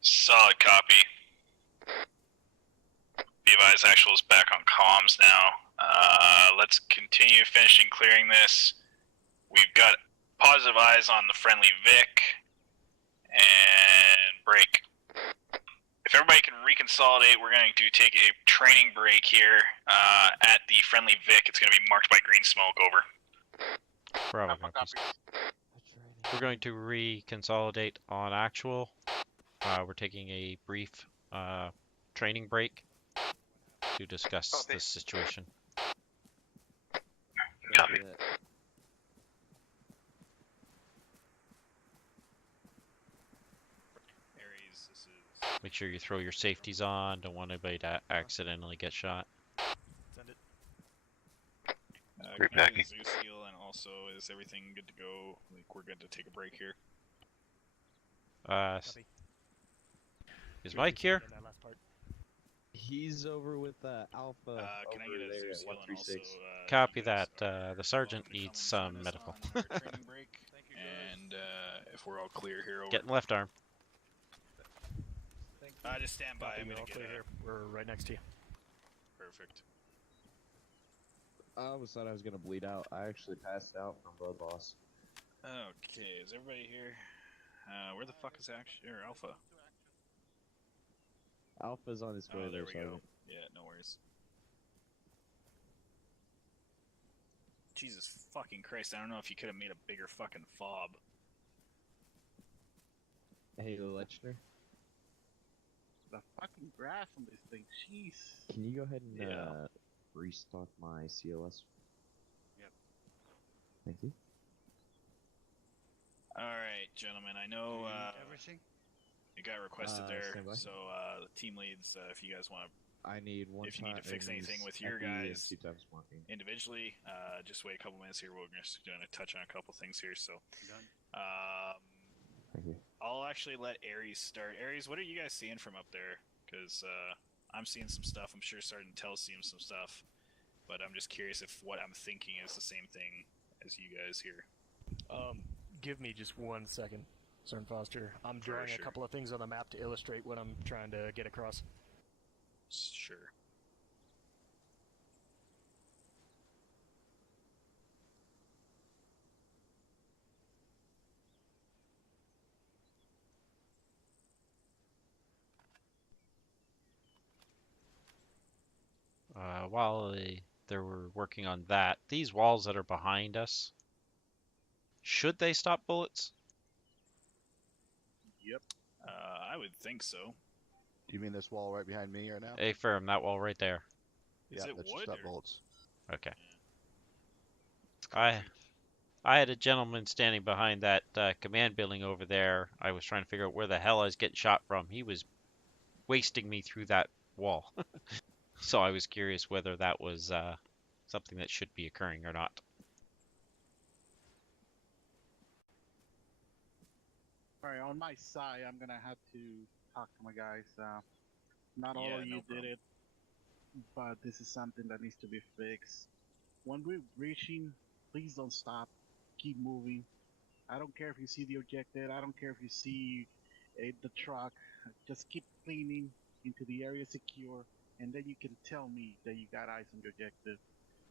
Solid copy. Be advised, actual is back on comms now. Let's continue finishing clearing this. We've got positive eyes on the friendly Vic. And break. If everybody can reconsolidate, we're going to take a training break here at the friendly Vic. It's going to be marked by green smoke. Over. Bravo copies. We're going to reconsolidate on actual. We're taking a brief training break to discuss this situation. Copy. Make sure you throw your safeties on. Don't want anybody to accidentally get shot. Send it. Repacking. Zeus heal, and also, is everything good to go? Like, we're good to take a break here. Is Mike here? He's over with Alpha. Can I over get a there Zeus at heal and 136. also, Copy that. The sergeant needs some medical. training break? And if we're all clear here, over. Getting left arm. Just stand by. I'm We're gonna all get clear here. We're right next to you. Perfect. I almost thought I was gonna bleed out. I actually passed out from blood loss. Okay, is everybody here? Where the fuck is Action or Alpha? Alpha's on his way Oh, there, there we go. Sergeant. Yeah, no worries. Jesus fucking Christ! I don't know if you could have made a bigger fucking fob. Hey, Lechner, The fucking grass on this thing, jeez. can you go ahead and Yeah. restock my CLS? Yep. Thank you. All right, gentlemen. I know everything? it got requested there, stand by. so the team leads, if you guys want to. I need one. If you need to fix anything with your guys individually, just wait a couple minutes here. We're just going to touch on a couple things here. So, Thank you. I'll actually let Aries start. Aries, what are you guys seeing from up there? Because I'm seeing some stuff. I'm sure Sergeant Tell's seeing some stuff. But I'm just curious if what I'm thinking is the same thing as you guys here. Give me just 1 second, Sergeant Foster. I'm For drawing sure. a couple of things on the map to illustrate what I'm trying to get across. Sure. While they were working on that, these walls that are behind us, should they stop bullets? Yep. I would think so. Do you mean this wall right behind me right now? Hey, firm, that wall right there. Is it that should wood stop or- bullets. Okay. I had a gentleman standing behind that command building over there. I was trying to figure out where the hell I was getting shot from. He was wasting me through that wall. So I was curious whether that was something that should be occurring or not. Alright, on my side, I'm gonna have to talk to my guys. Not all Yeah, of you no did problem. it, but this is something that needs to be fixed. When we're reaching, please don't stop. Keep moving. I don't care if you see the objective. I don't care if you see the truck. Just keep cleaning into the area secure, and then you can tell me that you got eyes on your objective.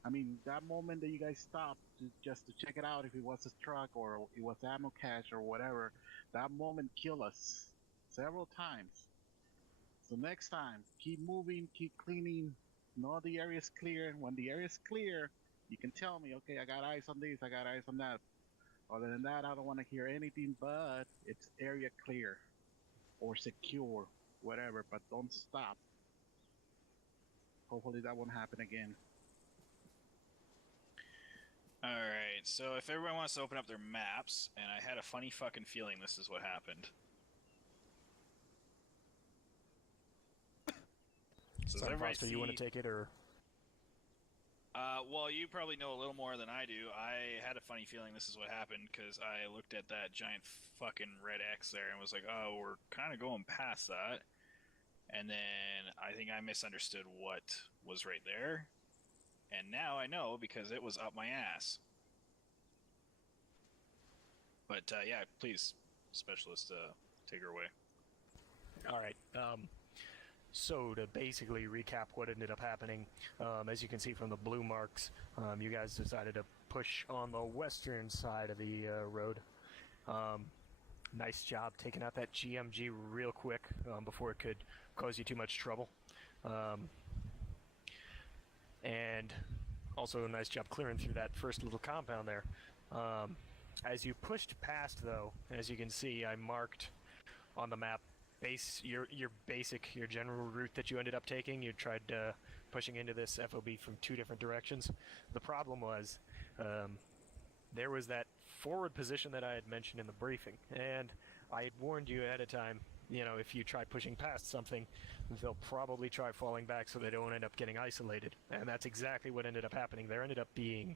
I mean, that moment that you guys stopped just to check it out, if it was a truck or it was ammo cache or whatever, that moment killed us several times. So next time, keep moving, keep cleaning. Know the area is clear. When the area is clear, you can tell me, okay, I got eyes on this, I got eyes on that. Other than that, I don't want to hear anything but it's area clear or secure, whatever, but don't stop. Hopefully that won't happen again. Alright, so if everyone wants to open up their maps, and I had a funny fucking feeling this is what happened. So Sergeant everybody Foster, you want to take it, or? Well, you probably know a little more than I do. I had a funny feeling this is what happened because I looked at that giant fucking red X there and was like, oh, we're kind of going past that. And then I think I misunderstood what was right there. And now I know because it was up my ass. But yeah, please, Specialist, take her away. All right. So to basically recap what ended up happening, as you can see from the blue marks, you guys decided to push on the western side of the road. Nice job taking out that GMG real quick before it could cause you too much trouble. And also a nice job clearing through that first little compound there. As you pushed past, though, as you can see, I marked on the map your general route that you ended up taking. You tried pushing into this FOB from two different directions. The problem was there was that forward position that I had mentioned in the briefing, and I had warned you ahead of time, if you try pushing past something, they'll probably try falling back so they don't end up getting isolated. And that's exactly what ended up happening. There ended up being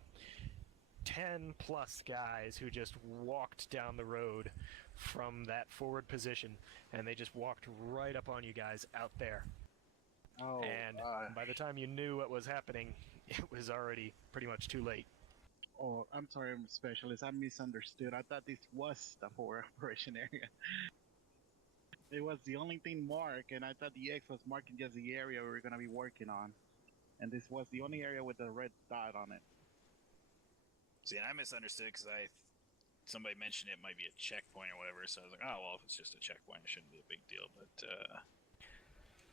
10 plus guys who just walked down the road from that forward position, and they just walked right up on you guys out there. Oh, and by the time you knew what was happening, it was already pretty much too late. Oh, I'm sorry, I'm a Specialist. I misunderstood. I thought this was the forward operation area. It was the only thing marked, and I thought the X was marking just the area we were going to be working on. And this was the only area with the red dot on it. See, and I misunderstood because I somebody mentioned it might be a checkpoint or whatever, so I was like, oh, well, if it's just a checkpoint, it shouldn't be a big deal, but,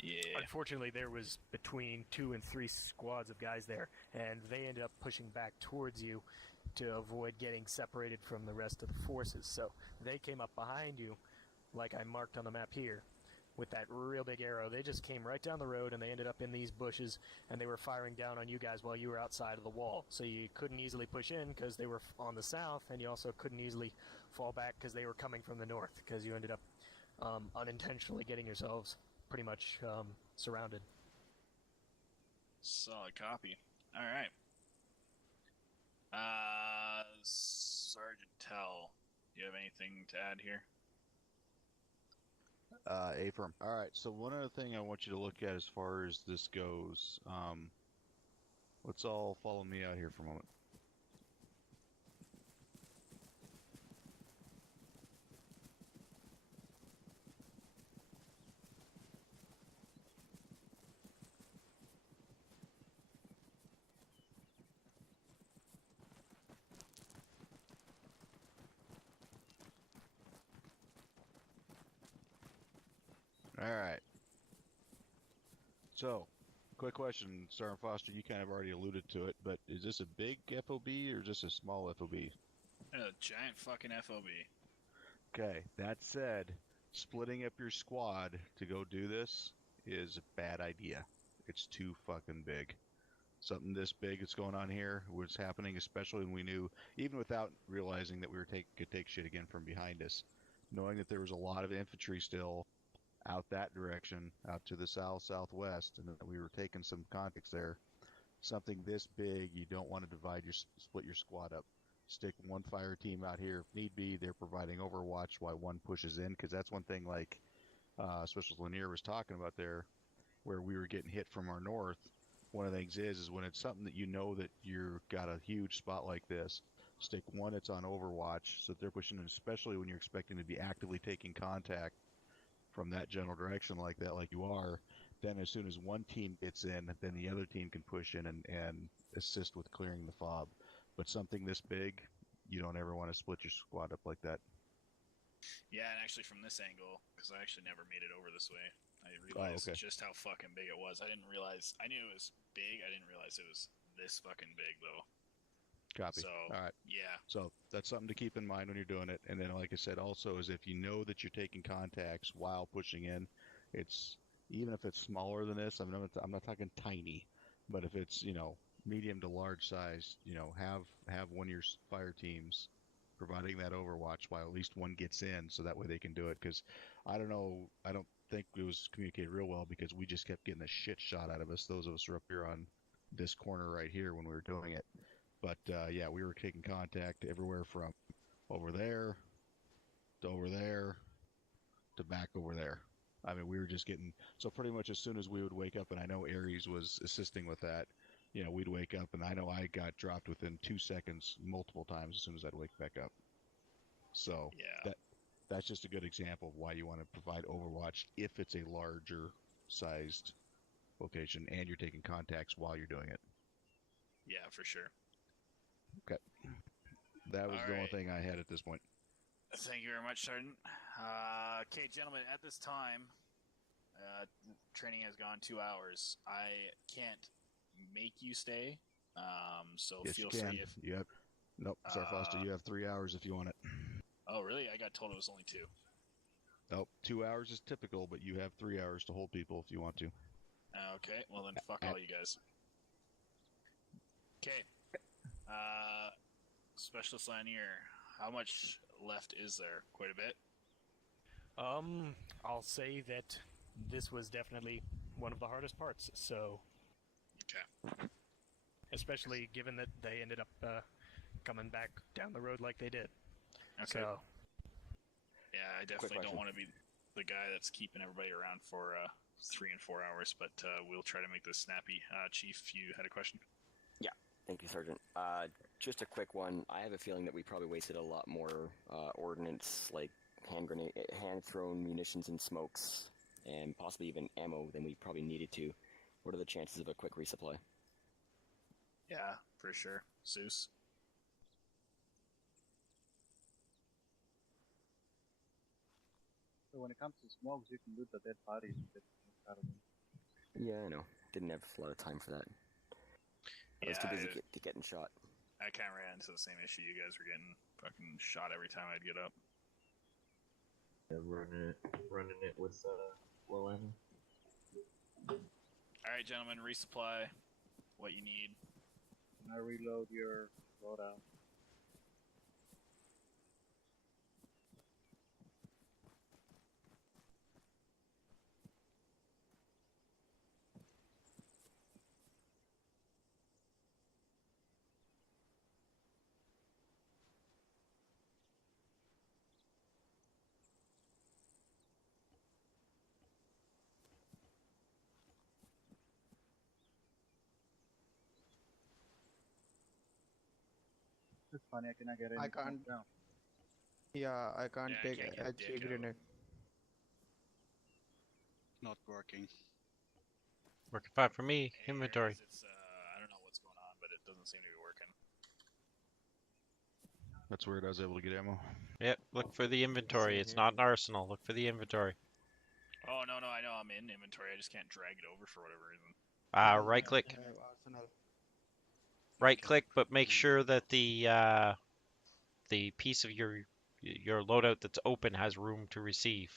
yeah. Unfortunately, there was between 2 and 3 squads of guys there, and they ended up pushing back towards you to avoid getting separated from the rest of the forces. So they came up behind you, like I marked on the map here, with that real big arrow. They just came right down the road, and they ended up in these bushes, and they were firing down on you guys while you were outside of the wall. So you couldn't easily push in because they were on the south, and you also couldn't easily fall back because they were coming from the north, because you ended up unintentionally getting yourselves pretty much surrounded. Solid copy. All right. Sergeant Tell, do you have anything to add here? A-firm. All right, so one other thing I want you to look at as far as this goes, let's all follow me out here for a moment. All right. So, quick question, Sergeant Foster. You kind of already alluded to it, but is this a big FOB or is this a small FOB? A giant fucking FOB. Okay. That said, splitting up your squad to go do this is a bad idea. It's too fucking big. Something this big that's going on here, what's happening, especially when we knew, even without realizing that we could take shit again from behind us, knowing that there was a lot of infantry still out that direction, out to the southwest, and that we were taking some contacts there. Something this big, you don't want to split your squad up. Stick one fire team out here if need be. They're providing overwatch while one pushes in, because that's one thing like Special Lanier was talking about there, where we were getting hit from our north. One of the things is when it's something that you know that you've got a huge spot like this, stick one that's on overwatch so that they're pushing in, especially when you're expecting to be actively taking contact from that general direction like that, like you are. Then as soon as one team gets in, then the other team can push in and assist with clearing the fob. But something this big, you don't ever want to split your squad up like that. Yeah, and actually from this angle, because I actually never made it over this way, I realized just how fucking big it was. I didn't realize, I knew it was big, I didn't realize it was this fucking big, though. Copy. So, all right. Yeah. So that's something to keep in mind when you're doing it. And then, like I said, also is if you know that you're taking contacts while pushing in, it's even if it's smaller than this. I'm not talking tiny, but if it's medium to large size, have one of your fire teams providing that overwatch while at least one gets in, so that way they can do it. Because I don't think it was communicated real well because we just kept getting the shit shot out of us. Those of us who are up here on this corner right here when we were doing it. But yeah, we were taking contact everywhere from over there to over there to back over there. I mean, we were just getting, so pretty much as soon as we would wake up, and I know Aries was assisting with that, we'd wake up, and I know I got dropped within 2 seconds multiple times as soon as I'd wake back up. So yeah. That's just a good example of why you want to provide overwatch if it's a larger sized location and you're taking contacts while you're doing it. Yeah, for sure. Okay. That was All the only right. thing I had at this point. Thank you very much, Sergeant. Okay, gentlemen, at this time, training has gone 2 hours. I can't make you stay, so Yes, feel you can. free if... You have... Nope, sorry, Foster, you have 3 hours if you want it. Oh, really? I got told it was only 2. Nope, 2 hours is typical, but you have 3 hours to hold people if you want to. Okay, well then fuck all you guys. Okay. Specialist Lanier, how much left is there? Quite a bit? I'll say that this was definitely one of the hardest parts, so... Okay. Especially given that they ended up coming back down the road like they did. Okay. So... Yeah, I definitely don't want to be the guy that's keeping everybody around for 3 and 4 hours, but we'll try to make this snappy. Chief, you had a question? Yeah, thank you, Sergeant. Just a quick one. I have a feeling that we probably wasted a lot more ordnance, like hand-thrown munitions and smokes, and possibly even ammo than we probably needed to. What are the chances of a quick resupply? Yeah, for sure. Zeus? So when it comes to smokes, you can loot the dead bodies and get smoke out of them. Yeah, I know. Didn't have a lot of time for that. I was too busy getting shot. I kind of ran into the same issue. You guys were getting fucking shot every time I'd get up. Yeah, running it with low ammo. Alright, gentlemen, resupply what you need. Now reload your loadout. It's funny, I cannot get any I can't. smoke down. Yeah, I can't Yeah, I take can't get HE dick out. grenade. Not working. Working fine for me. Inventory. It's, I don't know what's going on, but it doesn't seem to be working. That's weird. I was able to get ammo. Yep, look for the inventory. It's not an arsenal. Look for the inventory. Oh, no, I know I'm in inventory. I just can't drag it over for whatever reason. Right click. Arsenal. Right click, but make sure that the piece of your loadout that's open has room to receive.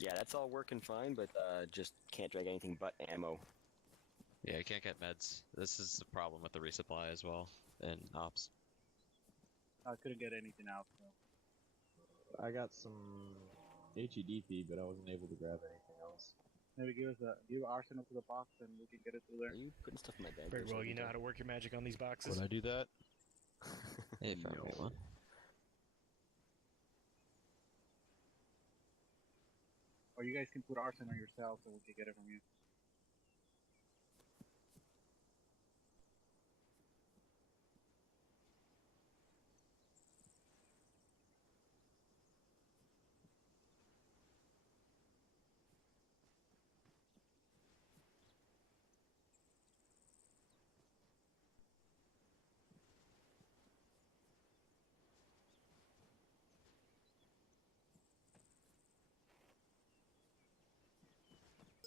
Yeah, that's all working fine, but just can't drag anything but ammo. Yeah, you can't get meds. This is the problem with the resupply as well, and ops. I couldn't get anything out, so. I got some HEDP, but I wasn't able to grab anything else. Maybe give Arsenal to the box and we can get it through there. Are you putting stuff in my bag? Very well, you know how to work your magic on these boxes. Would I do that? Hey, found me one. Or you guys can put Arsenal yourself so we can get it from you.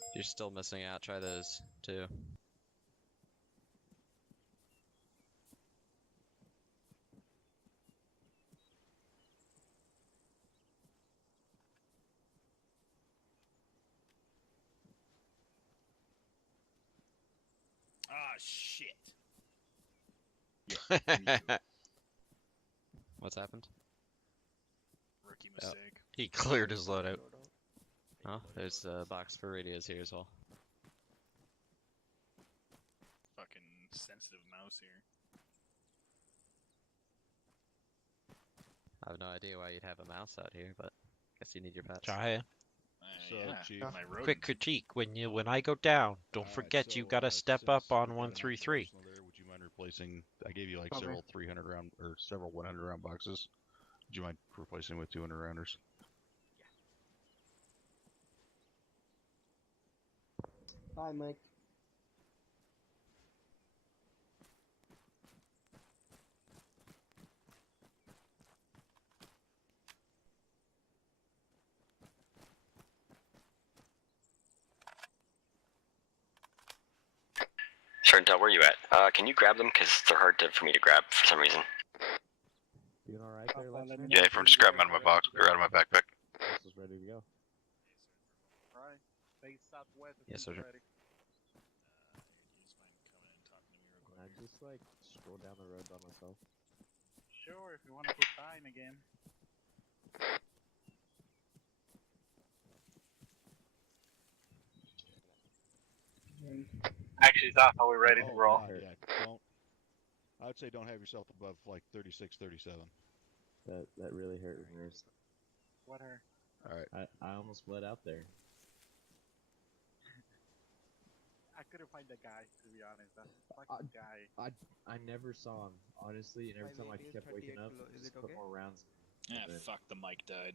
If you're still missing out, try those too. Ah, shit. What's happened? Rookie mistake. He cleared his loadout. Oh, there's a box for radios here as well. Fucking sensitive mouse here. I have no idea why you'd have a mouse out here, but guess you need your pets. Try. So, yeah, Chief, my rodents. Quick critique: when I go down, don't forget you gotta step up on since 133. there, would you mind replacing? I gave you like Okay. several 300 round or several 100 round boxes. Would you mind replacing with 200 rounders? Hi, Mike. Sergeant, where are you at? Can you grab them? Because they're hard for me to grab for some reason. Doing alright there, Lexman? Yeah, if I'm just grabbing them out of my box or out of my backpack. This is ready to go. Alright. Face southwest. Yes, sir. Ready. I just like stroll down the road by myself. Sure, if you want to put time again. Actually, it's off. Are we ready to Oh, roll? God, yeah, don't. I would say don't have yourself above like 36, 37. That really hurt my nerves. What her? All right. I almost bled out there. I couldn't find the guy, to be honest. That fucking guy. I never saw him, honestly, and every time I kept waking up, just put more rounds. Yeah, fuck, the mic died.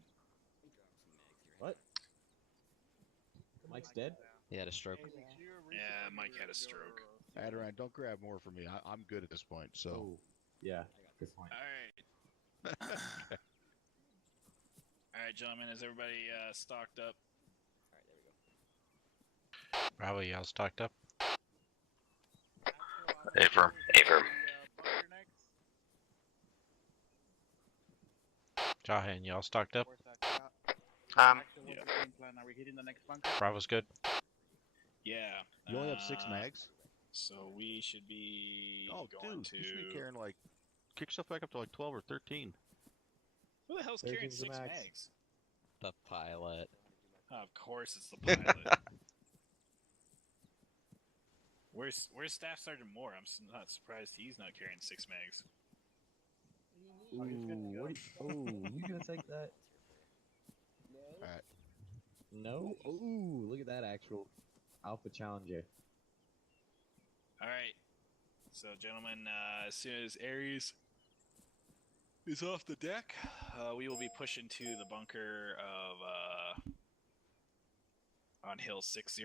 What? Mike's dead? He had a stroke. Yeah, Mike had a stroke. Adirond, don't grab more from me. I'm good at this point, so. Yeah, good point. Alright. Alright, gentlemen, is everybody stocked up? Bravo, y'all stocked up? Affirm. Affirm. Jahan, y'all stocked up? Um, What's the game plan? Are we hitting the next bunker? Bravo's good. Yeah. You only have 6 mags? So we should be Oh, going dude, to... you should be carrying like... Kick yourself back up to like 12 or 13. Who the hell's carrying 6 mags? The pilot. Oh, of course it's the pilot. Where's Staff Sergeant Moore? I'm not surprised he's not carrying 6 mags. Ooh, you gonna take that? Alright. No? Ooh, look at that actual Alpha Challenger. Alright. So, gentlemen, as soon as Ares is off the deck, we will be pushing to the bunker of on Hill 60.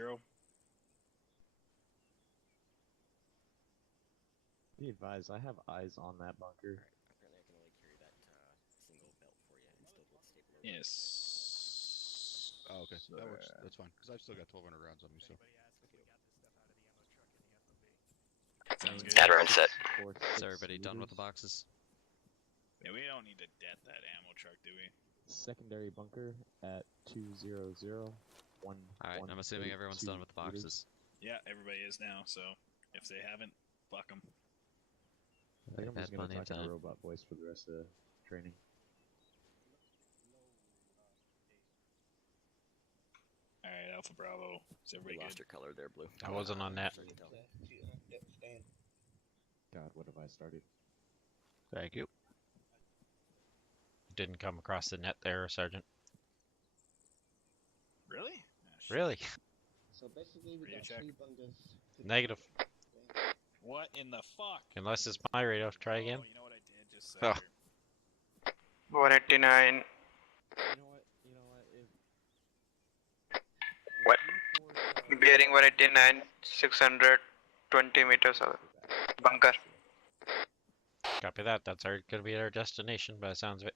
Be advised, I have eyes on that bunker. Yes. Oh, okay. That works. That's fine. Because I've still got 1,200 rounds on me, so. Sounds good. Add set. Is everybody done with the boxes? Yeah, we don't need to det that ammo truck, do we? Secondary bunker at 200. Alright, I'm assuming everyone's done with the boxes. Yeah, everybody is now, so if they haven't, fuck them. I think I'm just gonna plenty of talk in a time. robot voice for the rest of the training. Alright, Alpha Bravo. Is everybody Lost your color there, Blue. I wasn't on that. God, what have I started? Thank you. Didn't come across the net there, Sergeant. Really? Really? So basically, we got 3 bunkers. Negative. What in the fuck? Unless it's my radio. Try again. You know what I did? Just Oh. 189. What? Bearing 189, 620 meters away. Bunker. Copy that. That's going to be our destination by the sounds of it.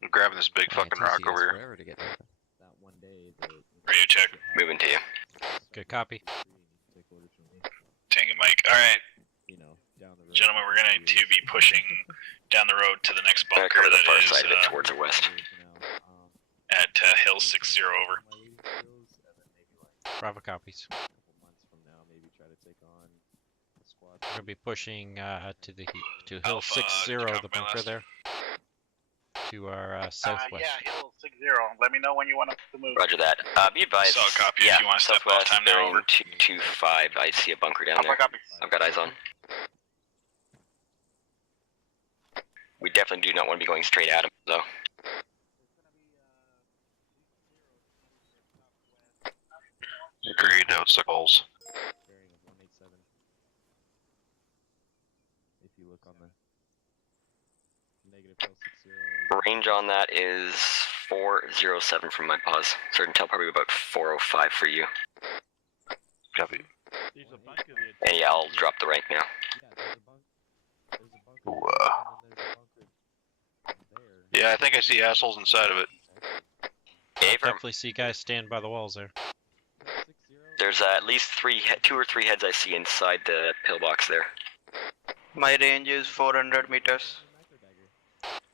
I'm grabbing this big fucking rock over here. Forever to get there. That one day, the Radio check. Moving to you. Good copy. Tank and Mike. Alright. You know, down the road. Gentlemen, we're going to be pushing down the road to the next bunker Cover the that far is side of it towards the west. at Hill 60 over. Bravo copies. Months from now, maybe try to take on the squad. We're going to be pushing to Hill Alpha, 60, you copy the my bunker last? there. To our southwest. Yeah, Hill 60. Let me know when you want us to move. Roger that. Be advised. Solid copy. Yeah, If you want to step off southwest, time now, bearing over. 225. I see a bunker down there. Alpha copy. I've got eyes on. We definitely do not want to be going straight at him, though. Agreed, that was the goals. Bearing of 187. If you look on the negative L 60 is Range on that is 407 from my pause. Certain tell probably about 405 for you. Copy. There's a bunker there. And yeah, I'll drop the rank now. Ooh, yeah, I think I see assholes inside of it. Definitely see guys stand by the walls there. There's at least 2 or 3 heads I see inside the pillbox there. My range is 400 meters.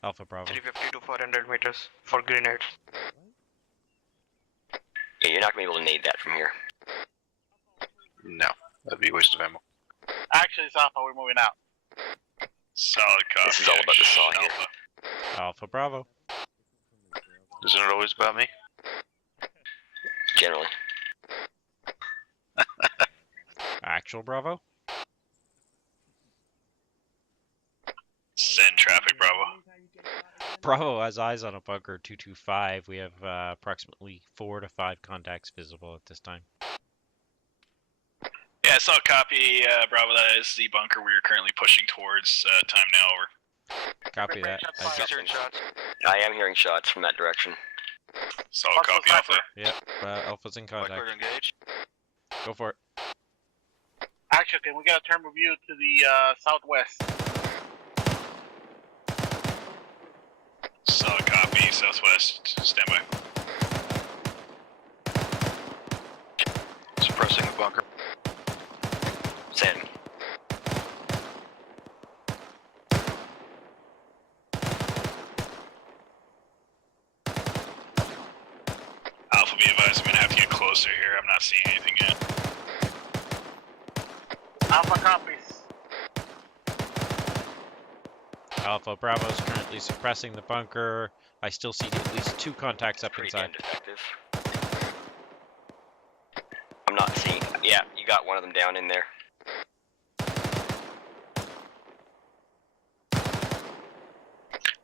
Alpha Bravo. 350 to 400 meters for grenades. Yeah, you're not going to be able to nade that from here. No, that'd be a waste of ammo. Actually, it's Alpha. We're moving out. Solid copy. This is all about the saw here. Alpha. Alpha Bravo. Isn't it always about me? Generally. Actual Bravo. Send traffic, Bravo. Bravo has eyes on a bunker 225. We have approximately 4 to 5 contacts visible at this time. Yeah, solid copy, Bravo. That is the bunker we are currently pushing towards. Time now over. Copy that. I am hearing shots from that direction. Solid copy, Alpha. Yep, Alpha's in contact. Clear to engage. Go for it. Actually, can we get a term review to the southwest? southwest. Stand by. Suppressing the bunker. Same. Alpha, be advised, I'm gonna have to get closer here. I'm not seeing anything yet. Alpha copies. Alpha Bravo is currently suppressing the bunker. I still see at least 2 contacts up Pretty inside. damn effective. I'm not seeing. Yeah, you got one of them down in there.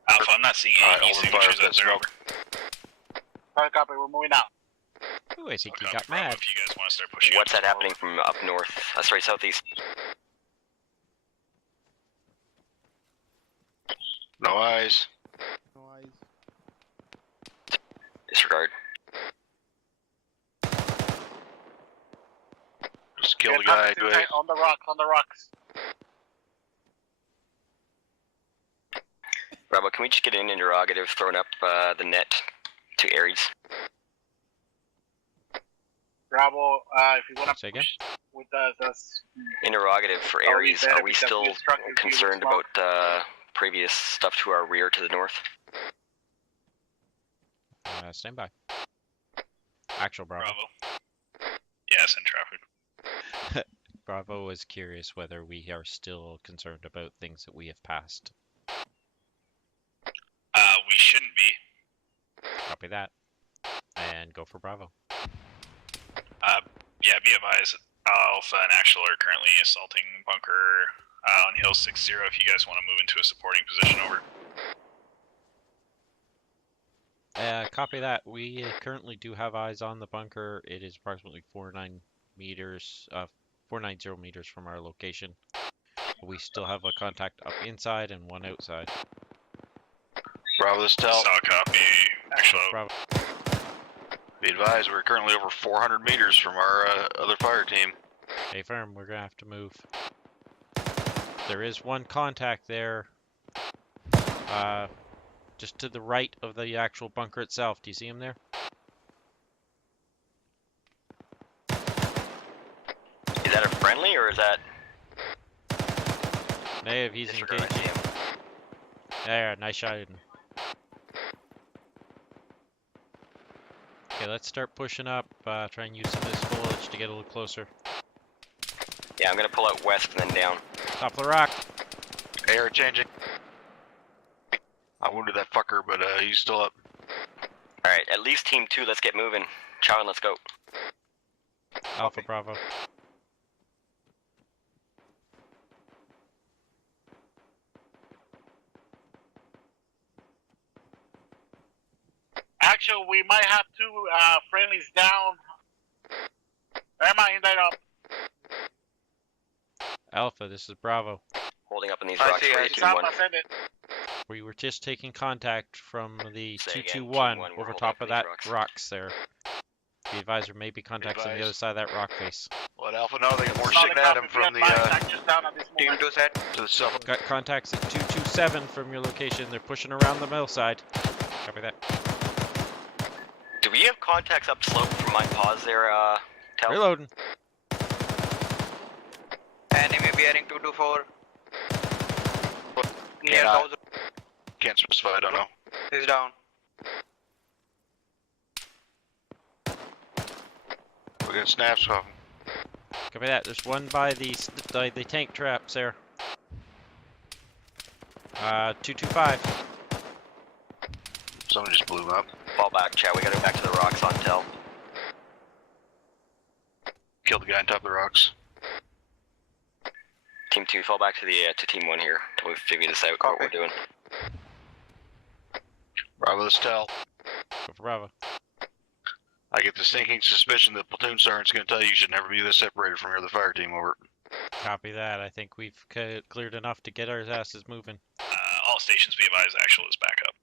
Alpha, I'm not seeing any signatures out there. Over. Alright, copy. We're moving out. Ooh, I think he Copy, got Bravo, mad. if you guys want to start pushing What's up. that happening from up north? Sorry, southeast. No eyes. No eyes. Disregard. Just kill the Get guy. up to Go the- ahead. On the rocks, on the rocks. Bravo, can we just get an interrogative thrown up the net to Aries? Bravo, if you want Say to again? push with us. Interrogative for Are we Aries. better Are we because still we obstructed view concerned smoke? about previous stuff to our rear to the north? Stand by. Actual Bravo. Bravo. Yes, in traffic. Bravo is curious whether we are still concerned about things that we have passed. We shouldn't be. Copy that. And go for Bravo. Yeah, be advised. Alpha and Actual are currently assaulting bunker on Hill 60 if you guys want to move into a supporting position. Over. Copy that. We currently do have eyes on the bunker. It is approximately 490 meters from our location. We still have a contact up inside and one outside. Bravo, this tell. Saw copy. Actual. Bravo. Be advised, we're currently over 400 meters from our other fire team. Hey, firm, we're gonna have to move. There is one contact there. Just to the right of the actual bunker itself. Do you see him there? Is that a friendly or is that? Maeve, he's engaging. There, nice shot. Okay, let's start pushing up. Try and use some of this foliage to get a little closer. Yeah, I'm gonna pull out west and then down. Top of the rock. Air changing. I wounded that fucker, but he's still up. Alright, at least team 2, let's get moving. Chow, let's go. Alpha Bravo. Actually, we might have 2 friendlies down. Emma, in that up. Alpha, this is Bravo. Holding up in these I rocks see, for I you, see. team 1. Send it. We were just taking contact from the Say again, 221 Team 1, we're over holding top up of these that rocks. rocks there. The advisor may be contacts on the other side of that rock face. Let Alpha know they we're Solid shooting at him copy, from be the advised, I'm just down at this Team moment. 2 set. to the south. Got contacts at 227 from your location. They're pushing around the mill side. Copy that. Do we have contacts up slope from my pause there, Tel? Reloading. Enemy bearing 224. Near Cannot. those. Can't specify, I don't know. He's down. We got snaps off. Copy that. There's one by the tank traps there. 225. Someone just blew him up. Fall back, Chow, we gotta go back to the rocks on Tel. Killed the guy on top of the rocks. Team 2, fall back to the to Team 1 here until we figure this out, what we're doing. Bravo, this tell. Go for Bravo. I get the sinking suspicion that platoon sergeant's going to tell you should never be this separated from your other fire team. Over. Copy that. I think we've cleared enough to get our asses moving. All stations be advised. Actual is back up.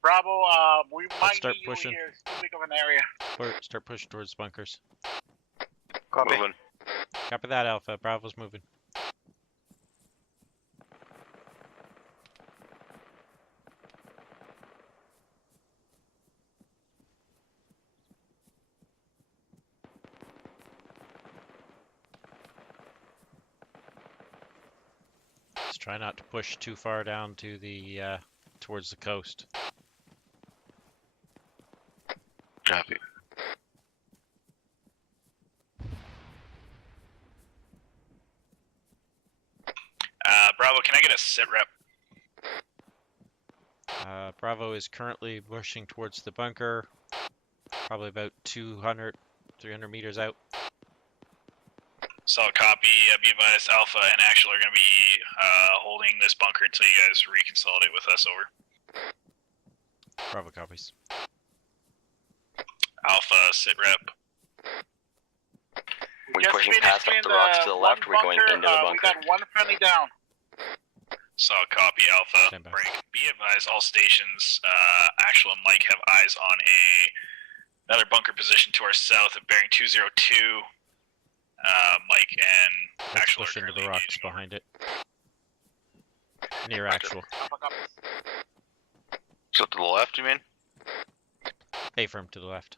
Bravo, we might start need you pushing. here. It's too big of an area. Start pushing towards bunkers. Copy. Moving. Copy that, Alpha. Bravo's moving. Try not to push too far down to the towards the coast. Copy. Bravo, can I get a sit rep? Bravo is currently pushing towards the bunker, probably about 200, 300 meters out. Solid copy. Be advised, Alpha and Actual are going to be holding this bunker until you guys reconsolidate with us. Over. Bravo copies. Alpha, sit rep. We pushing past the rocks to the left, or we going into the bunker? We got one friendly down. Solid copy, Alpha. Break. Be advised, all stations, Actual and Mike have eyes on another bunker position to our south at bearing 202. Mike and Let's Actual push are into currently the rocks engaging. behind it. Near Actual. So to the left, you mean? A-firm to the left.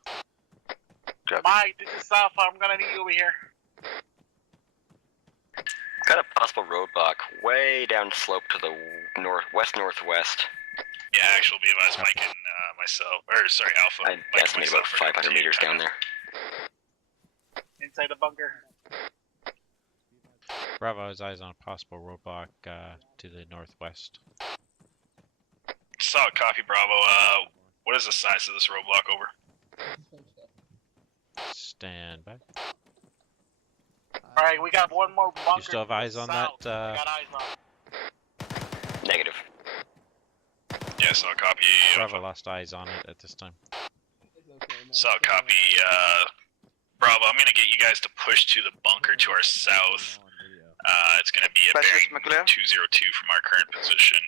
Copy. Mike, this is Alpha. I'm gonna need you over here. Got a possible roadblock way down slope to the northwest. Yeah, Actual, be advised, Mike and myself, or sorry, Alpha. I estimate about 500 meters down there. Inside the bunker. Bravo has eyes on a possible roadblock to the northwest. Solid copy, Bravo. What is the size of this roadblock? Over. Stand by. Alright, we got one more bunker. You still have eyes on that? We got eyes on. Negative. Yeah, solid copy. Bravo lost eyes on it at this time. Solid copy. Bravo, I'm gonna get you guys to push to the bunker to our south. It's gonna be a bearing 202 from our current position.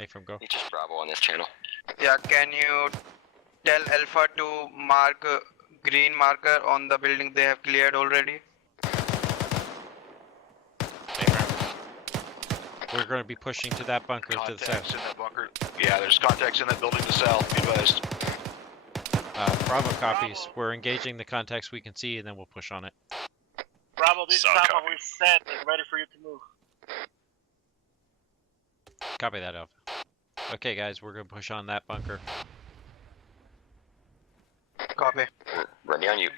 A-firm, go. It's just Bravo on this channel. Yeah, can you tell Alpha to mark green marker on the building they have cleared already? We're going to be pushing to that bunker to the Contacts south. in that bunker. Yeah, there's contacts in that building to the south. Be advised. Bravo copies. We're engaging the contacts we can see, and then we'll push on it. Bravo, this Solid is Alpha. copy. We're set and ready for you to move. Copy that, Alpha. Okay, guys, we're going to push on that bunker. Copy. Ready on you.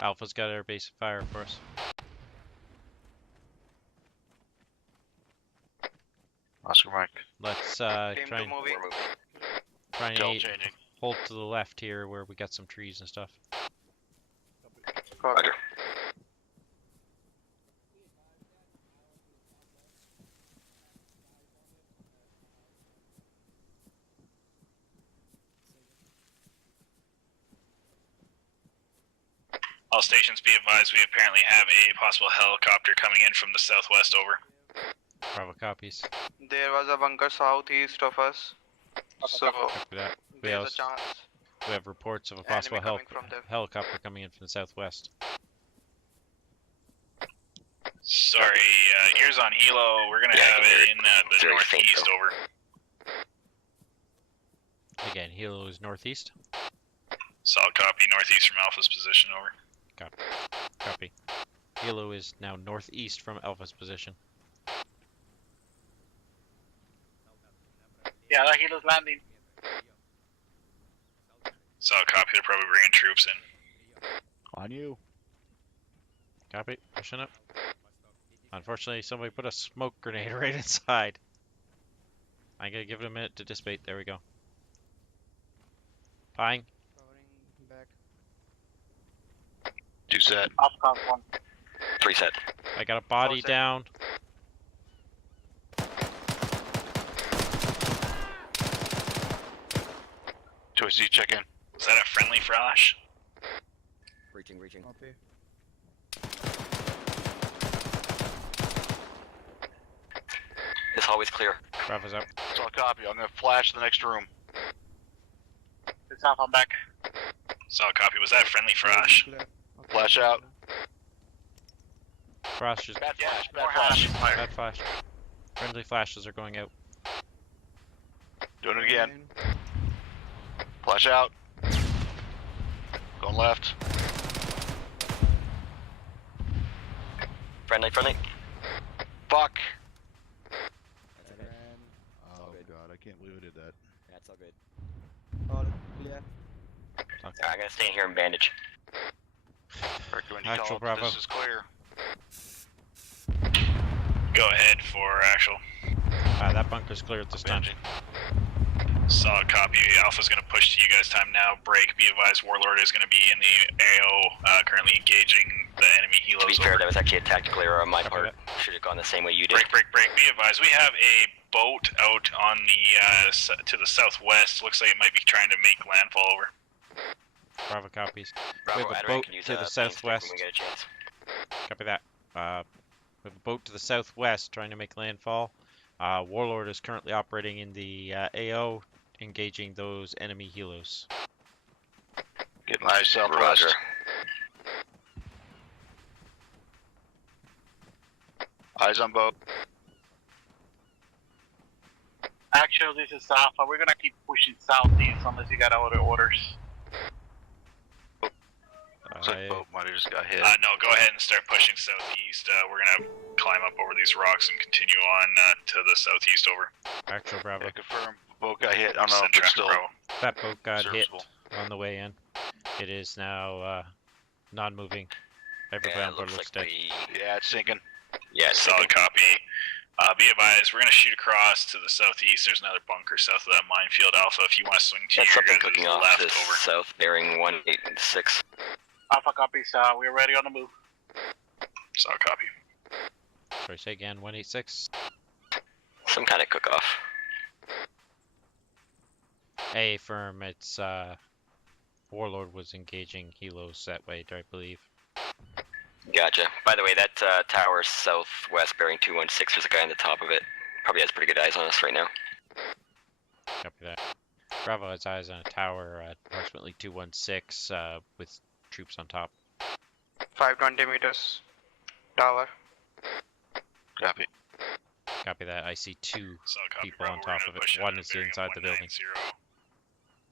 Alpha's got our base of fire for us. Oscar Mike. Let's Team try to and moving. Del aid- changing. hold to the left here where we got some trees and stuff. Copy. Roger. All stations, be advised, we apparently have a possible helicopter coming in from the southwest. Over. Bravo copies. There was a bunker southeast of us. So Copy that. We, there's a also, chance. we have reports of a possible Enemy coming from them. helicopter coming in from the southwest. Sorry, ears on helo. We're gonna have it in the Very faint, northeast. though. Over. Again, helo is northeast. Solid copy. Northeast from Alpha's position. Over. Copy. Helo is now northeast from Alpha's position. Yeah, that helo's landing. Solid copy. They're probably bringing troops in. On you. Copy. Pushing up. Unfortunately, somebody put a smoke grenade right inside. I'm gonna give it a minute to dissipate. There we go. Pine. Back. 2 set. Alpha 1. 3 set. I got a body set. down. To see, check in. Is that a friendly flash? Reaching. Copy. This hallway's clear. Bravo's up. So I'll copy. I'm gonna flash the next room. It's Alpha, I'm back. Solid copy. Was that a friendly flash? Flash out. Frost just Bad flash. more Bad flash. bad flash. Friendly flashes are going out. Doing it again. Flash out. Going left. Friendly. Fuck. Can't believe I did that. That's all good. All clear. Alright, I'm gonna stay in here and bandage. Recommend you Actual call up Bravo. this is clear. Go ahead for actual. That bunker's clear at this time. Solid copy. Alpha's going to push to you guys. Time now. Break. Be advised, Warlord is going to be in the AO, currently engaging the enemy helos. To be fair, that was actually a tactical error on my part. Should have gone the same way you did. Break. Be advised, we have a boat out on the to the southwest. Looks like it might be trying to make landfall over. Bravo copies. Bravo, we have a Adrian boat can use to the planes southwest. when we get a chance. Copy that. We have a boat to the southwest trying to make landfall. Warlord is currently operating in the AO, engaging those enemy helos. Get my southwest. Roger. Eyes on boat. Actually, this is Alpha. We're gonna keep pushing southeast unless you got other orders. Looks like boat might have just got hit. No, go ahead and start pushing southeast. We're going to climb up over these rocks and continue on to the southeast over. Actual Bravo. Yeah, confirm. Boat got hit. I don't know Send if it's traffic still Bravo. That boat got serviceable. hit on the way in. It is now non-moving. Every Yeah, ground looks looks like dead. Yeah, it's sinking. Yeah, it's Solid copy. Be advised, we're going to shoot across to the southeast. There's another bunker south of that minefield. Alpha, if you want to swing to That's your something guys' cooking off left to over. south, bearing 186. Alpha copies. We're ready on the move. Solid copy. Sorry, say again, 186. Some kind of cook-off. A firm, it's Warlord was engaging helos that way, I believe. Gotcha. By the way, that tower southwest bearing 216, there's a guy on the top of it. Probably has pretty good eyes on us right now. Copy that. Bravo has eyes on a tower at approximately 216 with troops on top. 520 meters. Tower. Copy. Copy that. I see two Solid copy. people Bravo, on we're top gonna of it. push One out is bearing inside the building.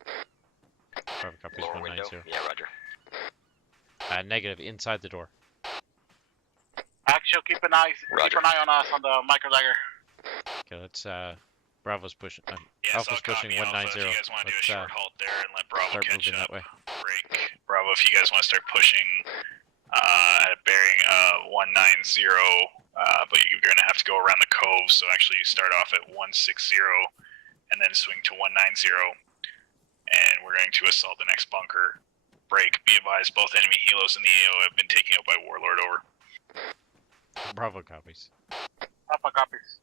190. Bravo copies Lower window. 190. Yeah, roger. Negative, inside the door. Actual, keep an eye on us on the micro dagger. Okay, let's Bravo's pushing. Yeah, Alpha's solid pushing copy. Alpha, 190. if you guys want to do a Let's short halt there and let Bravo start catch moving up. that way. Break. Bravo, if you guys want to start pushing at a bearing 190, but you're going to have to go around the cove, so actually you start off at 160 and then swing to 190, and we're going to assault the next bunker. Break. Be advised, both enemy helos in the AO have been taken out by Warlord over. Bravo copies. Alpha copies.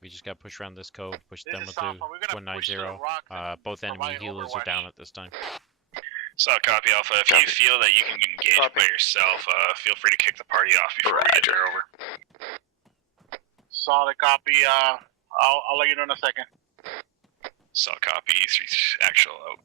We just got pushed around this cove, pushed This them is with the Alpha. We're gonna push to the 190. rocks Both enemy provide helos are overwatch. down at this time. Solid copy, Alpha. If you feel that you can engage by yourself, feel free to kick the party off before we get there over. Solid copy. I'll let you know in a second. Solid copy. 3 actual out.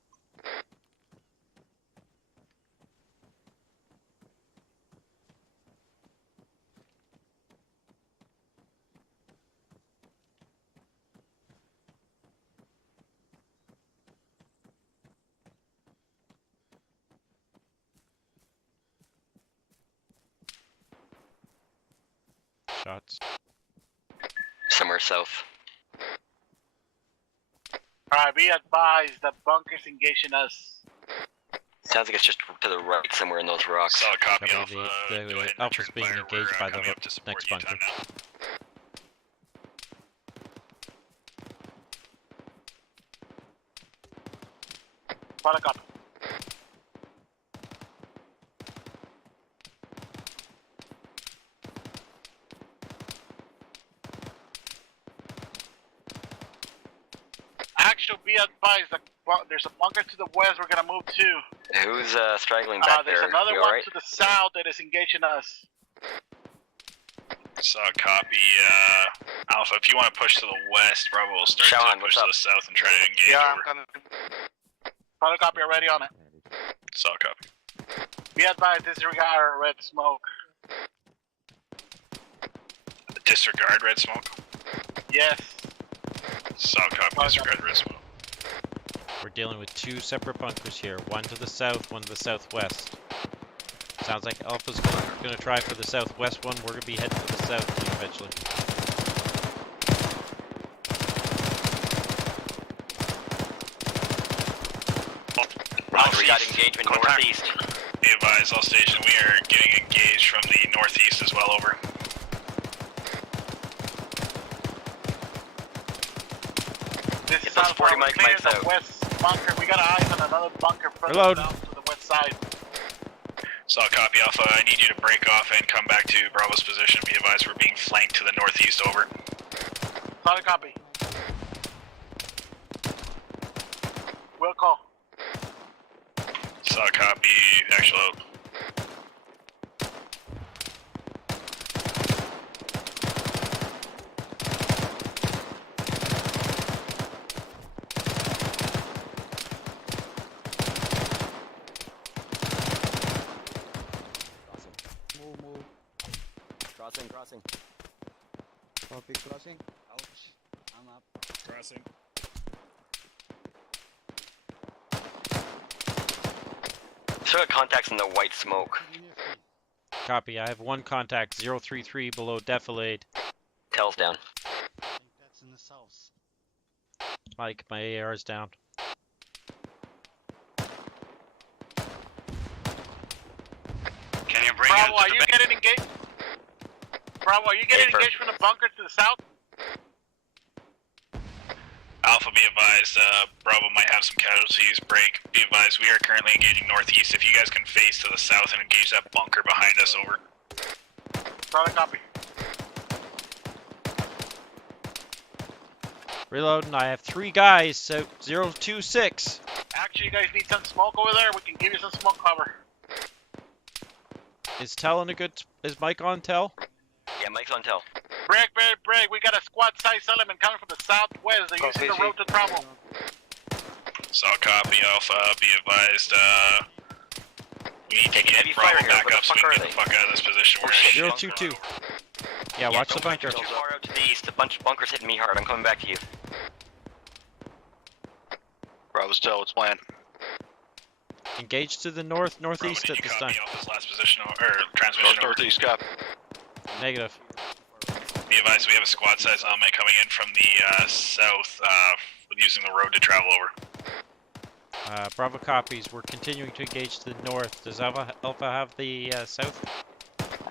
Shots. Somewhere south. Alright, be advised, the bunker's engaging us. Sounds like it's just to the right, somewhere in those rocks. Solid copy, Copy, Alpha. the Go ahead and Alpha's return being fire. engaged We're by the coming up to support next you. bunker. Time now. Solid copy. Actual, be advised, there's a bunker to the west we're gonna move to. Who's straggling back There's there? another You one alright? to the south that is engaging us. Solid copy, Alpha. If you want to push to the west, Bravo will start Sean, to push to the south and try to engage Yeah, I'm over. coming. Solid copy, already on it. Solid copy. Be advised, disregard red smoke. Disregard red smoke. Yes. Solid copy. Disregard red smoke. We're dealing with two separate bunkers here. One to the south, one to the southwest. Sounds like Alpha's gonna try for the southwest one. We're gonna be heading to the south eventually. Engagement Contact. northeast. Be advised, all station, we are getting engaged from the northeast as well, over. This is plus Alpha, 40 we Mike, cleared Mike's the out. west bunker. We got eyes on another bunker further Reload. down to the west side. Solid copy, Alpha. I need you to break off and come back to Bravo's position. Be advised, we're being flanked to the northeast, over. Solid copy. Will call. Solid copy, actual out. Move. Crossing. Copy, crossing. Ouch. I'm up. Crossing. Still got contacts in the white smoke. Copy. I have one contact, 033 below defilade. Tail's down. I think that's in the south. Mike, my AR is down. Can you bring Bravo, it are to you the getting engaged? Bravo, are you getting Paper. engaged from the bunker to the south? Alpha, be advised, Bravo might have some casualties. Break. Be advised, we are currently engaging northeast. If you guys can face to the south and engage that bunker behind us, over. Solid copy. Reloading. I have 3 guys, so 026. Actually, you guys need some smoke over there. We can give you some smoke cover. Is Tell in a good... Is Mike on Tell? Yeah, Mike's on tail. Break. We got a squad-sized element coming from the southwest. They're using the road to travel. Solid copy, Alpha. Be advised, we need to Taking get heavy fire Bravo here. back Where the up so we fuck can are get the they? fuck out of this position. We're shit. in. 022. Yeah, watch the don't bunker. venture too far out to the east. A bunch of bunkers hitting me hard. I'm coming back to you. Bravo's tell what's planned. Engage to the north, northeast Bravo, at did you this copy time. Alpha's last position, or transmission over? Northeast, copy. Negative. Be advised, we have a squad-sized element coming in from the south, using the road to travel over. Bravo copies. We're continuing to engage to the north. Does Alpha have the south?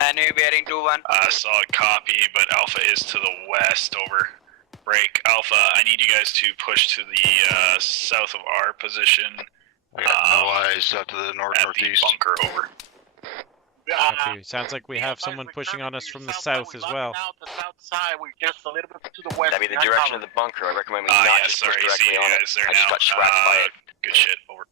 Enemy bearing 2-1. Solid copy, but Alpha is to the west, over. Break. Alpha, I need you guys to push to the south of our position. We got no eyes out to the At the northeast. bunker, over. Copy. Sounds like we have someone pushing on us from the south as well. Out the south side. We're just a little bit to the west. That'd be the direction of the bunker. I recommend we Yeah, not just sorry, push see directly you on it. guys there I now. just got scratched by it. Good shit, over.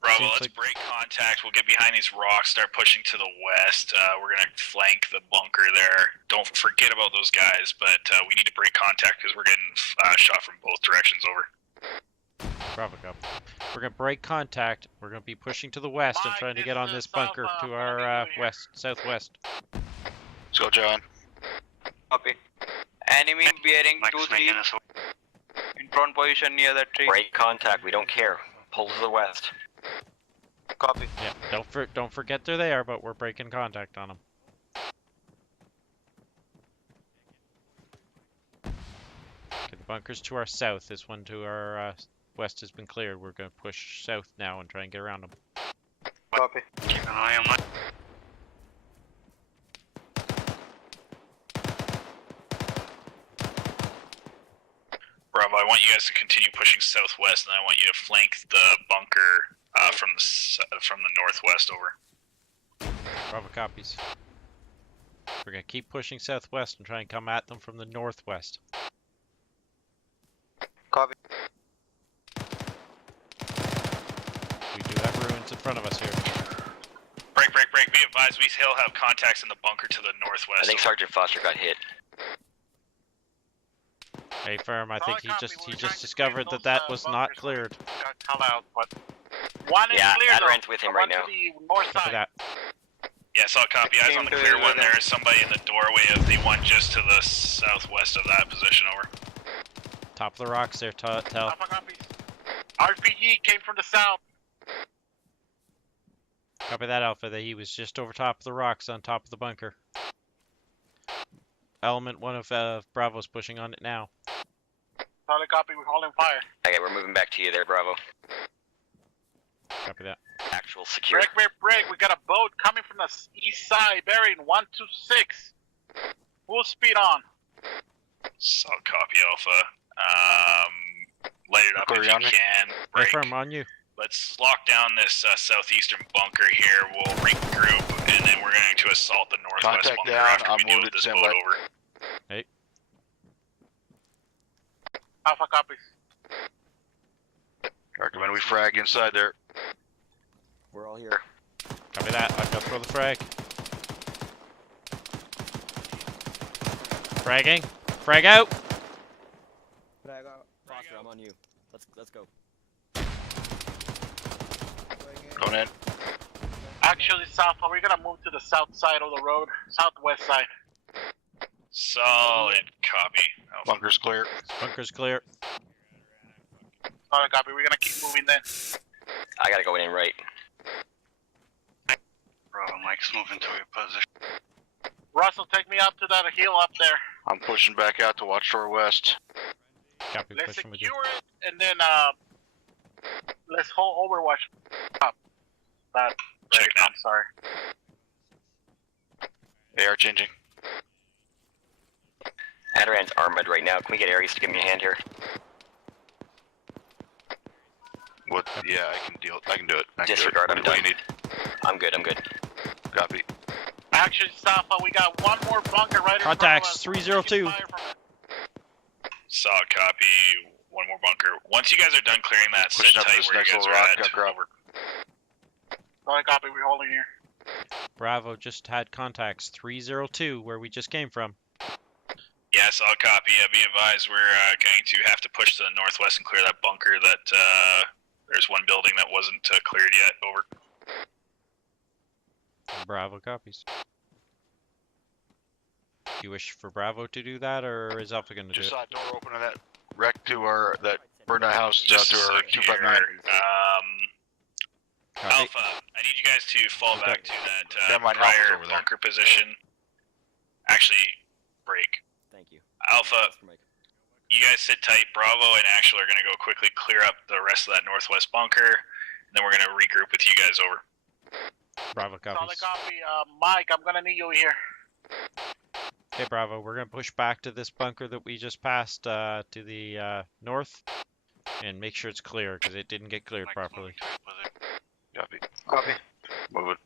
Bravo, Seems let's like- break contact. We'll get behind these rocks, start pushing to the west. We're gonna flank the bunker there. Don't forget about those guys, but we need to break contact because we're getting shot from both directions, over. Bravo copy. We're gonna break contact. We're gonna be pushing to the west and Mike, trying to this get is on the this south, bunker what to are our we doing here? southwest. Let's go, John. Copy. Enemy bearing Mike's 2-3 making us in front position near the tree. Break contact. We don't care. Pull to the west. Copy. Yeah, don't forget they're there, but we're breaking contact on them. Okay, the bunker's to our south. This one to our west has been cleared. We're gonna push south now and try and get around them. Copy. Keep an eye on that. Bravo, I want you guys to continue pushing southwest, and I want you to flank the bunker from the northwest, over. Bravo copies. We're gonna keep pushing southwest and try and come at them from the northwest. Copy. We do have ruins in front of us here. Break. Be advised, we still have contacts in the bunker to the northwest. I think over. Sergeant Foster got hit. Hey, firm. I think Solid copy. he We're trying just to discovered clear that those, was not bunkers. cleared. Got call out, but one is Yeah, clear Adaran's though. with him The right one now. to the north Copy side. that. Yeah, solid copy. Eyes on the Came clear to one. the- There is somebody in the doorway of the one just to the southwest of that position, over. Top of the rocks there, Tell. Alpha copies. RPG came from the south. Copy that, Alpha. That he was just over top of the rocks on top of the bunker. Element 1 of Bravo's pushing on it now. Solid copy, we're holding fire. Okay, we're moving back to you there, Bravo. Copy that. Actual secure. Break. We got a boat coming from the east side, bearing 126. Full speed on. Solid copy, Alpha. Light it up if you can. Hey, firm, on you. Let's lock down this southeastern bunker here. We'll regroup, and then we're going to assault the northwest Contact bunker down. after I'm we deal with wounded. this Stand boat by. over. Hey. Alpha copies. Recommend we frag inside there. We're all here. Copy that. I've got to throw the frag. Fragging. Frag out. Frag out. Foster, I'm on you. Let's go. Going in. Actually, south. We're gonna move to the south side of the road, southwest side. Solid copy. Alpha. Bunker's clear. Bunker's clear. Solid copy. We're gonna keep moving then. I gotta go in right. Bravo, Mike's moving to your position. Russell, take me up to that hill up there. I'm pushing back out to watch toward west. Copy, Let's pushing with you. secure it, and then let's hold Overwatch up. That. Check now. I'm sorry. They are changing. Adaran's armored right now. Can we get Ares to give me a hand here? What? Yeah, I can do it. I can do it. Disregard, I'm What do you done. need? I'm good. Copy. Actually, stop. We got one more bunker right in front of Contacts us. 302. Solid copy. One more bunker. Once you guys are done clearing that, sit Pushing up tight this where you next guys little are rock. at. Got drop. Over. Solid copy. We're holding here. Bravo just had contacts 302 where we just came from. Yeah, solid copy. Be advised, we're going to have to push to the northwest and clear that bunker. That there's one building that wasn't cleared yet. Over. Bravo copies. Do you wish for Bravo to do that, or is Alpha going to do Just it? saw a door open on that wreck to our that burned out house down Just to a our sec 259. here. Copy. Alpha, I need you guys to fall back to that That might help us prior over there. bunker position. Actually, break. Thank you. Alpha, you guys sit tight. Bravo and Axel are going to go quickly clear up the rest of that northwest bunker, and then we're going to regroup with you guys over. Bravo Solid copies. copy. Mike, I'm gonna need you here. Okay, Bravo, we're going to push back to this bunker that we just passed to the north and make sure it's clear because it didn't get cleared properly. Copy. Copy. Move it.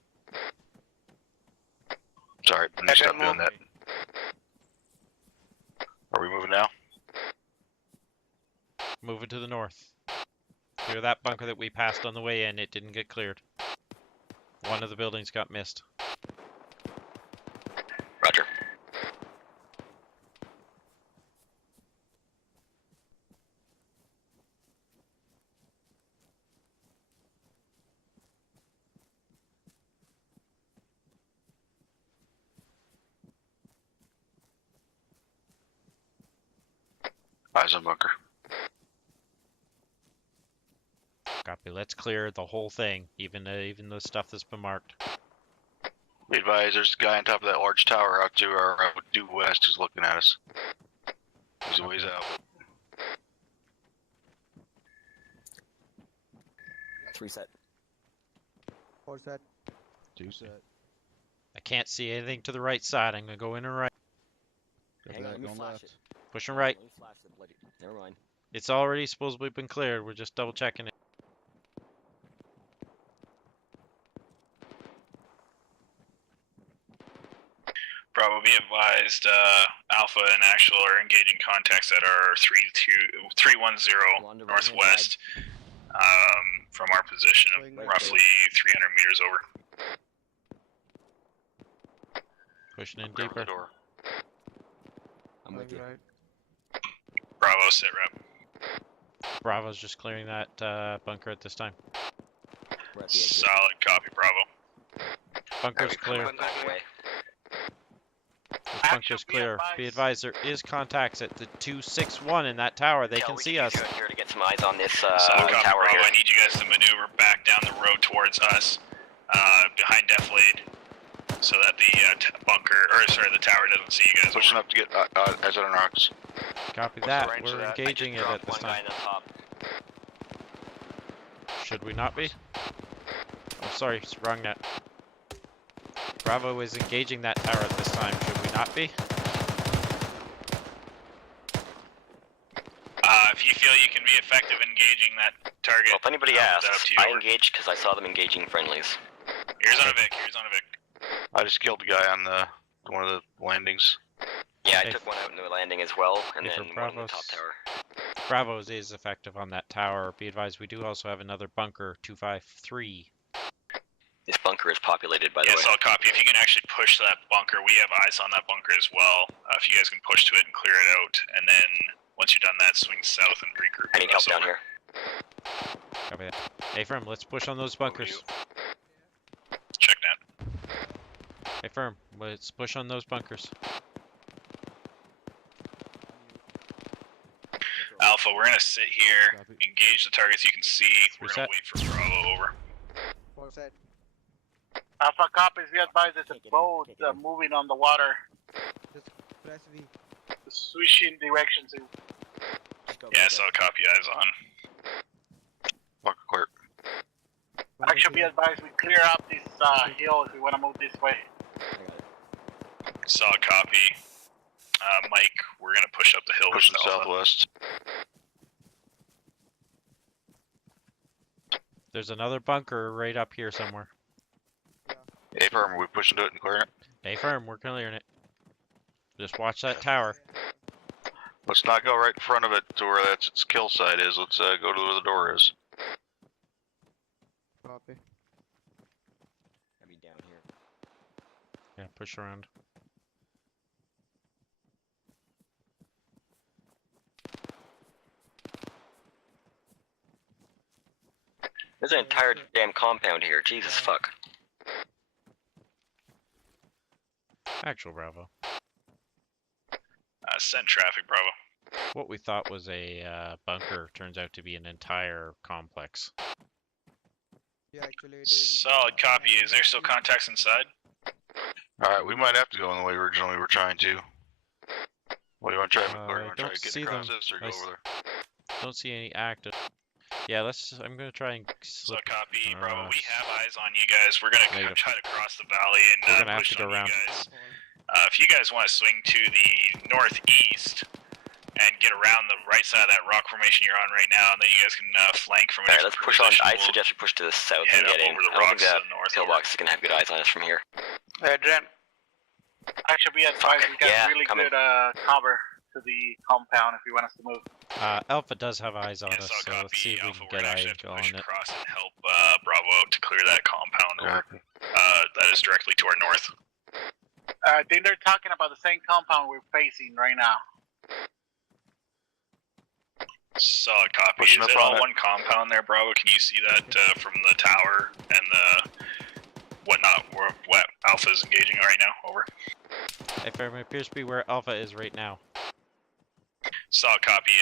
Sorry, I need to stop doing that. Are we moving now? Moving to the north. Clear that bunker that we passed on the way in. It didn't get cleared. One of the buildings got missed. Roger. Eyes on bunker. Copy. Let's clear the whole thing, even the stuff that's been marked. Be advised, there's a guy on top of that large tower out to our due west who's looking at us. He's a ways out. 3 set. 4 set. 2 set. I can't see anything to the right side. I'm gonna go in and right. Hang on, let me flash it. Pushing right. Let me flash the bloody. Never mind. It's already supposedly been cleared. We're just double checking it. Bravo, be advised, Alpha and Axel are engaging contacts at our 310 northwest from our position of roughly 300 meters over. Pushing in deeper. I'm with you. Bravo, sit rep. Bravo's just clearing that bunker at this time. We're at the exit. Solid copy, Bravo. Bunker's clear. Back away. The bunker's clear. Be advised, there is contacts at the 261 in that tower. They can see us. Here to get some eyes on this Solid copy, tower Bravo. here. I need you guys to maneuver back down the road towards us, behind Deflade, so that the bunker, or sorry, the tower doesn't see you guys. Pushing up to get eyes on our rocks. Copy What's the that. range of We're that? engaging I it just at dropped this one guy time. in the top. Should we not be? Oh, sorry, it's wrong net. Bravo is engaging that tower at this time. Should we not be? If you feel you can be effective engaging that target, Well, if anybody I'll leave that up asks, to you. I engaged because I saw them engaging friendlies. Here's on a Vic. Here's on a Vic. I just killed a guy on the one of the landings. Yeah, I took one out in the landing as well, and Okay, then for one in the Bravos. top tower. Bravos is effective on that tower. Be advised, we do also have another bunker, 253. This bunker is populated, by the way. Yes, I'll copy. If you can actually push that bunker, we have eyes on that bunker as well. If you guys can push to it and clear it out, and then once you're done that, swing south and regroup. I need help down here. Copy that. Hey, Firm, let's push on those bunkers. Check that. Hey, Firm, let's push on those bunkers. Alpha, we're gonna sit here, engage the targets you can see. We're gonna wait for Bravo, over. Alpha copies, we advise there's a boat moving on the water. Just press V. Switching directions. Yeah, so copy, eyes on. Bunker clear. Actually, be advised we clear up this hill if we want to move this way. Solid copy. Mike, we're gonna push up the hill. Pushing with Alpha. southwest. There's another bunker right up here somewhere. Hey, firm, are we pushing to it and clearing it? Hey, Firm, we're clearing it. Just watch that tower. Let's not go right in front of it to where that's its kill site is. Let's go to where the door is. Copy. I'll be down here. Yeah, push around. There's an entire damn compound here. Jesus fuck. Actual Bravo. Send traffic, Bravo. What we thought was a bunker turns out to be an entire complex. Yeah, actually it is. Solid copy. Is there still contacts inside? Alright, we might have to go in the way originally we were trying to. What do you want to try? Or you want to try Don't to get see across them. this or go over there? Don't see any active. Yeah, I'm gonna try and So slip. copy, Bravo. We have eyes on you guys. We're gonna Negative. try to cross the valley We're and gonna have push to go on around. you guys. If you guys want to swing to the northeast and get around the right side of that rock formation you're on right now, and then you guys can flank from a Alright, let's push on. I we'll suggest we push to the south head and up get in. over the I don't think rocks to that the north. pillbox is gonna have good eyes on us from here. Adrian. Actually, be advised we got Yeah, really coming. good cover to the compound if you want us to move. Alpha does have eyes on us, so so let's see if we Alpha, can we're get gonna actually eye have to on push it. across and help Bravo out to clear that compound over. That is directly to our north. I think they're talking about the same compound we're facing right now. Solid copy. Pushing Is up it all on it. one compound there, Bravo? Can you see that from the tower and the whatnot where what Alpha is engaging right now? Over. Hey, Firm, it appears to be where Alpha is right now. Solid copy.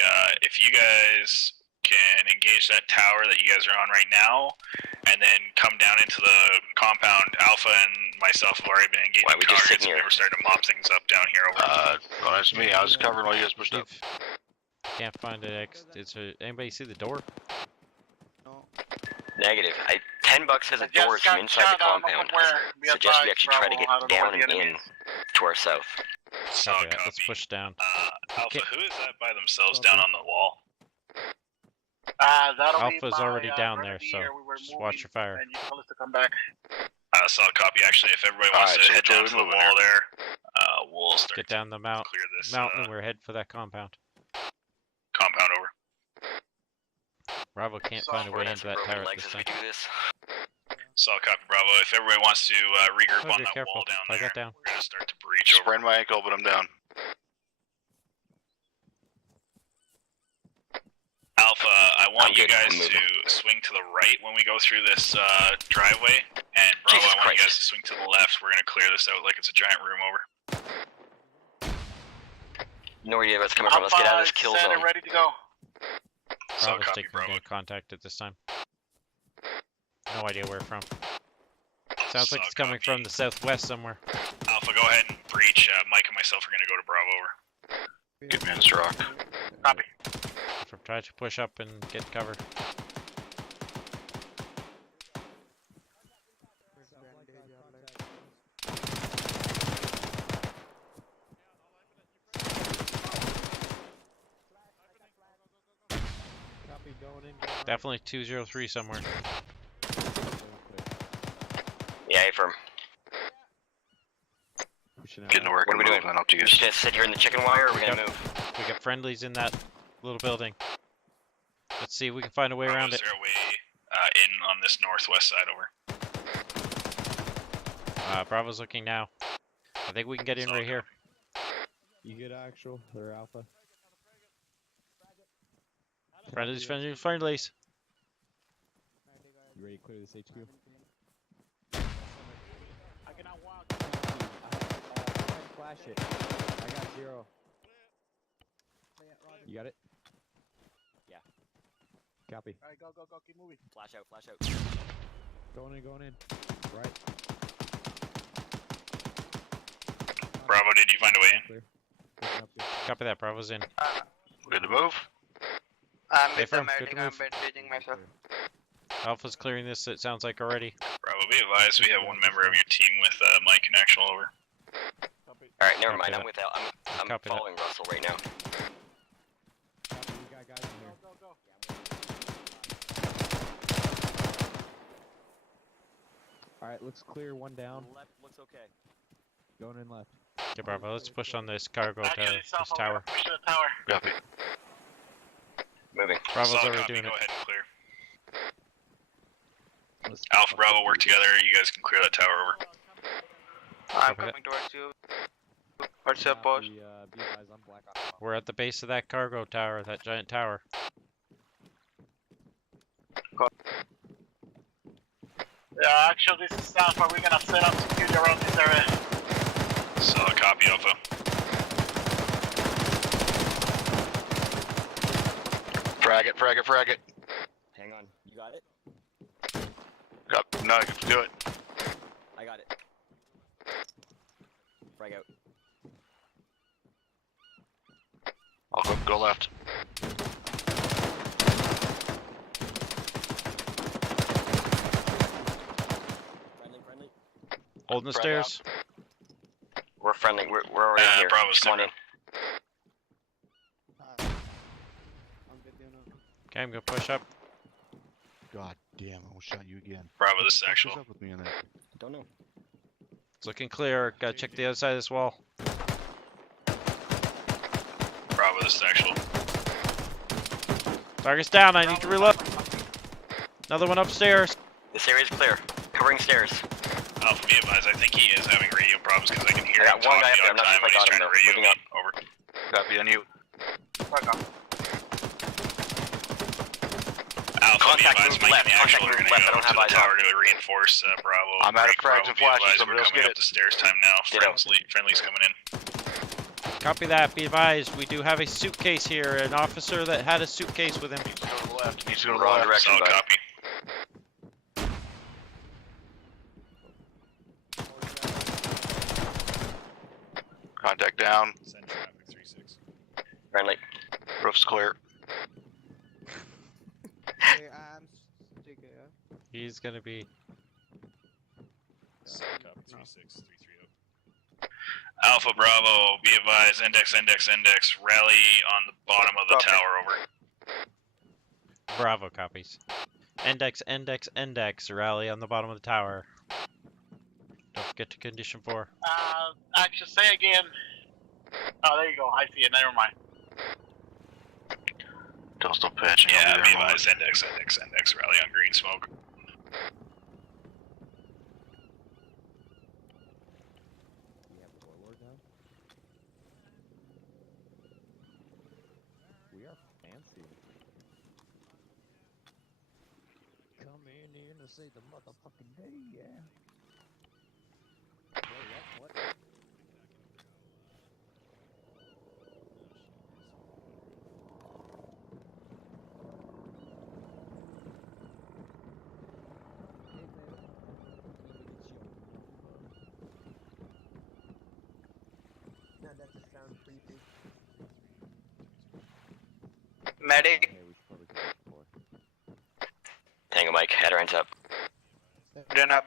If you guys can engage that tower that you guys are on right now, and then come down into the compound, Alpha and myself have already been engaging Why, we just targets, sitting and here? we're starting to mop things up down here. Over. Well, that's me. I was covering while you guys pushed up. Can't find it. Anybody see the door? Negative. $10 has a just door got from inside the shot on compound. where. Be Suggest we advised, actually try to Bravo, get I don't know down where the and enemy in is. to our south. Solid copy. Let's push down. Alpha, who is that by themselves down on the wall? That'll Alpha's be my, already down there, so grenadier. We were just watch your fire. And you told us to come back. Solid copy. Actually, if everybody wants Alright, to so head we're down to the moving wall there, we'll start Get down the to clear this mountain. We're heading for that compound. compound over. Bravo can't find a way into that tower at this time. Solid copy, Bravo. If everybody wants to regroup on Okay, that careful. wall down I there, got down. we're gonna start to breach over. Sprained my ankle, but I'm down. Alpha, I want you good. guys I'm moving. to swing to the right when we go through this driveway, and Bravo, Jesus I want you Christ. guys to swing to the left. We're gonna clear this out like it's a giant room over. No idea where it's coming from. Let's get out of this kill set zone. and ready to go. Bravo's copy, taking Bravo. good contact at this time. No idea where from. Sounds like it's coming from the southwest somewhere. Alpha, go ahead and breach. Mike and myself are gonna go to Bravo over. Get me on this rock. Copy. Try to push up and get cover. Copy, going in. Definitely 203 somewhere. Yeah, affirm. Getting to work. What are we doing? Up to you. Just gonna sit here in the chicken wire, or are we gonna move? We got friendlies in that little building. Let's see if we can find a way around it. Is there a way in on this northwest side over? Bravo's looking now. I think we can get in right here. You good, actual or alpha? Friendlies, friendlies, friendlies. You ready to clear this HQ? I cannot walk. Flash it. I got 0. You got it? Yeah. Copy. Alright, go, keep moving. Flash out, flash out. Going in. Right. Bravo, did you find a way in? Clear. Copy that, Bravo's in. Good to move. I'm Hey, with the firm, good medic, to I'm move. bandaging myself. Alpha's clearing this, it sounds like already. Bravo, be advised, we have one member of your team with Mike and Actual over. Alright, never Copy mind. that. I'm without. I'm Copy that. following Russell right now. Copy, we got guys in here. Alright, looks clear, one down. Left looks okay. Going in left. Okay, Bravo, let's push on this cargo Actually, tower, south, this tower. push to the tower. Copy. Moving. Bravo's Solid already copy, doing go it. ahead and clear. Let's Alpha, Bravo, work together, you guys can clear that tower over. I'm Copy that. coming towards you. What's up, boss? Be advised, I'm black ops. We're at the base of that cargo tower, that giant tower. Yeah, actually, this is Alpha. We're gonna set up security around this area. Solid copy, Alpha. Frag it. Hang on. You got it? No, do it. I got it. Frag out. I'll go left. Friendly. Holding the Frag stairs. We're friendly. We're already in here. Bravo's Come on in. I'm with you now. Okay, I'm gonna push up. God damn, I almost shot you again. Bravo, this is What the fuck Actual. up with me on that? Don't know. It's looking clear. Gotta check the other side of this wall. Bravo, this is Actual. Target's down, I need to reload. Another one upstairs. This area's clear. Covering stairs. Alpha, be advised, I think he is having radio problems because I can hear I him got one talk guy up the there, other I'm not time sure when if I he's got him trying to though. radio Moving me. up. Over. Copy on you. Alpha, be Contact advised, move Mike left, and Actual are contact going to move left, I go don't to have the eyes tower on. to reinforce Bravo. I'm out of Great, frags Bravo, and be flashes, advised, somebody we're else coming get up it. the stairs time now. Ditto. Friendly's coming in. Copy that, be advised. We do have a suitcase here, an officer that had a suitcase with him. Needs to go to the left. Needs to go to the Wrong left. direction, Solid bud. copy. Contact down. Send traffic 3-6. Friendly. Roof's clear. Hey, I'm stick here. He's gonna be. Solid copy 3-6, 3-3-0. Alpha Bravo, be advised, index, rally on the bottom of the Copy. tower over. Bravo copies. Index, rally on the bottom of the tower. Don't forget to condition 4. Actually, say again. Oh, there you go. I see it. Never mind. Coastal pitch. Yeah, be advised, index, rally on green smoke. We have a warlord now. We are fancy. Come in here to say the motherfucking day, yeah. What? Now that just sounds creepy. Medic. Hey, we should probably get that before. Tango Mike, Adderant up. Run up.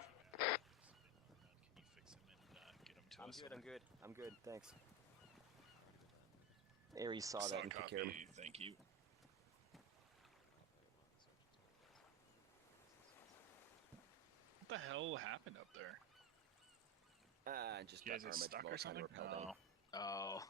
I'm good, thanks. Ares saw that and took care of me. Thank you. What the hell happened up there? Just You got guys get armored stuck while or trying to something? rappel down. Oh.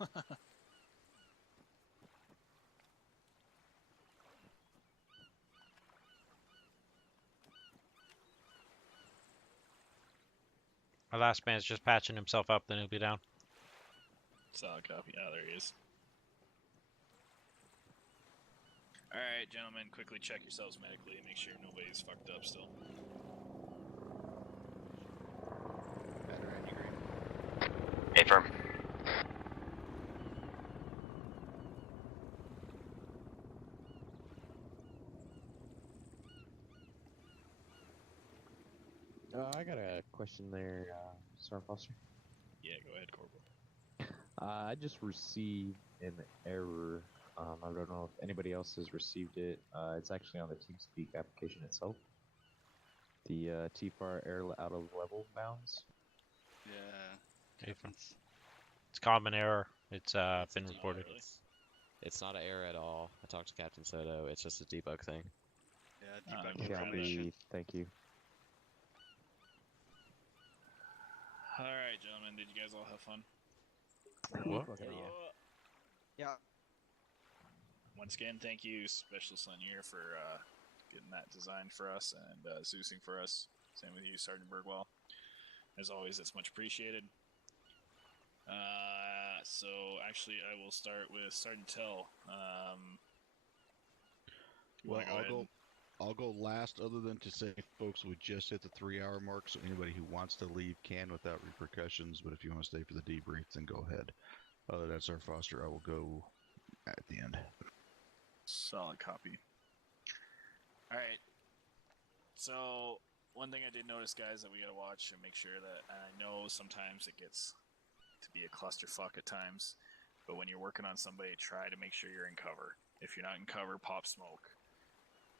Our last man's just patching himself up, then he'll be down. Solid copy. Oh, there he is. Alright, gentlemen, quickly check yourselves medically and make sure nobody's fucked up still. Affirm. I got a question there, Sergeant Foster. Yeah, go ahead, Corporal. I just received an error. I don't know if anybody else has received it. It's actually on the TeamSpeak application itself. The TFAR air out of level bounds. Yeah. It's common error. It's been reported. It's not an error at all. I talked to Captain Soto. It's just a debug thing. Yeah, debug Copy. Thank you. Alright, gentlemen, did you guys all have fun? What? Yeah. Once again, thank you, Specialist Lanier, for getting that designed for us and Zeusing for us. Same with you, Sergeant Bergwall. As always, it's much appreciated. So, actually, I will start with Sergeant Tell. Well, I'll go last, other than to say, folks, we just hit the 3-hour mark, so anybody who wants to leave can without repercussions, but if you want to stay for the debrief, then go ahead. Other than that, Sir Foster, I will go at the end. Solid copy. Alright. So, one thing I did notice, guys, that we gotta watch and make sure that, and I know sometimes it gets to be a clusterfuck at times, but when you're working on somebody, try to make sure you're in cover. If you're not in cover, pop smoke.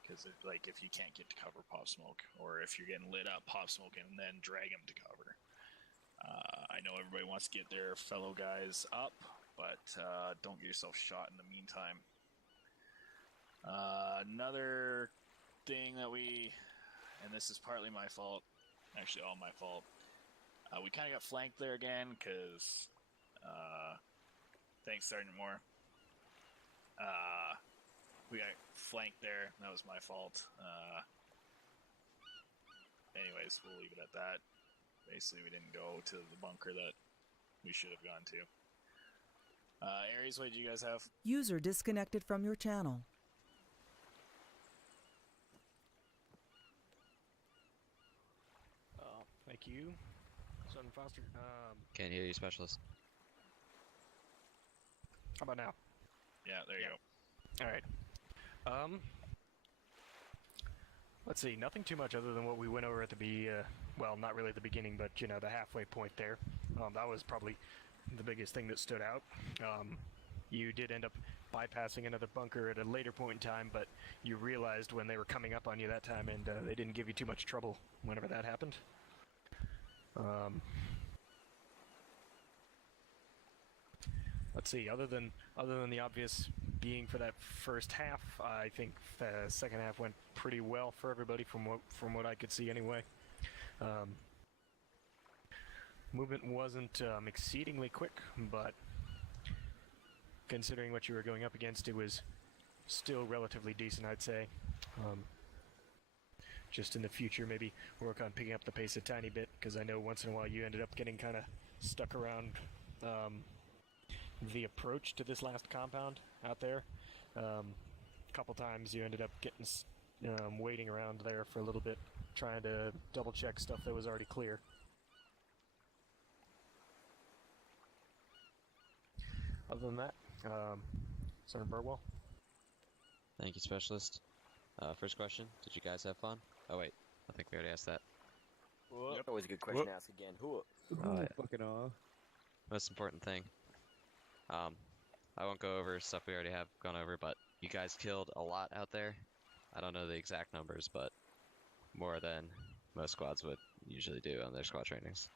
Because if you can't get to cover, pop smoke. Or if you're getting lit up, pop smoke and then drag them to cover. I know everybody wants to get their fellow guys up, but don't get yourself shot in the meantime. Another thing that and this is partly my fault, actually all my fault, we kind of got flanked there again, because, thanks Sergeant Moore, we got flanked there, that was my fault. Anyways, we'll leave it at that. Basically, we didn't go to the bunker that we should have gone to. Ares, what did you guys have? User disconnected from your channel. Thank you, Sergeant Foster. Can't hear you, Specialist. How about now? Yeah, there you go. All right. Let's see. Nothing too much other than what we went over at the well, not really at the beginning, but you know, the halfway point there. That was probably the biggest thing that stood out. You did end up bypassing another bunker at a later point in time, but you realized when they were coming up on you that time, and they didn't give you too much trouble whenever that happened. Let's see. Other than the obvious being for that first half, I think the second half went pretty well for everybody from what I could see anyway. Movement wasn't exceedingly quick, but considering what you were going up against, it was still relatively decent, I'd say. Just in the future, maybe work on picking up the pace a tiny bit, because I know once in a while you ended up getting kind of stuck around the approach to this last compound out there. A couple times you ended up getting waiting around there for a little bit, trying to double check stuff that was already clear. Other than that, Sergeant Burwell. Thank you, Specialist. First question, did you guys have fun? Oh wait, I think we already asked that. Yep. Always a good question to ask again. Who? Yeah. Fucking off. Most important thing. I won't go over stuff we already have gone over, but you guys killed a lot out there. I don't know the exact numbers, but more than most squads would usually do on their squad trainings.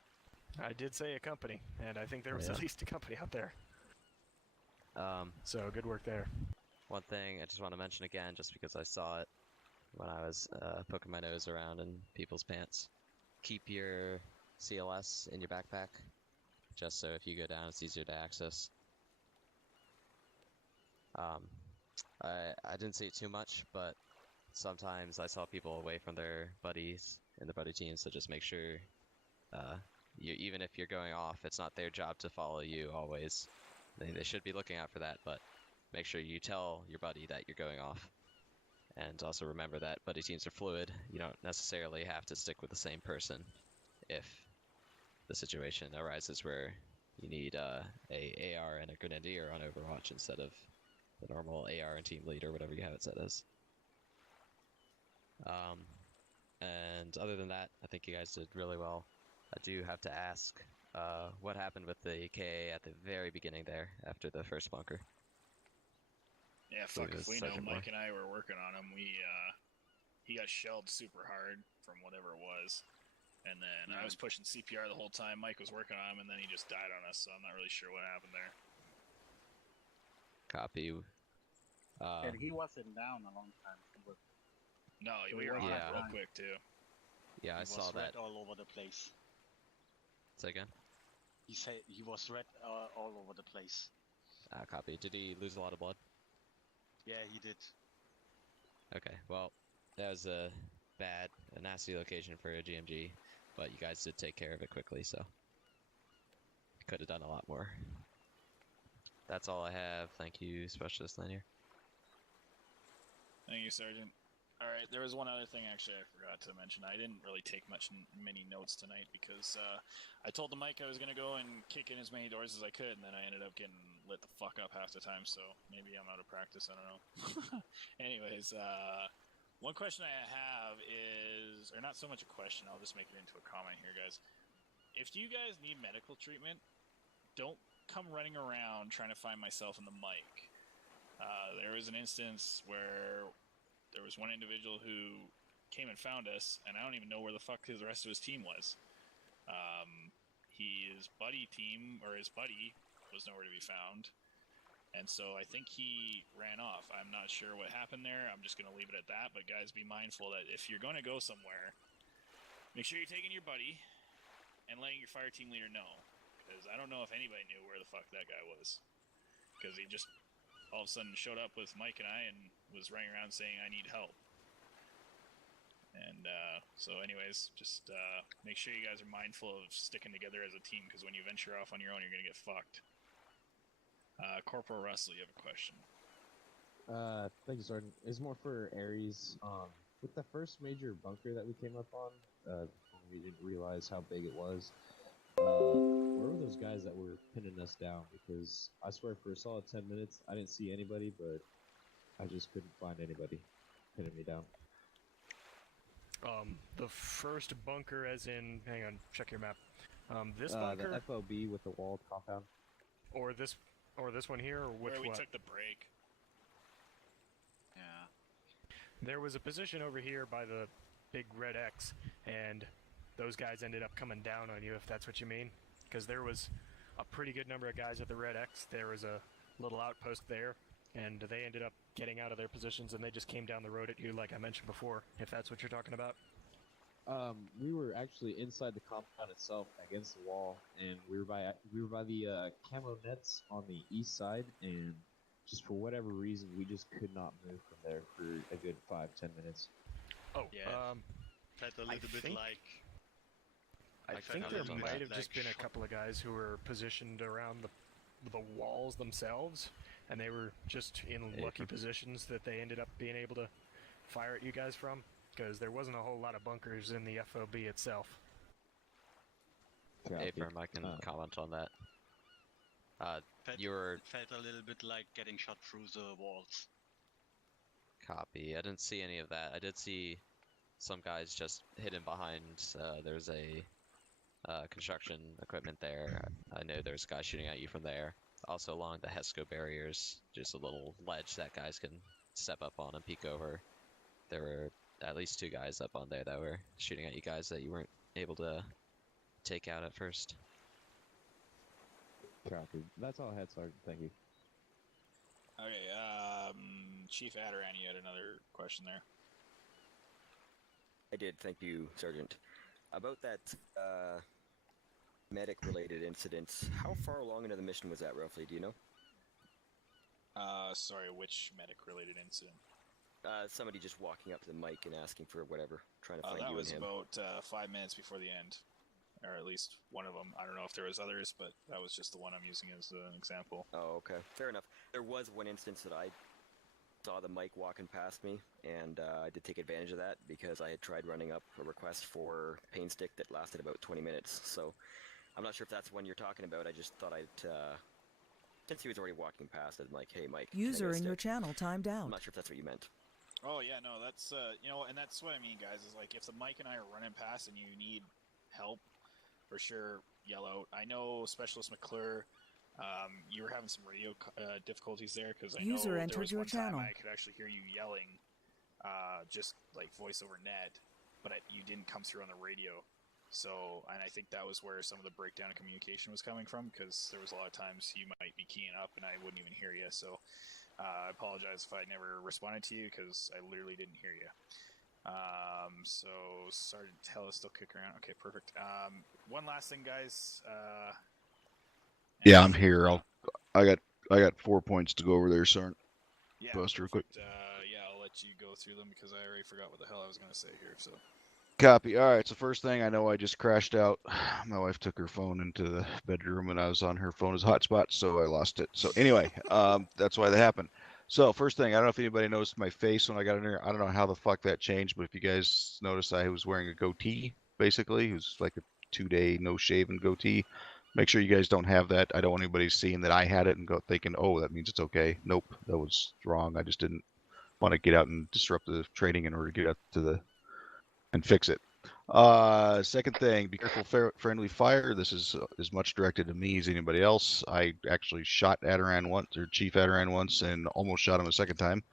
I did say a company, and I think there was Yeah. at least a company out there. So good work there. One thing I just want to mention again, just because I saw it when I was poking my nose around in people's pants. Keep your CLS in your backpack, just so if you go down, it's easier to access. I didn't see it too much, but sometimes I saw people away from their buddies in the buddy team, so just make sure, even if you're going off, it's not their job to follow you always. They should be looking out for that, but make sure you tell your buddy that you're going off. And also remember that buddy teams are fluid. You don't necessarily have to stick with the same person if the situation arises where you need a AR and a Grenadier on Overwatch instead of the normal AR and team lead or whatever you have it set as. And other than that, I think you guys did really well. I do have to ask, what happened with the KA at the very beginning there, after the first bunker? Yeah, fuck if we know. Mike and I were working on him. He got shelled super hard from whatever it was. And then I was pushing CPR the whole time. Mike was working on him, and then he just died on us, so I'm not really sure what happened there. Copy. And he wasn't down a long time. He was, no, we were on it real quick, too. Yeah, I saw that. Red all over the place. Say again? He said he was red all over the place. Copy. Did he lose a lot of blood? Yeah, he did. Okay, well, that was a nasty location for a GMG, but you guys did take care of it quickly, so could have done a lot more. That's all I have. Thank you, Specialist Lanier. Thank you, Sergeant. Alright, there was one other thing actually I forgot to mention. I didn't really take many notes tonight because I told the Mike I was going to go and kick in as many doors as I could, and then I ended up getting lit the fuck up half the time, so maybe I'm out of practice, I don't know. Anyways, one question I have is, or not so much a question, I'll just make it into a comment here, guys. If you guys need medical treatment, don't come running around trying to find myself in the mic. There was an instance where there was one individual who came and found us, and I don't even know where the fuck the rest of his team was. His buddy team, or his buddy, was nowhere to be found. And so I think he ran off. I'm not sure what happened there. I'm just going to leave it at that. But guys, be mindful that if you're going to go somewhere, make sure you're taking your buddy and letting your fire team leader know. Because I don't know if anybody knew where the fuck that guy was. Because he just all of a sudden showed up with Mike and I and was running around saying, I need help. And so anyways, just make sure you guys are mindful of sticking together as a team, because when you venture off on your own, you're going to get fucked. Corporal Russell, you have a question. Thank you, Sergeant. It's more for Ares. With the first major bunker that we came up on, we didn't realize how big it was. Where were those guys that were pinning us down? Because I swear for a solid 10 minutes, I didn't see anybody, but I just couldn't find anybody pinning me down. The first bunker, as in, hang on, check your map. This bunker, the FOB with the walled compound, or this one here, or which Where we one? took the break. Yeah. There was a position over here by the big red X, and those guys ended up coming down on you, if that's what you mean. Because there was a pretty good number of guys at the red X. There was a little outpost there, and they ended up getting out of their positions, and they just came down the road at you, like I mentioned before, if that's what you're talking about. We were actually inside the compound itself, against the wall, and we were by the camo nets on the east side, and just for whatever reason, we just could not move from there for a good 5-10 minutes. Oh, yeah. Felt a little bit like. I think there might have just been a couple of guys who were positioned around the walls themselves, and they were just in lucky positions that they ended up being able to fire at you guys from, because there wasn't a whole lot of bunkers in the FOB itself. Hey, Firm, I can comment on that. Felt a little bit like getting shot through the walls. Copy. I didn't see any of that. I did see some guys just hidden behind. There's a construction equipment there. I know there's guys shooting at you from there. Also along the HESCO barriers, just a little ledge that guys can step up on and peek over, there were at least 2 guys up on there that were shooting at you guys that you weren't able to take out at first. Copy. That's all I had, Sergeant. Thank you. Okay, Chief Adaran, you had another question there. I did, thank you, Sergeant. About that medic-related incidents, how far along into the mission was that roughly? Do you know? Sorry, which medic-related incident? Somebody just walking up to the mic and asking for whatever, trying to find That you was and him. about 5 minutes before the end, or at least one of them. I don't know if there was others, but that was just the one I'm using as an example. Oh, okay, fair enough. There was one instance that I saw the mic walking past me, and I did take advantage of that because I had tried running up a request for pain stick that lasted about 20 minutes. So I'm not sure if that's one you're talking about. I just thought I'd, since he was already walking past, I'm like, hey, Mike. can I get User a in your stick? channel timed I'm out. not sure if that's what you meant. Oh yeah, no, that's and that's what I mean, guys. Is like if the Mike and I are running past and you need help, for sure, yell out. I know Specialist McClure, you were having some radio difficulties there because I know User there entered was your one channel. time I could actually hear you yelling, just like voice over net, but you didn't come through on the radio. So, and I think that was where some of the breakdown in communication was coming from, because there was a lot of times you might be keying up and I wouldn't even hear you. So, I apologize if I never responded to you, because I literally didn't hear you. So Sergeant Tell is still kicking around. Okay, perfect. One last thing, guys. Yeah, I'm here. I got 4 points to go over there, Sergeant. Yeah, Buster, quick. yeah, I'll let you go through them because I already forgot what the hell I was going to say here. So. Copy. All right. So first thing, I know I just crashed out. My wife took her phone into the bedroom, and I was on her phone as a hotspot, so I lost it. So anyway, that's why that happened. So first thing, I don't know if anybody noticed my face when I got in here. I don't know how the fuck that changed, but if you guys noticed, I was wearing a goatee. Basically, it was like a 2-day no shave and goatee. Make sure you guys don't have that. I don't want anybody seeing that I had it and go thinking, oh, that means it's okay. Nope, that was wrong. I just didn't want to get out and disrupt the training in order to get out to the and fix it. Second thing, be careful, friendly fire. This is as much directed to me as anybody else. I actually shot Adaran once, or Chief Adaran once, and almost shot him a second time.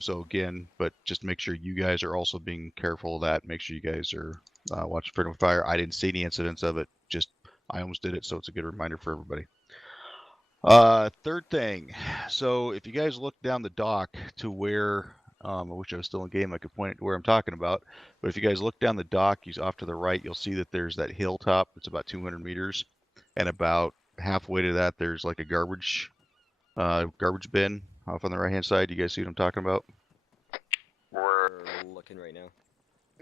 So again, but just make sure you guys are also being careful of that. Make sure you guys are watching friendly fire. I didn't see any incidents of it. Just I almost did it, so it's a good reminder for everybody. Third thing, so if you guys look down the dock to where, I wish I was still in game, I could point it to where I'm talking about, but if you guys look down the dock, you off to the right, you'll see that there's that hilltop. It's about 200 meters, and about halfway to that, there's like a garbage bin off on the right hand side. You guys see what I'm talking about? We're looking right now.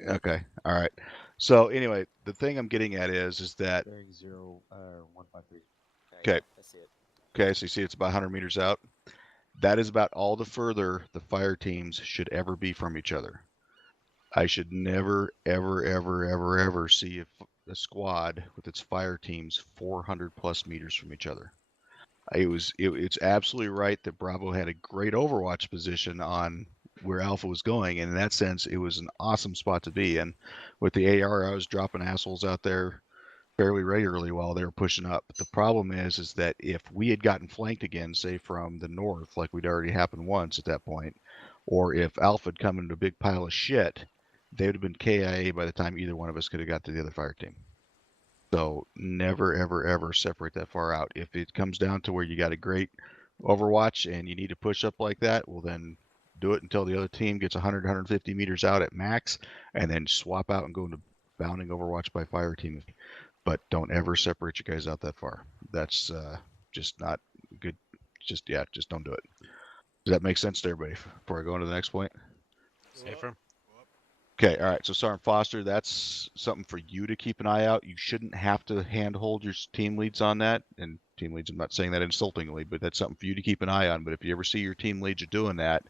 Okay, all right. So anyway, the thing I'm getting at is that. Bearing 153. Okay. I see it. Okay, so you see it's about 100 meters out. That is about all the further the fire teams should ever be from each other. I should never, ever, ever, ever, ever see a squad with its fire teams 400 plus meters from each other. It's absolutely right that Bravo had a great overwatch position on where Alpha was going, and in that sense, it was an awesome spot to be in. With the AR, I was dropping assholes out there fairly regularly while they were pushing up. But the problem is that if we had gotten flanked again, say from the north, like we'd already happened once at that point, or if Alpha had come into a big pile of shit, they would have been KIA by the time either one of us could have got to the other fire team. So never, ever, ever separate that far out. If it comes down to where you got a great Overwatch and you need to push up like that, well then do it until the other team gets 100, 150 meters out at max, and then swap out and go into bounding Overwatch by fire team. But don't ever separate you guys out that far. That's just not good. Just don't do it. Does that make sense to everybody before I go on to the next point? Safer. Okay, all right. So Sergeant Foster, that's something for you to keep an eye out. You shouldn't have to handhold your team leads on that. And team leads, I'm not saying that insultingly, but that's something for you to keep an eye on. But if you ever see your team leads are doing that,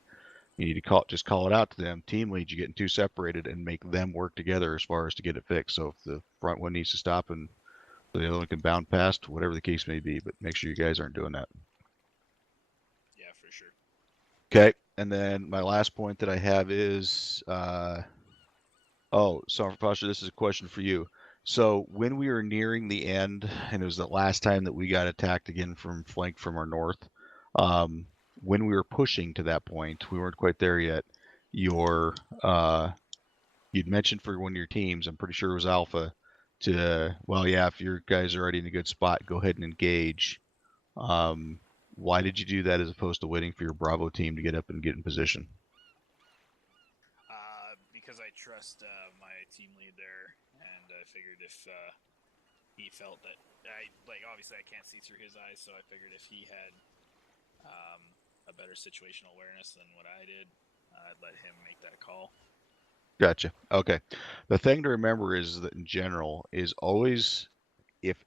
you need to just call it out to them. Team leads, you're getting too separated, and make them work together as far as to get it fixed. So if the front one needs to stop and the other one can bound past, whatever the case may be, but make sure you guys aren't doing that. Yeah, for sure. Okay, and then my last point that I have is, Sergeant Foster, this is a question for you. So when we were nearing the end, and it was the last time that we got attacked again from flank from our north, when we were pushing to that point, we weren't quite there yet. You'd mentioned for one of your teams, I'm pretty sure it was Alpha, well, yeah, if your guys are already in a good spot, go ahead and engage. Why did you do that as opposed to waiting for your Bravo team to get up and get in position? Because I trust my team lead there, and I figured if he felt that obviously I can't see through his eyes, so I figured if he had a better situational awareness than what I did, I'd let him make that call. Gotcha. Okay. The thing to remember is that in general is always if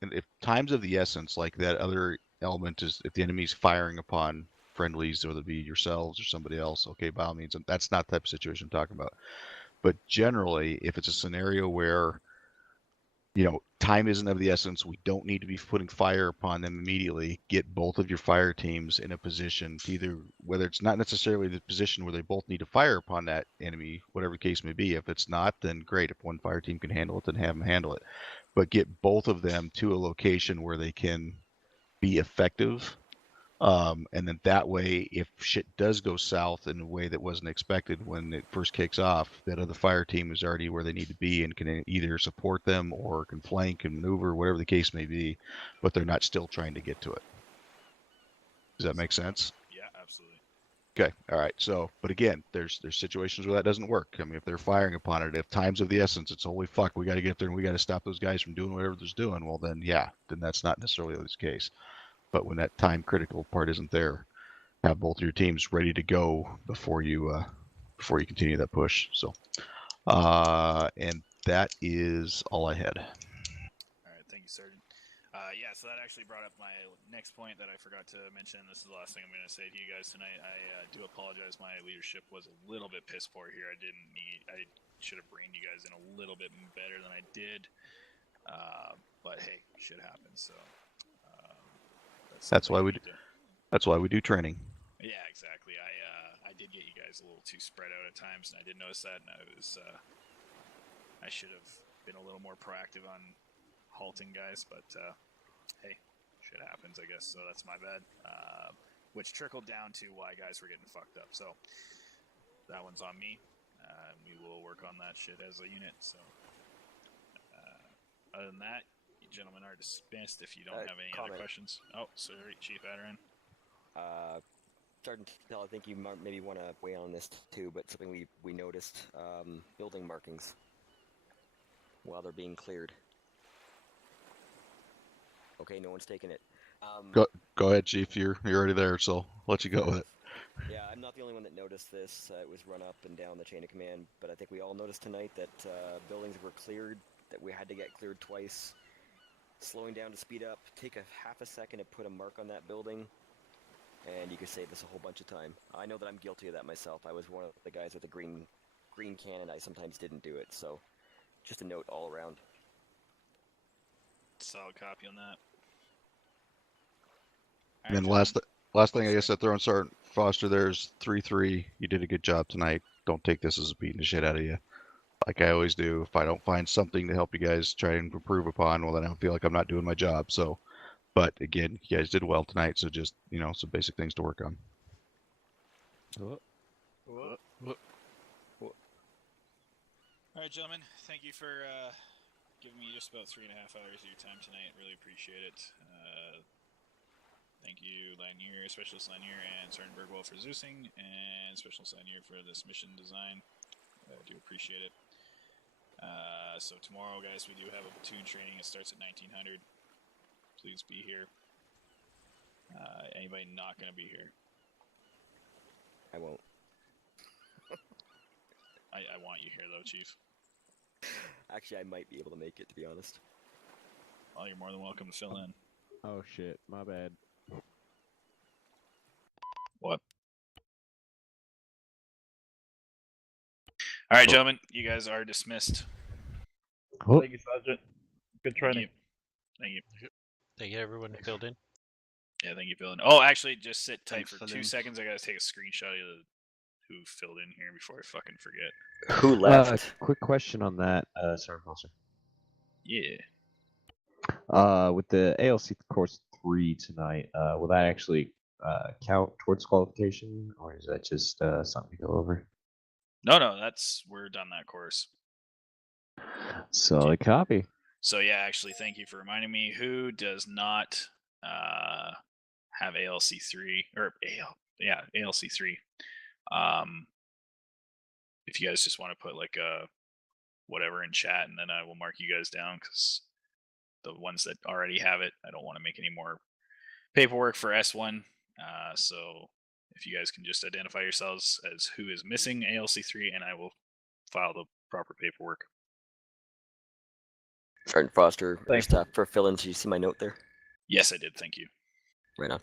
time's of the essence, like that other element is if the enemy's firing upon friendlies, whether it be yourselves or somebody else, okay, by all means, that's not the type of situation I'm talking about. But generally, if it's a scenario where time isn't of the essence, we don't need to be putting fire upon them immediately, get both of your fire teams in a position to either, whether it's not necessarily the position where they both need to fire upon that enemy, whatever the case may be. If it's not, then great. If one fire team can handle it, then have them handle it. But get both of them to a location where they can be effective. And then that way, if shit does go south in a way that wasn't expected when it first kicks off, that other fire team is already where they need to be and can either support them or can flank and maneuver, whatever the case may be, but they're not still trying to get to it. Does that make sense? Yeah, absolutely. Okay, all right. So, but again, there's situations where that doesn't work. I mean, if they're firing upon it, if time's of the essence, it's holy fuck, we got to get there and we got to stop those guys from doing whatever they're doing. Well, then yeah, then that's not necessarily the case. But when that time critical part isn't there, have both your teams ready to go before you continue that push. So, and that is all I had. All right, thank you, Sergeant. Yeah, so that actually brought up my next point that I forgot to mention. This is the last thing I'm going to say to you guys tonight. I do apologize. My leadership was a little bit piss poor here. I should have brained you guys in a little bit better than I did. But hey, shit happens. So that's why we do training. Yeah, exactly. I did get you guys a little too spread out at times, and I did notice that. And I should have been a little more proactive on halting guys, but hey, shit happens, I guess. So that's my bad. Which trickled down to why guys were getting fucked up. So that one's on me. We will work on that shit as a unit. So other than that, you gentlemen are dismissed if you don't have any other questions. Oh, sorry, Chief Adaran. Sergeant Tell, I think you maybe want to weigh on this too, but something we noticed, building markings while they're being cleared. Okay, no one's taking it. Go ahead, Chief. You're already there, so I'll let you go with it. Yeah, I'm not the only one that noticed this. It was run up and down the chain of command, but I think we all noticed tonight that buildings were cleared, that we had to get cleared twice. Slowing down to speed up, take half a second to put a mark on that building, and you could save us a whole bunch of time. I know that I'm guilty of that myself. I was one of the guys with the green cannon. I sometimes didn't do it, so just a note all around. Solid copy on that. And then last thing I guess I throw in Sergeant Foster there is 3-3. You did a good job tonight. Don't take this as beating the shit out of you. Like I always do. If I don't find something to help you guys try and improve upon, well then I don't feel like I'm not doing my job. So, but again, you guys did well tonight. So just some basic things to work on. All right, gentlemen. Thank you for giving me just about 3.5 hours of your time tonight. Really appreciate it. Thank you, Lanier, Specialist Lanier, and Sergeant Bergwell for Zeusing, and Specialist Lanier for this mission design. I do appreciate it. So tomorrow, guys, we do have a platoon training. It starts at 1900. Please be here. Anybody not going to be here? I won't. I want you here, though, Chief. Actually, I might be able to make it, to be honest. Well, you're more than welcome to fill in. Oh shit, my bad. What? All right, gentlemen, you guys are dismissed. Thank you, Sergeant. Good training. Thank you. Thank you, everyone who filled in. Yeah, thank you, Phil. Oh, actually, just sit tight Thanks, for 2 Lynn. seconds. I gotta take a screenshot of who filled in here before I fucking forget. Who left? Quick question on that, Sergeant Foster. Yeah. With the ALC course 3 tonight, will that actually count towards qualification, or is that just something to go over? No, we're done that course. Solid copy. So yeah, actually, thank you for reminding me. Who does not have ALC3 or ALC3? If you guys just want to put like a whatever in chat, and then I will mark you guys down, because the ones that already have it, I don't want to make any more paperwork for S1. So if you guys can just identify yourselves as who is missing ALC3, and I will file the proper paperwork. Sergeant Foster, Thanks. staff for fill-in. Did you see my note there? Yes, I did. Thank you. Right on.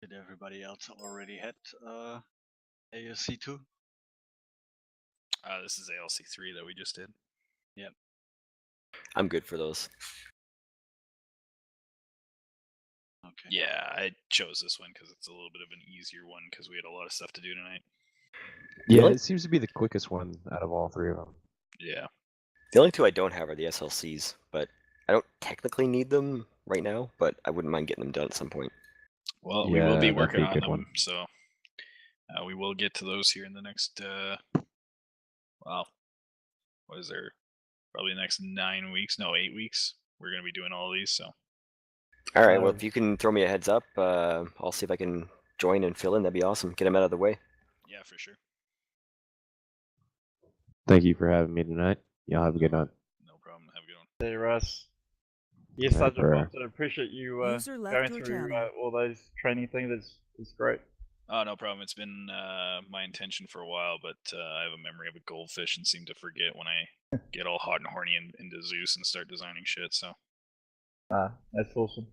Did everybody else already had ASC2? This is ALC3 that we just did. Yep. I'm good for those. Okay. Yeah, I chose this one because it's a little bit of an easier one because we had a lot of stuff to do tonight. Yeah, Really? it seems to be the quickest one out of all three of them. Yeah. The only two I don't have are the SLCs, but I don't technically need them right now, but I wouldn't mind getting them done at some point. Well, we will be that'd working be a on good them, one. so we will get to those here in the next. Well, what is there? Probably the next 9 weeks. No, 8 weeks. We're gonna be doing all of these. So. All right. Well, if you can throw me a heads up, I'll see if I can join and fill in. That'd be awesome. Get them out of the way. Yeah, for sure. Thank you for having me tonight. Y'all have a good night. No problem. Have a good one. Hey, Russ. Yes, Right, Sergeant bro. Foster, I appreciate you User left going your through channel. all those training things. It's great. Oh, no problem. It's been my intention for a while, but I have a memory of a goldfish and seem to forget when I get all hot and horny into Zeus and start designing shit. So. That's awesome.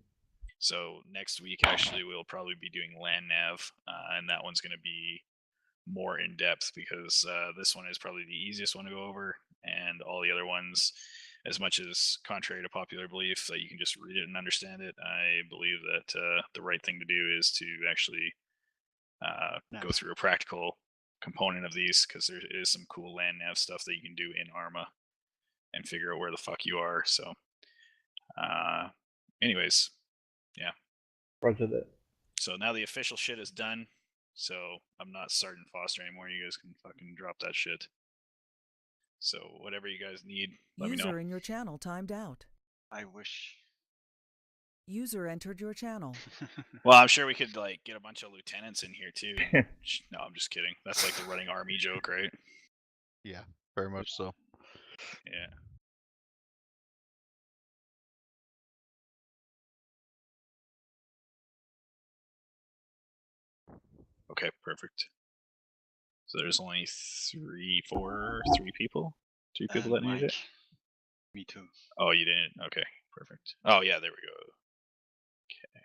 So next week, actually, we'll probably be doing land nav, and that one's going to be more in depth because this one is probably the easiest one to go over, and all the other ones, as much as contrary to popular belief that you can just read it and understand it, I believe that the right thing to do is to actually go through a practical component of these, because there is some cool land nav stuff that you can do in Arma and figure out where the fuck you are. So, anyways, yeah. Roger that. So now the official shit is done. So I'm not Sergeant Foster anymore. You guys can fucking drop that shit. So whatever you guys need, let me know. User in your channel timed out. I wish. User entered your channel. Well, I'm sure we could like get a bunch of lieutenants in here too. No, I'm just kidding. That's like the running army joke, right? Yeah, very much so. Yeah. Okay, perfect. So there's only three people that need it. Me too. Oh, you didn't? Okay, perfect. Oh yeah, there we go. Okay.